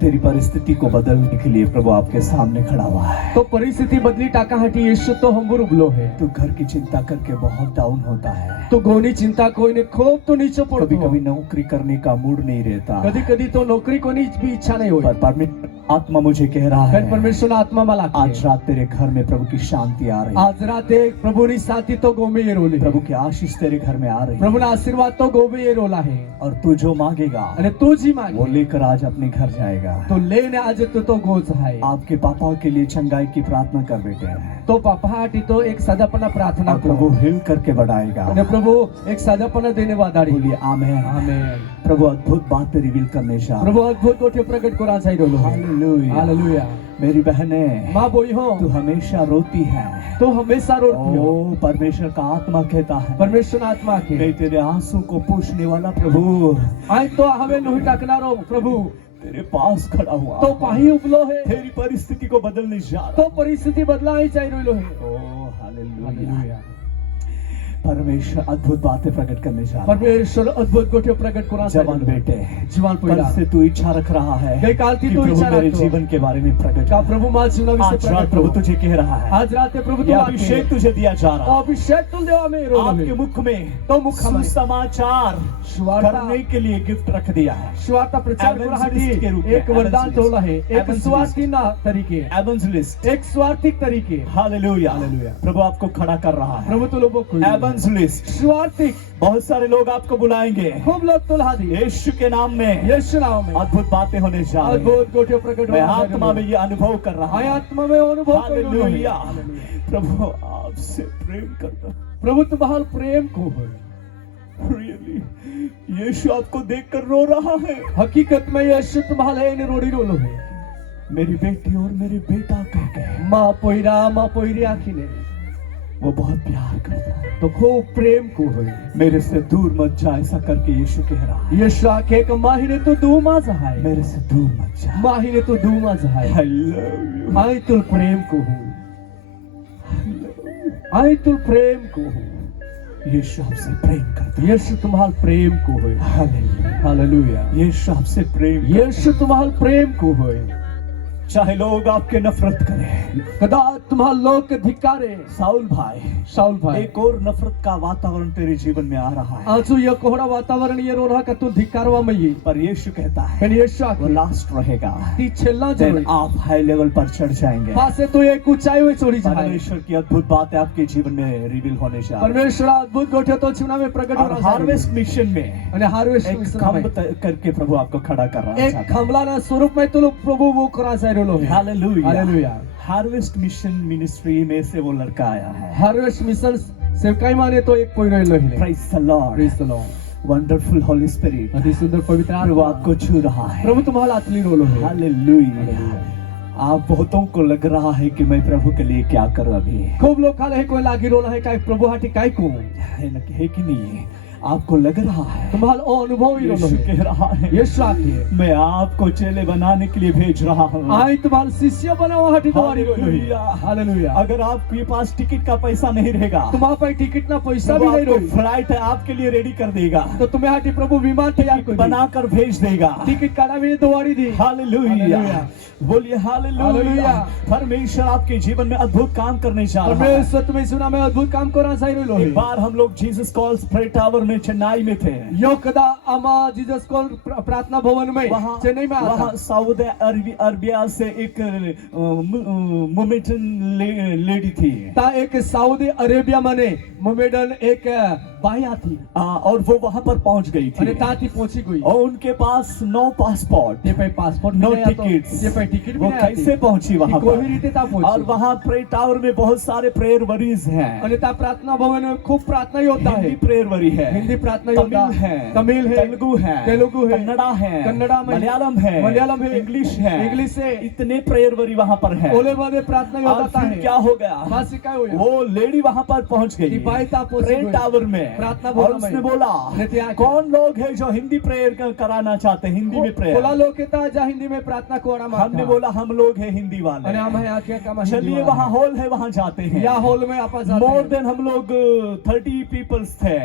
तेरी परिस्थिति को बदलने के लिए प्रभु आपके सामने खड़ा हुआ है। तो परिस्थिती बदली टाकासाठी येशू तो हमवर उभलो है तू घर की चिंता करके बहुत डाउन होता है। तो गोनी चिंता कोई ने खूब तो नीचे कभी पड़तो कभी नौकरी करने का मूड नहीं रहता, कधी कधी तो नौकरी कोनी भी इच्छा नहीं होई पर परमेश्वर आत्मा मुझे कह रहा पण है परमेश्वर आत्मा मला आज रात तेरे घर में प्रभु की शांति आ रही है। आज राते प्रभुनी साथी तो गोमे ये रोली प्रभु की आशीष तेरे घर में आ रही है प्रभुना आशीर्वाद तो गोमे ये रोला है और तू जो मांगेगा आणि तू जी वो मागे लेकर आज अपने घर जाएगा। तो लेने आज तो गोच आहे आपके पापा के लिए चंगाई की प्रार्थना कर बेटे, तो पापासाठी तो एक साधापणा प्रार्थना और प्रभु हिल करके बढ़ाएगा। आणि प्रभु एक साधापणा देने वादाडी बोलिए आमेन। आमेन प्रभु अद्भुत बातें रिवील करने जा प्रभु अद्भुत गोष्टी प्रकट करा चाहिए रोलो हालेलुया। हालेलुया मेरी बहनें, माँ बोई हो तू हमेशा रोती है। तो हमेशा रोती हो ओ परमेश्वर का आत्मा कहता है परमेश्वर आत्मा के मैं तेरे आंसू को पोंछने वाला प्रभु आज तो हमें नहीं टाकणारो प्रभु तेरे पास खड़ा हुआ तो पाही उपलो है तेरी परिस्थिति को बदलने जा रहा तो परिस्थिती बदलाही चाहिए रोलो है ओ हालेलुया। हालेलुया परमेश्वर अद्भुत बातें प्रकट करने जा रहा है। परमेश्वर अद्भुत गोष्टी प्रकट करा जवान बेटे, जीवन कल पहिला से तू इच्छा रख रहा है गई काल थी कि तू प्रभु इच्छा मेरे रखतो जीवन के बारे में प्रकट का कर। प्रभु माल जीवना विषय आज रात प्रकट प्रभु करो तुझे कह रहा है, आज रात प्रभु ये अभिषेक तुझे दिया जा रहा है। अभिषेक तुम देवा में रो आपके मुख में तो मुखामध्ये सुसमाचार सुवार्ता करने के लिए गिफ्ट रख दिया है। सुवार्ता प्रचार Evangelist के रूप करण्यासाठी में, एक वरदान Evangelist. ठेवलं आहे एक Evangelist. स्वार्थी ना तरीके एवेंजलिस्ट, एक स्वार्थिक तरीके हालेलुया, हालेलुया। प्रभु आपको खड़ा कर रहा है। प्रभु तुला बघ एवेंजलिस्ट, स्वार्थिक बहुत सारे लोग आपको बुलाएंगे खूप लोक तुला दी यीशु के नाम में। येशू नाव में अद्भुत बातें होने जा रही हैं। अद्भुत गोष्टी प्रकट मैं होणार आत्मा में ये अनुभव कर रहा आहे हूं। आत्मा में अनुभव करू हालेलुया, प्रभु आपसे प्रेम करता प्रभु तुम्हाल प्रेम को होय रियली। यीशु आपको देखकर रो रहा है। हकीकत में येशू तुम्हाला येणे रोडी रोलो है मेरी बेटी और मेरे बेटा कह के माँ पोयरी आखीने वो बहुत प्यार करता है। तो खूप प्रेम को होय मेरे से दूर मत जा, ऐसा करके यीशु कह रहा है। येशू आखे का माहीने तू दू माझा हाय मेरे से दूर मत जा। माहीने तू दू माझा हाय I love you. आई तुल प्रेम को हूँ I love you. आई तुल प्रेम को हूँ यीशु आपसे प्रेम करता है। येशू तुम्हाल प्रेम को होय हालेलुया। हालेलुया यीशु आपसे प्रेम करता है। येशू तुम्हाल प्रेम को होय चाहे लोग आपके नफरत करें। कदा तुम्हाल लोक धिक्कारे साउल भाई, शाऊल भाई एक और नफरत का वातावरण तेरे जीवन में आ रहा है, आजू ये कोहड़ा वातावरण ये रो रहा का तू धिक्कारवा में ये पर यीशु कहता है पण येशू वो आखे लास्ट रहेगा। ती छेल्ला Then जरूर आप हाई लेवल पर चढ़ जाएंगे। पासे तो एक ऊंचाई में चोरी जाए परमेश्वर की अद्भुत बातें आपके जीवन में रिवील होने जा रही है। परमेश्वर अद्भुत गोष्टी तो जीवना में प्रकट और होणार हार्वेस्ट मिशन में आणि हार्वेस्ट एक खंभ करके प्रभु आपको खड़ा कर रहा एक है। खंबला ना स्वरूप में तुलो प्रभु वो करा जायरो है hallelujah. Hallelujah harvest mission ministry में से वो लड़का आया है। हार्वेस्ट मिशन सेवकाई माने तो एक पोई रहलो है praise the Lord. Praise the Lord wonderful Holi spirit अति सुंदर पवित्र प्रभु आत्मा आपको छू रहा है। प्रभु तुम्हाला आतली रोलो है हालेलुया। आप बहुतों को लग रहा है कि मैं प्रभु के लिए क्या करूं अभी, खूप लोकाला हे कोई लागी रोला है काय प्रभु हाटी काय को है कि नहीं? आपको लग रहा है तुम्हाला ओ अनुभव ही रोलो यीशु है कह रहा है येशू आखे मैं आपको चेले बनाने के लिए भेज रहा हूँ। आई तुम्हाला शिष्य बनावा हाटी तुम्हारी रोलो हालेलुया। है हालेलुया अगर आपके पास टिकट का पैसा नहीं रहेगा तुम्हारा पास टिकट ना पैसा तो भी नहीं आपको रोई फ्लाइट आपके लिए रेडी कर देगा, तो तुम्हें हाटी प्रभु विमान तैयार कर दी बनाकर भेज देगा। टिकट काटा भी दवारी दी हालेलुया, हालेलुया। बोलिए हालेलुया। हालेलुया। परमेश्वर आपके जीवन में अद्भुत काम करने जा रहा है। परमेश्वर तुम्हें सुना में अद्भुत काम करा जायरो एक है बार हम लोग जीसस कॉल्स प्रे टावर में चेन्नई में थे। यो कदा आमा जीसस कॉल प्रार्थना भवन में चेन्नई में वहाँ आता सऊदी अरबिया से एक मोमेडन लेडी थी। ता एक सऊदी अरेबिया मने मोमेडन एक बाया थी और वो वहाँ पर पहुँच गई અને थी તાથી પહોંચી ગઈ और उनके पास नो पासपोर्ट, તે પાસે પાસપોર્ટ नो भी नहीं आता टिकट्स। તે પાસે टिकट भी वो नहीं कैसे आती पहुंची वहाँ कोई पर? रीते ता और पहुंची वहाँ प्रे टावर में बहुत सारे प्रेयर वरीज हैं। અને તા प्रार्थना भवन में खूब प्रार्थना ही होता है हिंदी प्रेयर वरी है, हिंदी प्रार्थना ही होता तमिल है, तमिल है तेलुगु है, तेलुगु है, कन्नड़ा है, कन्नड़ा में मलयालम है, मलयालम है, इंग्लिश है, इंग्लिश है। इतने प्रेयर वरी वहाँ पर है। ओले बादे प्रार्थना ही और होता फिर है क्या हो गया, फांसी काय होया वो लेडी वहाँ पर पहुंच ती गई बाई ता पहुंची प्रेयर गई टावर में प्रार्थना और भवन उसने में बोला ने त्या कौन लोग है जो हिंदी प्रेयर कराना चाहते हैं, हिंदी में बोला प्रेयर। लोग कहता जा हिंदी में प्रार्थना कोड़ा हमने मारता बोला हम लोग हैं हिंदी અને वाले, हम यहाँ क्या काम चलिए वहाँ हॉल है वहाँ जाते हैं। या हॉल में आपस जाते मोर हैं देन हम लोग 30 पीपल्स थे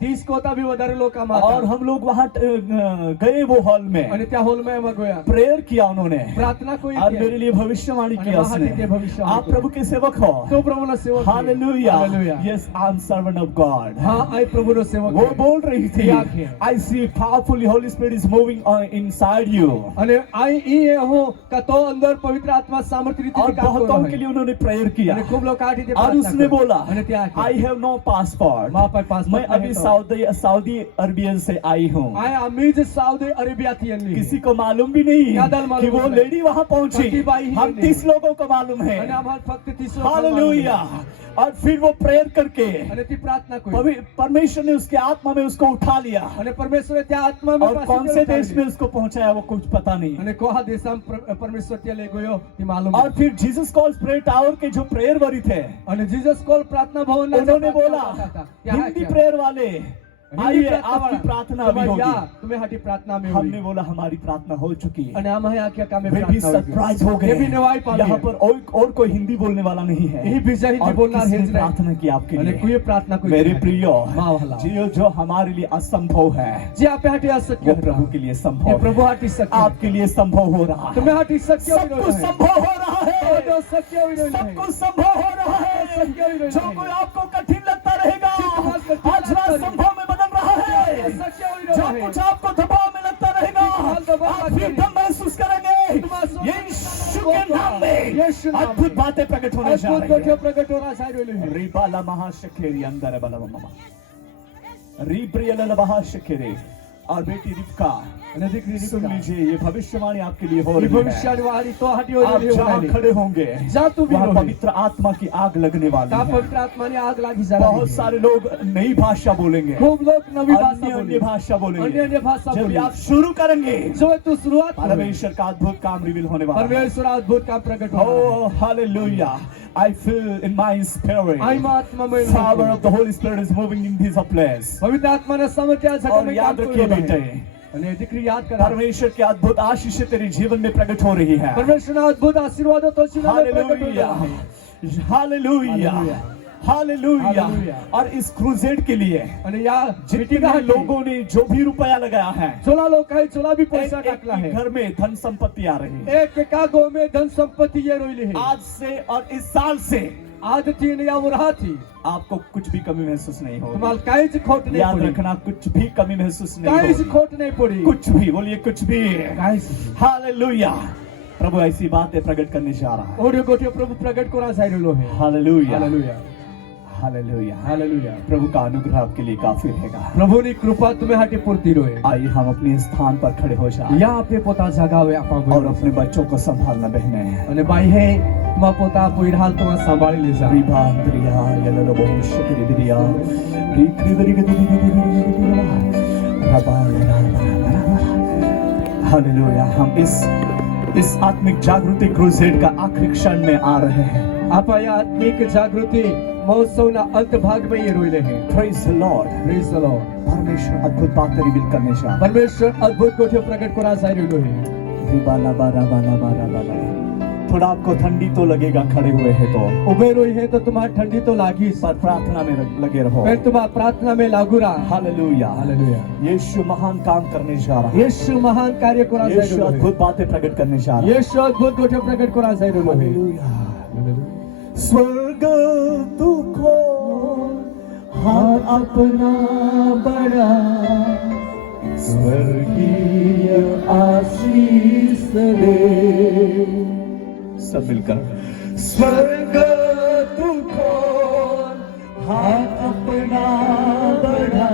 30 कोता भी વધારે लोग काम और हम लोग वहाँ गए वो हॉल में, અને त्या हॉल में हम गया प्रेयर किया उन्होंने प्रार्थना कोई और मेरे लिए भविष्यवाणी અને किया वहाँ ते उसने। भविष्यवाणी आप प्रभु के सेवक हो। तो प्रभु નો सेवक છે। Hallelujah, hallelujah yes I am servant of God. हाँ आई प्रभु नो सेवक वो है। बोल रही थी क्या किया? I see powerfully Holy Spirit is moving inside you. અને आई ई हो का तो अंदर पवित्र आत्मा सामर्थ्य रीति और से काम कर बहुतों रहा के है लिए उन्होंने प्रेयर किया અને खूब लोग आठी थे और उसने बोला અને त्या आई हैव नो पासपोर्ट, मां पर पासपोर्ट मैं अभी सऊदी अरबियन से आई हूँ। आय आम्ही जे सऊदी अरेबिया थी अन्नी किसी को मालूम भी नहीं यादल कि मालूम वो नहीं। लेडी वहाँ पहुंची। पति बाई ही हम नहीं। 30 लोगों को मालूम है। અને અમાર ફક્ત 30 हालेलुया। और फिर वो प्रेयर करके અને ती प्रार्थना कोई परमेश्वर ने उसके आत्मा में उसको उठा लिया અને परमेश्वर त्या आत्मा में और कौन से देश में उसको पहुंचाया वो कुछ पता नहीं। અને કોहा દેશમાં પરમેશ્વર ત્યાં લઈ ગયો તે માલુમ और फिर जीसस कॉल्स प्रेयर टावर के जो प्रेयर वरी थे અને જીસस કોલ प्रार्थना भवन उन्होंने बोला हिंदी प्रेयर वाले आइए आपकी प्रार्थना अभी होगी। तुम्हें हाटी प्रार्थना में हमने बोला हमारी प्रार्थना हो चुकी है, અને આમાં આ કે કામે वे भी सरप्राइज हो गए। ये भी नवाई पावे। यहाँ पर और कोई हिंदी बोलने वाला नहीं है, यही बीजा हिंदी और बोलना है किसने प्रार्थना की आपके અને लिए? કોઈ प्रार्थना કોઈ मेरे नहीं। प्रियो, माँ वाला। जो हमारे लिए असंभव है જે આપે હાટી वो અશક્ય प्रभु के लिए એ संभव है। પ્રભુ હાટી શક્ય आपके लिए संभव हो रहा તમે है, હાટી શક્ય सब कुछ संभव हो रहा है, તો શક્ય હોય सब નહીં कुछ संभव हो रहा है। शक्य हो रहा जो है। कोई आपको कठिन लगता रहेगा तुम्हारा कठिन आज लगता है। संभव में बदल रहा है। શક્ય હોય जो रहा है कुछ आपको दबाव में लगता रहेगा तुम्हारा दबाव आप लगता है। फ्रीडम महसूस करेंगे। यीशु के नाम में यीशु नाम अद्भुत में। बातें प्रकट होने जा અદ્ભુત रही ગોઠિયો है। પ્રગટ હોરા સાઈ રહ્યું છે रिबाला महाशकेरी अंदर बला ममा रिब्रियल महाशकेरी। और बेटी रिबका, અને દીકરી सुन રીબકા लीजिए, ये भविष्यवाणी आपके लिए हो એ रही है। ભવિષ્યવાણી તો હાટી હોય आप રહી जहाँ છે खड़े होंगे जहाँ तू भी वहाँ रहे। पवित्र आत्मा की आग लगने वाली તા है। પવિત્ર આત્માની આગ લાગી જાય बहुत सारे लोग नई भाषा बोलेंगे, ખૂબ લોક નવી ભાષા अन्य બોલે भाषा बोलेंगे। अन्य अन्य भाषा जब बोले। आप शुरू करेंगे જો તું શરૂઆત કરે परमेश्वर का अद्भुत काम रिवील होने वाला है। પરમેશ્વર અદ્ભુત કામ પ્રગટ હોય Oh, hallelujah. I feel in my spirit આઈમાં આત્મામાં power of the Holy Spirit is moving in this place. પવિત્ર આત્માને સમજ્યા છે और याद रखिए बेटे, અને દીકરી યાદ કરા परमेश्वर की अद्भुत आशीष तेरे जीवन में प्रकट हो रही है। પરમેશ્વરના અદ્ભુત આશીર્વાદો તો જીવનમાં પ્રગટ હોય हालेलुया, છે हालेलुया, हालेलुया। हालेलुया। और इस क्रूसेड के लिए અને યા जितने लोगों ने जो भी रुपया लगाया है, ચોલા લોકાએ ચોલા બી एक પૈસા एक टाकला है के घर में धन संपत्ति आ रही है। एक का गो में धन संपत्ति ये रोइले है आज से और इस साल से आज थी ने या मुरहा थी आपको कुछ भी कमी महसूस नहीं होगी। तुम्हाल काई ज खोट नहीं याद पड़ी रखना, कुछ भी कमी महसूस नहीं काई ज होगी। खोट नहीं पड़ी कुछ भी बोलिए, कुछ भी। काई ज हालेलुया। प्रभु ऐसी बातें प्रकट करने जा रहा है। ओडियो गोटियो प्रभु प्रकट कोरा साइरेलो है हालेलुया, हालेलुया हालेलुया। हालेलुया प्रभु का अनुग्रह आपके लिए काफी रहेगा। प्रभुनी कृपा तुम्हें हाटी पूर्ति रोए आइए हम अपने स्थान पर खड़े हो जाए या आपे पोता जगावे आपा और अपने बच्चों को संभालना बहने हैं। અને ભાઈ હે તમા પોતા પોઈરાલ તો સંભાળી લેજા रिबा अंद्रिया यललो बहु शकरी बिरिया रिक्री बरी गदी हालेलुया। हम इस आत्मिक जागृति क्रूसेड का आखिरी क्षण में आ रहे हैं। આપા યા આત્મિક જાગૃતિ મહોત્સવના અંત ભાગમાં એ રોઈ રહે Praise the Lord। Praise the Lord परमेश्वर अद्भुत बातें रिवील करने जा रहा है। પરમેશ્વર અદ્ભુત ગોઠિયો પ્રગટ કોરા સાઈરેલો है रिबा लाबा राबा लाबा राबा लाबा। थोड़ा आपको ठंडी तो लगेगा खड़े हुए हैं तो, ઉભે રોઈ है तो तुम्हारी ठंडी तो लागी पर प्रार्थना में लगे रहो। फिर तुम्हारा प्रार्थना में लागू रहा हालेलुया, हालेलुया यीशु महान काम करने जा रहा है। यीशु महान कार्य कोरा यीशु साइरेलो है अद्भुत बातें प्रकट करने जा रहा है। यीशु अद्भुत गोठियो प्रकट कोरा साइरेलो है हालेलुया। स्वर्ग तुझको हाथ अपना बड़ा, स्वर्गीय आशीष दे। सब मिलकर स्वर्ग तुझको हाथ अपना बड़ा,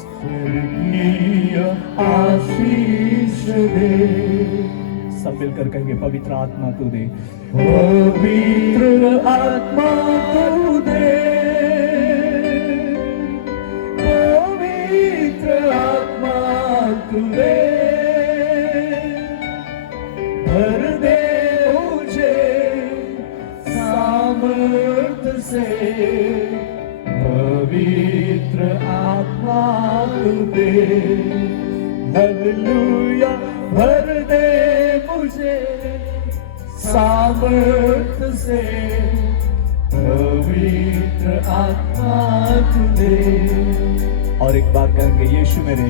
स्वर्गीय आशीष दे। सब मिलकर कहेंगे पवित्र आत्मा तू दे, पवित्र आत्मा तू दे, पवित्र आत्मा तू दे, भर दे मुझे सामर्थ से, पवित्र आत्मा तू दे। हालेलुया। भर दे मुझे सामर्थ से, पवित्र आत्मा तू दे। और एक बार कहेंगे यीशु मेरे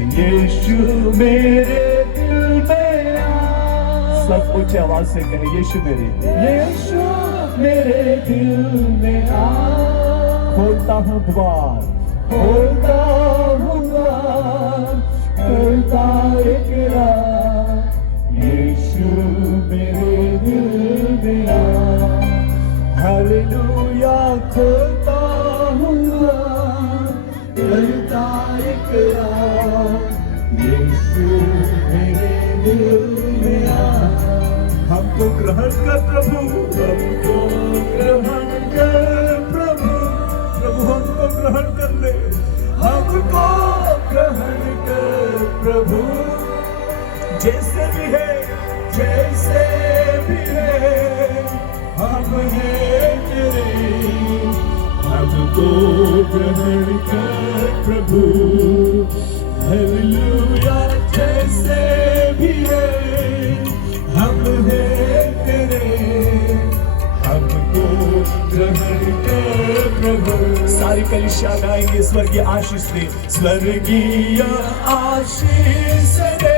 दिल में आ। सब कुछ आवाज से कहे यीशु मेरे दिल में आ। खोलता हूँ द्वार, खोलता हूँ द्वार, करता इकरार, यीशु मेरे दिल में आ। हालेलुया। खोलता हूँ द्वार, करता इकरार, यीशु मेरे दिल में आ। हमको ग्रहण कर प्रभु, हमको ग्रहण कर प्रभु, प्रभु हमको ग्रहण कर ले, हमको ग्रहण कर प्रभु। जैसे भी है हम हैं तेरे, हमको हमको ग्रहण कर प्रभु हालेलुया जैसे भी है हम हैं तेरे हमको ग्रहण कर प्रभु सारी कलीसिया गाएंगे स्वर्गीय आशीष दे स्वर्गीय आशीष दे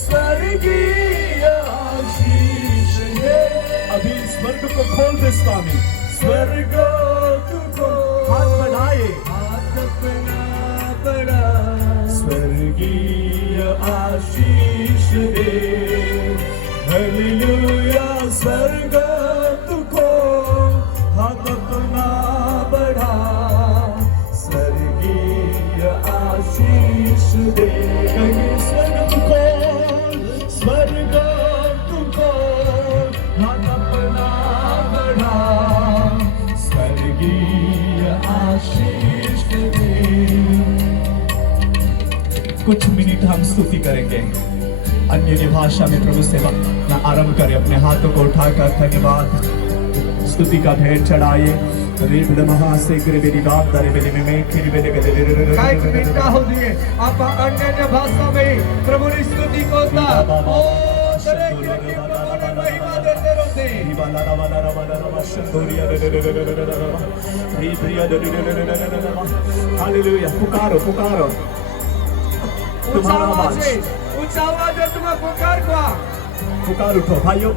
स्वर्गीय आशीष दे अभी स्वर्ग को खोल दे स्वामी स्वर्ग को हाथ बढ़ाए हाथ अपना बढ़ा स्वर्गीय आशीष दे हालेलुया स्वर्ग को हाथ अपना बढ़ा स्वर्गीय आशीष दे स्वर्ग को हाथ अपना बढ़ा स्वर्गीय आशीष दे कुछ मिनट हम स्तुति करेंगे अन्य भाषा में प्रभु सेवा ना आरंभ करें अपने हाथों को उठाकर धन्यवाद स्तुति का भेंट चढ़ाए रिबड़ महासे ग्रेबेरी बात दरे बेले में खिरबेले गले काय मिनटा हो दिए आप अन्य भाषा में प्रभु की स्तुति करता ओ तेरे के प्रभु ने महिमा देते रहते बाला रामा रामा शंदोरिया प्रिय हालेलुया पुकारो पुकारो तुम्हारा आवाज ऊंचा आवाज है तुम्हारा पुकार का पुकार उठो भाइयों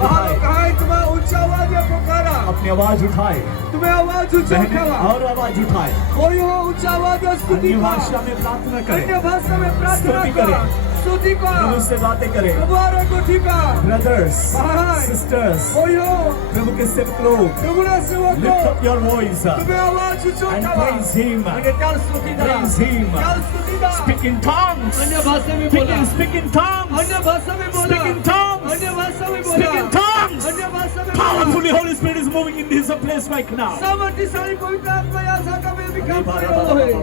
बाहर कहा है तुम्हारा ऊंचा आवाज है पुकारा अपनी आवाज उठाए तुम्हें आवाज ऊंचा उठावा और आवाज उठाए कोई हो ऊंचा आवाज और स्तुति भाषा में प्रार्थना करें अन्य भाषा में प्रार्थना करें स्तुति को प्रभु से बातें करें तुम्हारे को ठीका ब्रदर्स भाई सिस्टर्स कोई हो प्रभु के सेवक लोग प्रभु ने सेवक lift up your voice तुम्हें आवाज ऊंचा and उठावा praise him अन्य क्या स्तुति दा praise him क्या स्तुति दा speak in tongues अन्य भाषा में बोला speak in tongues अन्य भाषा में बोला speak in tongues अन्य भाषा में बोला speak in tongues अन्य भाषा में powerfully Holy Spirit is moving in this place right now सामर्थ्यशाली पवित्र आत्मा यहाँ शाखा में भी काम कर रहा है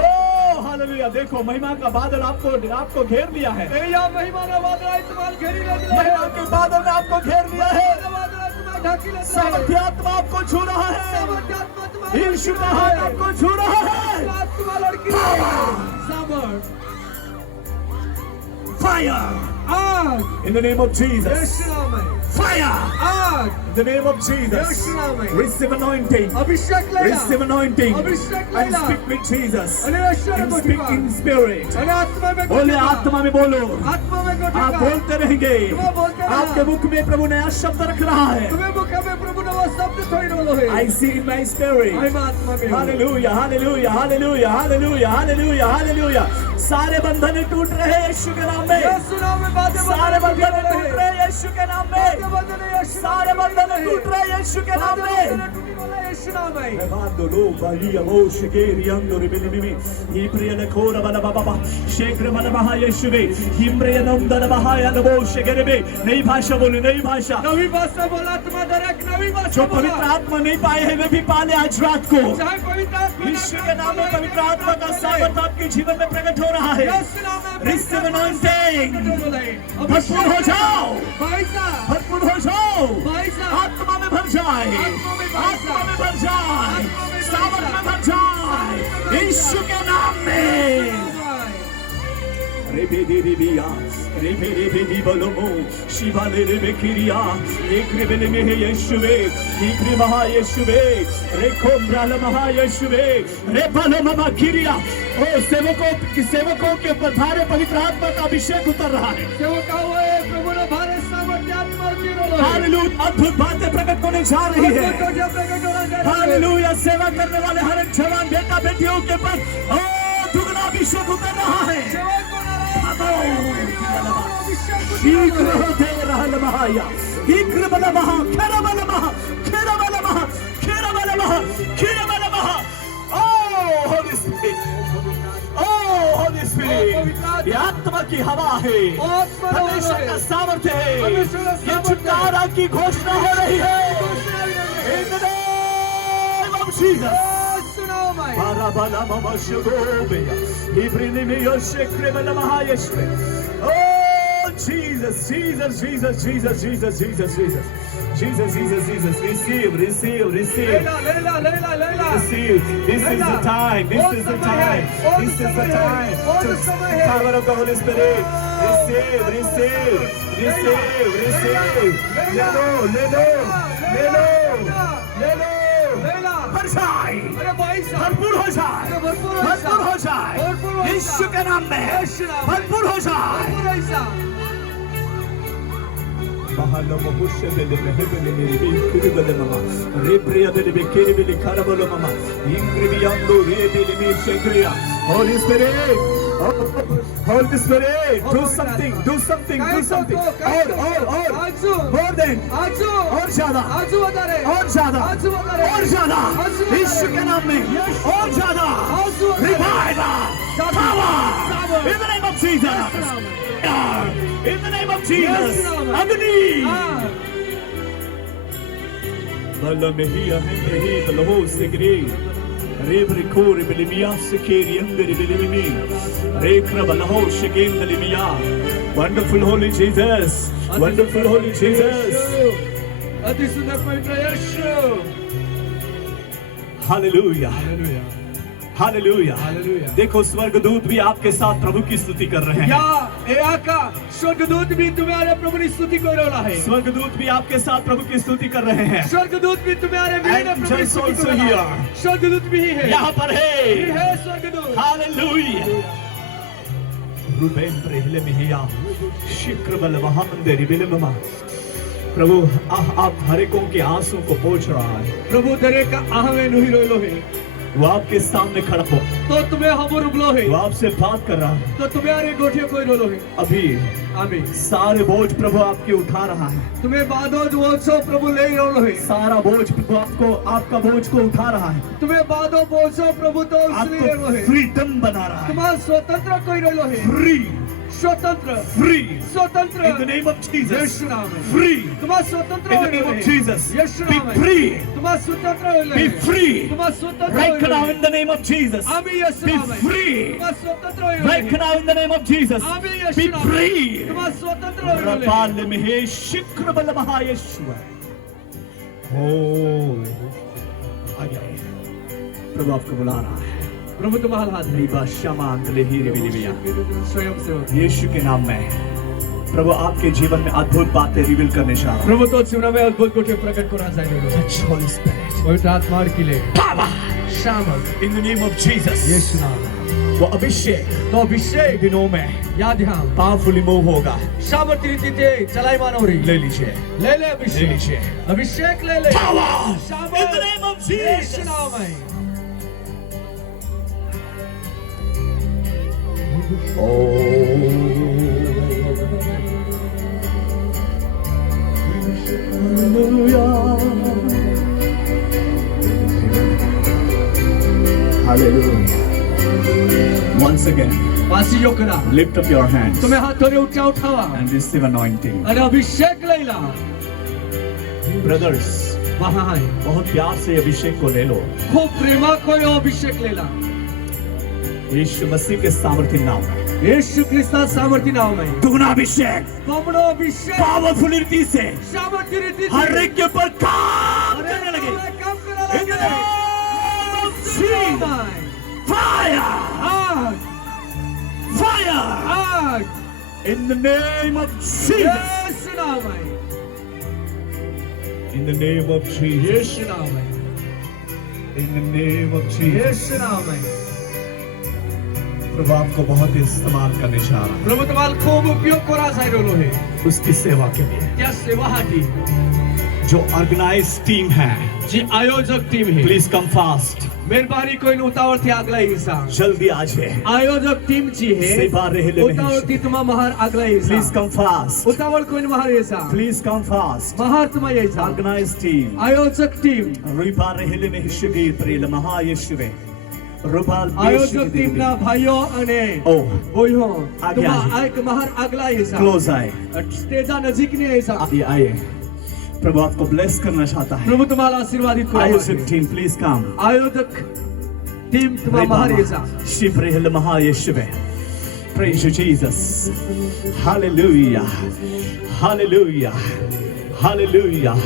ओह हालेलुया देखो महिमा का बादल आपको घेर लिया है या महिमा का बादल है तुम्हारे घेरी ले लिया महिमा के बादल ने आपको घेर लिया है बादल है तुम्हारे ढाकी ले सामर्थ्य आत्मा आपको छू रहा है सामर्थ्य आत्मा तुम्हारे यीशु का हाथ आपको छू रहा है तुम्हारे लड़की सामर्थ fire आग in the name of Jesus यीशु नाम में fire आग in the name of Jesus यीशु नाम में receive anointing अभिषेक लेना receive anointing अभिषेक and लेना speak with Jesus अने ईश्वर and को speak in spirit अने आत्मा में बोले आत्मा में बोलो आत्मा में आप बोलते रहेंगे तुम्हें बोलते रहना। आपके मुख में प्रभु नया शब्द रख रहा है तुम्हें मुख में प्रभु ने वो शब्द थोड़ी बोलो है I see in my spirit महिमा आत्मा में Hallelujah, hallelujah, hallelujah, hallelujah, hallelujah, hallelujah. सारे बंधन टूट रहे हैं यीशु के नाम में यीशु नाम में बातें सारे बंधन टूट रहे हैं यीशु के नाम में सारे बंधन टूट रहे हैं यीशु के नाम में यीशु नाम में Levando lupa ia moshe geriando ribelimimi Ibriya na kora bala baba Shekra bala baha Yeshua Himbriya namda na baha ya na moshe gerebe नई भाषा बोले नई भाषा नवी भाषा बोला आत्मा दरक नवी भाषा जो पवित्र आत्मा नहीं पाए हैं वे भी पाले आज रात को चाहे पवित्र आत्मा यीशु के नाम में पवित्र आत्मा का सामर्थ आपके जीवन में प्रकट हो रहा है यीशु नाम में Receive anointing भरपूर हो जाओ भरपूर हो जाओ आत्मा में भर जाए आत्मा में भर जाए सामर्थ में भर जाए यीशु के नाम में बलोमो शिवाले रे किरिया एक रेबेले में है यीशुवे एक रे महा यीशुवे रे कोम्ब्राल महा यीशुवे रे बलो महा किरिया ओ सेवकों के ऊपर भारे पवित्र आत्मा का अभिषेक उतर रहा है सेवकों हुए प्रभु ने भारे सामर्थ्य आत्मा की रोलो हालेलुया अद्भुत बातें प्रकट होने जा रही है हालेलुया सेवा करने वाले हर एक जवान बेटा बेटियों के ऊपर ओ दुगना अभिषेक उतर रहा है शीघ्र होते रहल महाया शीघ्र बल महा खेरा बल महा खेरा बल महा खेरा बल महा खेरा बल महा ओ होली स्पिरिट ये आत्मा की हवा है परमेश्वर का सामर्थ्य है ये छुटकारा की घोषणा हो रही है in the name of Jesus Parabala mama shugobea. Ibrini mi yoshekre bala mahayeshwe. Oh Jesus, Jesus, Jesus, Jesus, Jesus, Jesus, Jesus. Jesus, Jesus, Jesus. Receive, receive, receive. लेला लेला लेला Receive. This is the time. This is the time. This is the time. To power of the Holy Spirit. Receive, receive, receive, receive. ले लो, ले लो, ले लो, ले लो. लेला भर जाए. अरे भाई साहब भरपूर हो जाए. भरपूर हो भरपूर हो जाए. भरपूर हो यीशु के नाम में भरपूर हो जाए. भरपूर ऐसा Mahalo mohushe bele behebele meri kiribele mama repriya bele bekiribele karabolo mama ingribiando rebele mi shekriya. Holy Spirit, Holy Spirit, do something, do something, do something. आजू More than, आजू और ज्यादा, आजू बता रहे और ज्यादा, आजू बता रहे और ज्यादा. आजू यीशु के नाम में और ज्यादा. आजू Revival, power, in the name of Jesus. In the name of Jesus. Agni. Bala mehia hemrehi balaho segre. Rebre kore belimia sekeri emberi belimimi. Rekra balaho shegem belimia. Wonderful Holy Jesus. Wonderful Holy Jesus. अति सुंदर पवित्र यीशु Hallelujah. Hallelujah Hallelujah. Hallelujah. देखो स्वर्गदूत भी आपके साथ प्रभु की स्तुति कर रहे हैं. या ए आका स्वर्गदूत भी तुम्हारे प्रभु की स्तुति कर रहा है स्वर्गदूत भी आपके साथ प्रभु की स्तुति कर रहे हैं. स्वर्गदूत भी तुम्हारे वीर प्रभु की Angels स्तुति also कर रहा here. है स्वर्गदूत भी है यहाँ पर ये है. है स्वर्गदूत Hallelujah. Ruben prehle mihiya. शिक्र बल वहांदे रिबिले ममा. प्रभु आप हर एक के आंसू को पोंछ रहा है. प्रभु दरे का आहवे नुही रोलो है वो आपके सामने खड़ा हो. तो तुम्हें हम रुगलो है वो आपसे बात कर रहा है. तो तुम्हारे गोठे कोई रोलो है अभी आमीन सारे बोझ प्रभु आपके उठा रहा है. तुम्हें बादो जो प्रभु ले रोलो है सारा बोझ प्रभु आपको आपका बोझ को उठा रहा है. तुम्हें बादो बोझो प्रभु तो उसने रोलो आपको है फ्रीडम बना रहा है. तुम्हारा स्वतंत्र कोई रोलो है फ्री, स्वतंत्र फ्री. स्वतंत्र In the name of Jesus. यीशु नाम में Free. तुम्हारा स्वतंत्र In the name of Jesus. Yeshu Be नाम में free. तुम्हारा स्वतंत्र हो Be free. तुम्हारा स्वतंत्र Right now in the name of Jesus. आमीन यीशु Be नाम में free. तुम्हारा स्वतंत्र हो Right now in the name of Jesus. आमीन Be यीशु नाम में free. तुम्हारा स्वतंत्र हो रबाल में है शिक्र बल महायेशु. Oh. आगे. प्रभु आपको बुला रहा है. प्रभु तुम्हारा हाथ में रिबा शमा अंतले ही रिबिलिबिया. स्वयं से हो यीशु के नाम में प्रभु आपके जीवन में अद्भुत बातें रिवील करने जा रहा है. प्रभु तो जीवन में अद्भुत गोटे प्रकट करा जाएगा Touch Holy Spirit. पवित्र आत्मा के लिए Power. शामल In the name of Jesus. यीशु नाम वो अभिषेक तो अभिषेक दिनों में याद यहाँ पावरफुली मूव होगा. सामर्थ्य रीति चलायमान हो रही ले लीजिए. ले ले ले अभिषेक लीजिए. अभिषेक ले ले Power. शामल In the name of Yeshu Jesus. नाम है Hallelujah. Once again, वासियों करा lift up your hands तुम्हें हाथों ने ऊंचा उठावा and receive anointing. अरे अभिषेक ले ला Brothers, वहाँ है बहुत प्यार से अभिषेक को ले लो. खूब प्रेमा को यो अभिषेक ले ला यीशु मसीह के सामर्थ्य नाम में यीशु क्रिस्ता सामर्थ्य नाम है दुगना अभिषेक बमणो अभिषेक पावरफुल रीति से सामर्थ्य रीति हर एक के ऊपर काम अरे करने लगे. काम करा In the लगे name of Jesus. Fire! आग Fire! आग In the name of Jesus. यीशु नाम है In the name of Jesus. यीशु नाम है In the name of Jesus. यीशु नाम है प्रभु आपको बहुत इस्तेमाल करने जा रहा है. प्रभु तुम्हारा खूब उपयोग करा जायरो है उसकी सेवा के लिए क्या सेवा हाटी जो ऑर्गेनाइज टीम है. जी आयोजक टीम है प्लीज कम फास्ट. मेहरबानी कोई उतावळ थी आगला हिस्सा जल्दी आ जाए. आयोजक टीम जी है सेवा रहेले उतावळ थी तुम्हा महार आगला प्लीज हिस्सा कम फास्ट. उतावळ कोई महार हिस्सा प्लीज कम फास्ट. महार तुम्हा यायचा ऑर्गेनाइज टीम आयोजक टीम रुपा रहेले में हिस्सेगी प्रेल महायेशुवे रुपाल आयोजक टीम ना भाइयों अने ओ बोयो आगे तुम्हा आइए. एक महार आगला हिस्सा क्लोज आए. स्टेजा नजीक ने हिस्सा आइए आइए. प्रभु आपको ब्लेस करना चाहता है. प्रभु तुम्हाला आशीर्वादित करो आयोजक टीम प्लीज कम. आयोजक टीम तुम्हा महार हिस्सा शिव रहेले महायेशुवे Praise you, Jesus. Hallelujah. Hallelujah. Hallelujah.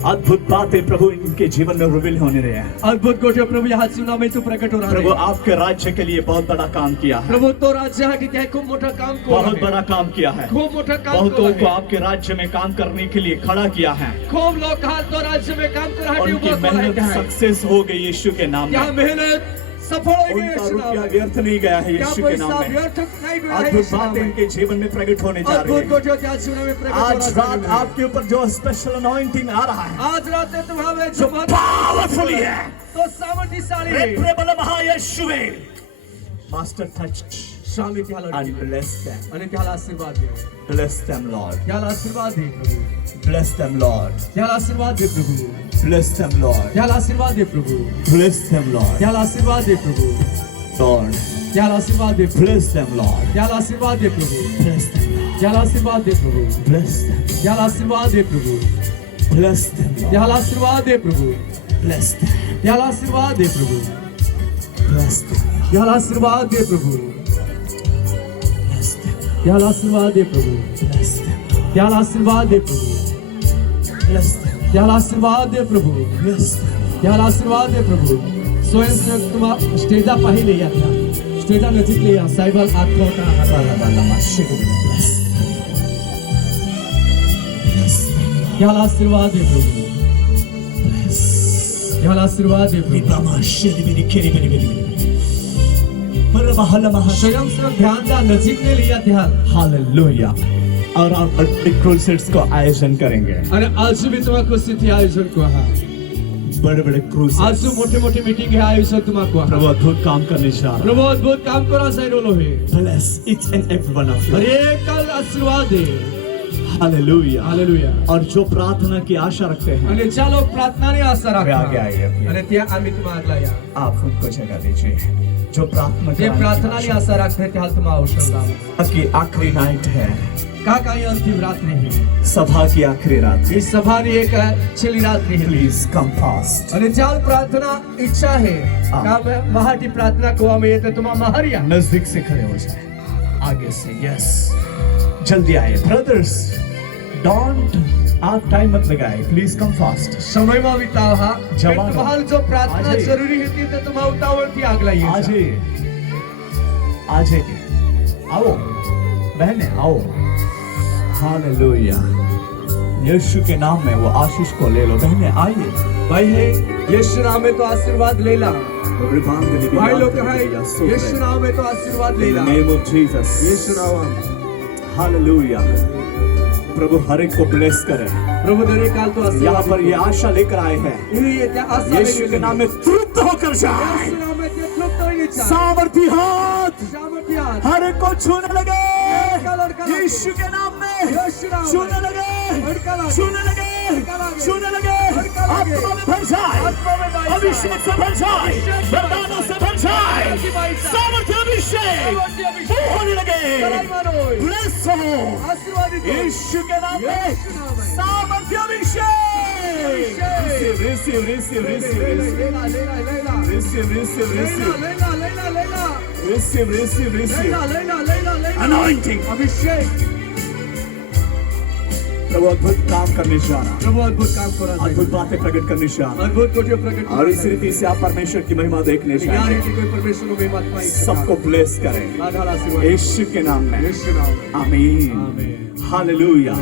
अद्भुत बातें प्रभु इनके जीवन में रिवील होने रहे हैं। अद्भुत गोष्टी प्रभु ह्या जीवनामध्ये तू प्रकट होणार प्रभु आहे। आपके राज्य के लिए बहुत बड़ा काम किया है। प्रभु तो राज्यासाठी त्या खूप मोठं काम केलं बहुत आहे। बड़ा काम किया है। खूप मोठं काम बहुतों केलं को आहे। आपके राज्य में काम करने के लिए खड़ा किया है। खूप लोक हा तो राज्य में काम करासाठी उनकी उभं मेहनत केलं आहे। सक्सेस हो गई यीशु के नाम या में। मेहनत सफल हो गई उनका यीशु नाम रुपया में। व्यर्थ नहीं गया है त्या यीशु के नाम पैसा में। व्यर्थ नाही गया है अद्भुत यीशु नाम बातें में। इनके जीवन में प्रकट होने जा रही अद्भुत है। गोष्टी त्या जीवनामध्ये प्रकट आज होणार रात आहे। आपके ऊपर जो स्पेशल अनॉइंटिंग आ रहा है, आज रात तुम्हारे जो पावरफुली है, तो सामर्थ्यशाली है। महायशुवे मास्टर टच स्वामी त्याला and bless them. आणि त्याला आशीर्वाद दे। Bless them, Lord. त्याला आशीर्वाद दे प्रभु। Bless them, Lord. त्याला आशीर्वाद दे प्रभु। Bless them, Lord. त्याला आशीर्वाद दे प्रभु। Bless them, Lord. त्याला आशीर्वाद दे प्रभु। Lord. त्याला आशीर्वाद दे प्रभु। Bless them, Lord. त्याला आशीर्वाद दे प्रभु। Bless them, Lord. त्याला आशीर्वाद दे प्रभु। Bless them. त्याला आशीर्वाद दे प्रभु। Bless them, Lord. त्याला आशीर्वाद दे प्रभु। Bless them. त्याला आशीर्वाद दे प्रभु। Bless them. त्याला आशीर्वाद दे प्रभु। Bless them. त्याला आशीर्वाद दे प्रभु। Bless them. त्याला आशीर्वाद दे प्रभु। Bless them. त्याला आशीर्वाद दे प्रभु। Bless them. त्याला आशीर्वाद दे प्रभु। स्वयंसेवक तुम्हाला स्टेजा पाहिले या स्टेजा नजीकले या साहेबाला आठवता त्याला आशीर्वाद दे प्रभु। त्याला आशीर्वाद दे प्रभु। स्वयंसेवक ध्यान दा नजीकले लिया ध्यान। हालेलुया। और आप क्रूसेड्स को आयोजन करेंगे। आणि आज भी तुम्हाला कुस्ती आयोजन को हा बड़े बड़े क्रूसेड्स। आज मोठे मोठे मीटिंग हे आयोजन तुम्हाला को प्रभु अद्भुत काम करने जा रहा है। प्रभु अद्भुत काम करा साइरोलो हे। Bless each and every one of you. हर एक का आशीर्वाद दे। हालेलुया। हालेलुया। और जो प्रार्थना की आशा रखते हैं, आणि ज्या लोक प्रार्थनाने आशा वे आगे राखतात आइए। आणि त्या आम्ही तुम्हाला या आप उनको जगह दीजिए। जो प्रार्थना जे प्रार्थनाने आशा राखते त्याला तुम्हाला औषध द्यावं। की आखिरी नाइट है, का काही अंतिम रात्री है। सभा की आखिरी रात है। इस सभानी एक छेली रात्री है। Please come fast. आणि ज्या प्रार्थना इच्छा है का मैं महाटी प्रार्थना को हमें येते तुम्हाला महारिया नजदीक से खड़े हो जाए, आगे से। यस, जल्दी आए ब्रदर्स। डोंट आप टाइम मत लगाए, प्लीज कम फास्ट। समय में बिताओ हा। जवान तुम्हाला जो प्रार्थना आज ही। जरूरी होती है तुम्हाला उतावळ थी आगला ये आज आज आओ बहने आओ। हालेलुया। यीशु के नाम में वो आशीष को ले लो। बहने आइए। भाई है यीशु नाम में तो आशीर्वाद ले ला। भाई लोग कहा यीशु नाम में तो आशीर्वाद ले ला। Name of Jesus. यीशु नाम। हालेलुया। प्रभु हर एक को ब्लेस करे। प्रभु दरे काल तो आशीर्वाद। यहाँ पर ये आशा लेकर आए हैं, ये क्या आशा यीशु के नाम में तृप्त होकर जाए। यीशु नाम में तृप्त होइए चाहे। सामर्थी हाथ सामर्थी हाथ। हर एक को छूने लगे। लड़का यीशु के नाम में यीशु नाम में। छूने लगे, लड़का लगे। छूने लगे, लड़का लगे। छूने लगे। लड़का लगे। आत्मा में भर जाए, आत्मा में भर जाए। अभिषेक से भर जाए, अभिषेक से भर वरदानों जाए। से भर जाए, वरदानों से भर जाए। सामर्थ्य अभिषेक सामर्थ्य अभिषेक। वो होने लगे। सलाइमान होए। ब्लेस हो आशीर्वादित हो। यीशु के नाम में यीशु नाम में। सामर्थ्य अभिषेक। अभिषेक। रिसीव रिसीव रिसीव रिसीव लेला लेला लेला रिसीव रिसीव रिसीव लेला लेला लेला रिसीव रिसीव रिसीव लेला लेला लेला लेला अनॉइंटिंग। अभिषेक। प्रभु अद्भुत काम करने जा रहा है। प्रभु अद्भुत काम करा अद्भुत बातें प्रकट करने जा रहा है। अद्भुत गोष्टी प्रकट और इस रीति से आप परमेश्वर की महिमा देखने जा यार रहे ये कोई परमेश्वर को महिमा पाई सबको ब्लेस करें आधार आशीर्वाद यीशु के नाम में। यीशु नाम में। आमीन। आमीन। हालेलुया।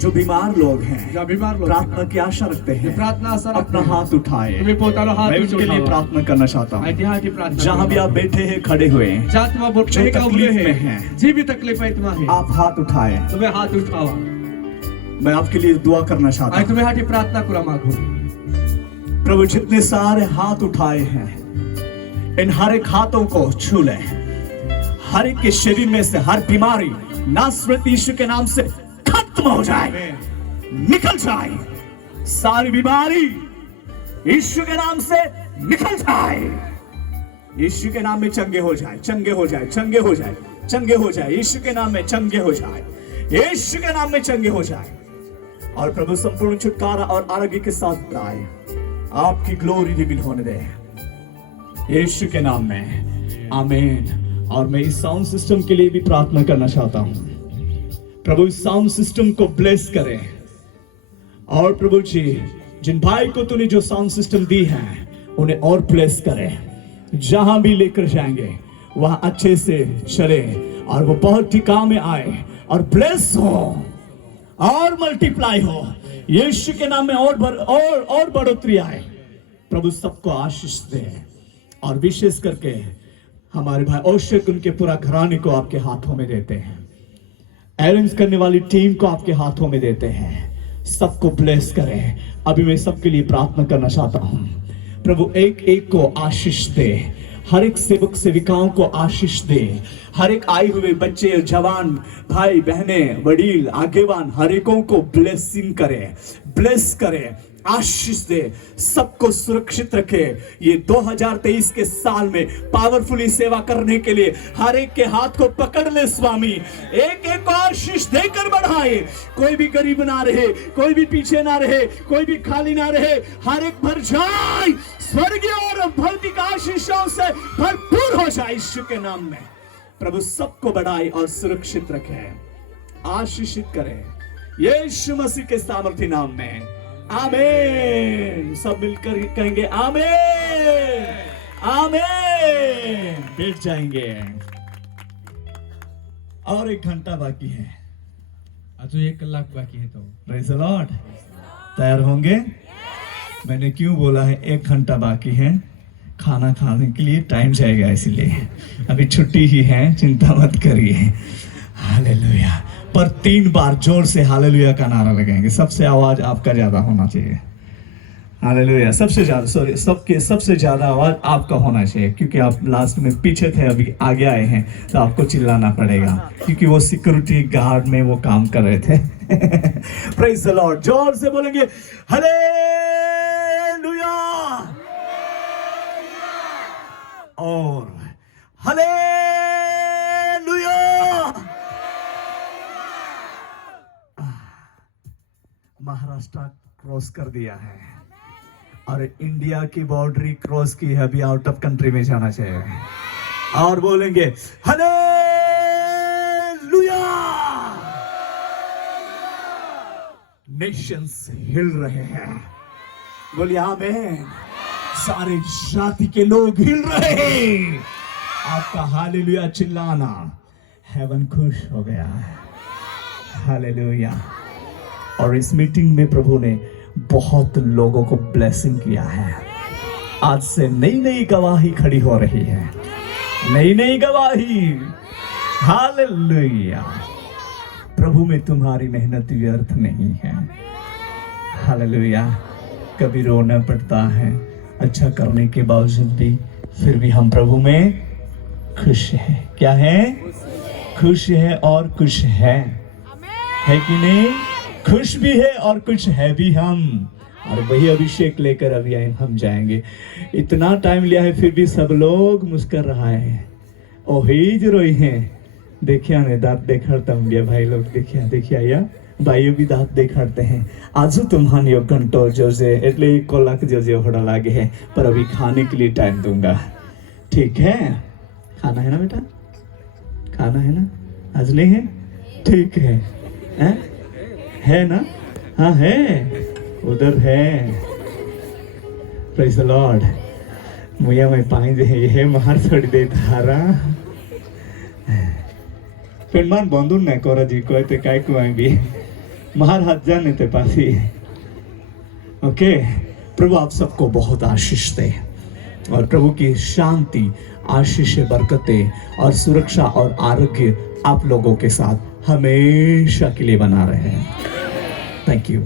जो बीमार लोग हैं, जो बीमार लोग प्रार्थना की आशा रखते हैं, प्रार्थना आशा अपना हाथ उठाए। तुम्ही पोतानो हाथ मैं उनके लिए प्रार्थना करना चाहता हूँ। ऐतिहासिक प्रार्थना जहाँ भी आप बैठे हैं, खड़े हुए हैं, जात में बोट जो कहीं का उबले तकलीफ में है हैं, जी भी तकलीफ है तुम्हारी आप हाथ उठाए। तुम्हें हाथ उठावा मैं आपके लिए दुआ करना चाहता आई हूँ। तुम्हें हाथी प्रार्थना करा मागो प्रभु जितने सारे हाथ उठाए हैं, इन हर एक हाथों को छू ले। हर एक के शरीर में से हर बीमारी नासरत यीशु के नाम से खत्म हो जाए, निकल जाए। सारी बीमारी यीशु के नाम से निकल जाए। यीशु के नाम में चंगे हो जाए, चंगे हो जाए, चंगे हो जाए, चंगे हो जाए। यीशु के नाम में चंगे हो जाए, यीशु के नाम में चंगे हो जाए। और प्रभु संपूर्ण छुटकारा और आरोग्य के साथ बढ़ाए। आपकी ग्लोरी रिवील होने दे यीशु के नाम में। आमीन। और मैं इस साउंड सिस्टम के लिए भी प्रार्थना करना चाहता हूं। प्रभु इस साउंड सिस्टम को ब्लेस करें। और प्रभु जी, जिन भाई को तूने जो साउंड सिस्टम दी है उन्हें और ब्लेस करें। जहां भी लेकर जाएंगे वहां अच्छे से चले और वो बहुत ठिकाने में आए और ब्लेस हो और मल्टीप्लाई हो। यीशु के नाम में और बढ़ोतरी आए। प्रभु सबको आशीष दे। और विशेष करके हमारे भाई औषध, उनके पूरा घराने को आपके हाथों में देते हैं। अरेंज करने वाली टीम को आपके हाथों में देते हैं। सबको ब्लेस करें। अभी मैं सबके लिए प्रार्थना करना चाहता हूं। प्रभु एक एक को आशीष दे। हर एक सेवक सेविकाओं को आशीष दे। हर एक आए हुए बच्चे, जवान, भाई बहने, वडील, आगेवान, हर एकों को ब्लेसिंग करे, ब्लेस करे, आशीष दे। सबको सुरक्षित रखे। ये 2023 के साल में पावरफुली सेवा करने के लिए हर एक के हाथ को पकड़ ले स्वामी। एक एक को आशीष देकर बढ़ाए। कोई भी गरीब ना रहे, कोई भी पीछे ना रहे, कोई भी खाली ना रहे। हर एक भर जाए, स्वर्गीय और भौतिक आशीषों से भरपूर हो जाए यीशु के नाम में। प्रभु सबको बढ़ाए और सुरक्षित रखे, आशीषित करे यीशु मसीह के सामर्थ्य नाम में। आमीन। सब मिलकर कहेंगे आमीन, आमीन। बैठ जाएंगे। और 1 घंटा बाकी है। अजून 1 कलाक बाकी है। तो प्रेज़ द लॉर्ड। तैयार होंगे? मैंने क्यों बोला है 1 घंटा बाकी है? खाना खाने के लिए टाइम जाएगा, इसलिए अभी छुट्टी ही है, चिंता मत करिए। हालेलुया। पर 3 बार जोर से हालेलुया का नारा लगाएंगे। सबसे आवाज आपका ज्यादा होना चाहिए। हालेलुया। सबसे ज्यादा, सॉरी, सबसे ज्यादा आवाज आपका होना चाहिए, क्योंकि आप लास्ट में पीछे थे, अभी आगे आए हैं, तो आपको चिल्लाना पड़ेगा, क्योंकि वो सिक्योरिटी गार्ड में वो काम कर रहे थे। Praise the Lord. जोर से बोलेंगे हालेलुया और हालेलुया। महाराष्ट्र क्रॉस कर दिया है और इंडिया की बाउंड्री क्रॉस की है। अभी आउट ऑफ कंट्री में जाना चाहिए। और बोलेंगे हालेलुया। नेशंस हिल रहे हैं। बोलिए आमीन। सारे जाति के लोग हिल रहे हैं। आपका हालेलुया चिल्लाना, हेवन खुश हो गया है। हालेलुया। और इस मीटिंग में प्रभु ने बहुत लोगों को ब्लेसिंग किया है। आज से नई नई गवाही खड़ी हो रही है, नई नई गवाही। हालेलुया। प्रभु में तुम्हारी मेहनत व्यर्थ नहीं है। हालेलुया। कभी रोना पड़ता है अच्छा करने के बावजूद भी, फिर भी हम प्रभु में खुश हैं। क्या है? खुश है और कुछ है कि नहीं? खुश भी है और कुछ है भी हम। और वही अभिषेक लेकर अभी हम जाएंगे। इतना टाइम लिया है, फिर भी सब लोग मुस्कुरा रहा है। ओ ही जो रोई है, देखिए ने दांत देखाड़ता हूँ भाई लोग। देखिए या भाइयों भी दांत देखाड़ते हैं। आजू तुम्हान यो घंटो जो जे एटले 1 कलाक जो होड़ा लागे है, पर अभी खाने के लिए टाइम दूंगा। ठीक है? खाना है ना बेटा? खाना है ना? आज नहीं है? ठीक है, है ना? हाँ है, उधर है। Praise the Lord. मुया में पानी दे ये मार छोड़ दे धारा। पेनमान बंधुन नहीं करा जी कोई ते काय को भी मार हाथ जाने ते पासी। ओके। प्रभु आप सबको बहुत आशीष दे और प्रभु की शांति, आशीष, बरकतें और सुरक्षा और आरोग्य आप लोगों के साथ हमेशा के लिए बना रहे हैं। Thank you.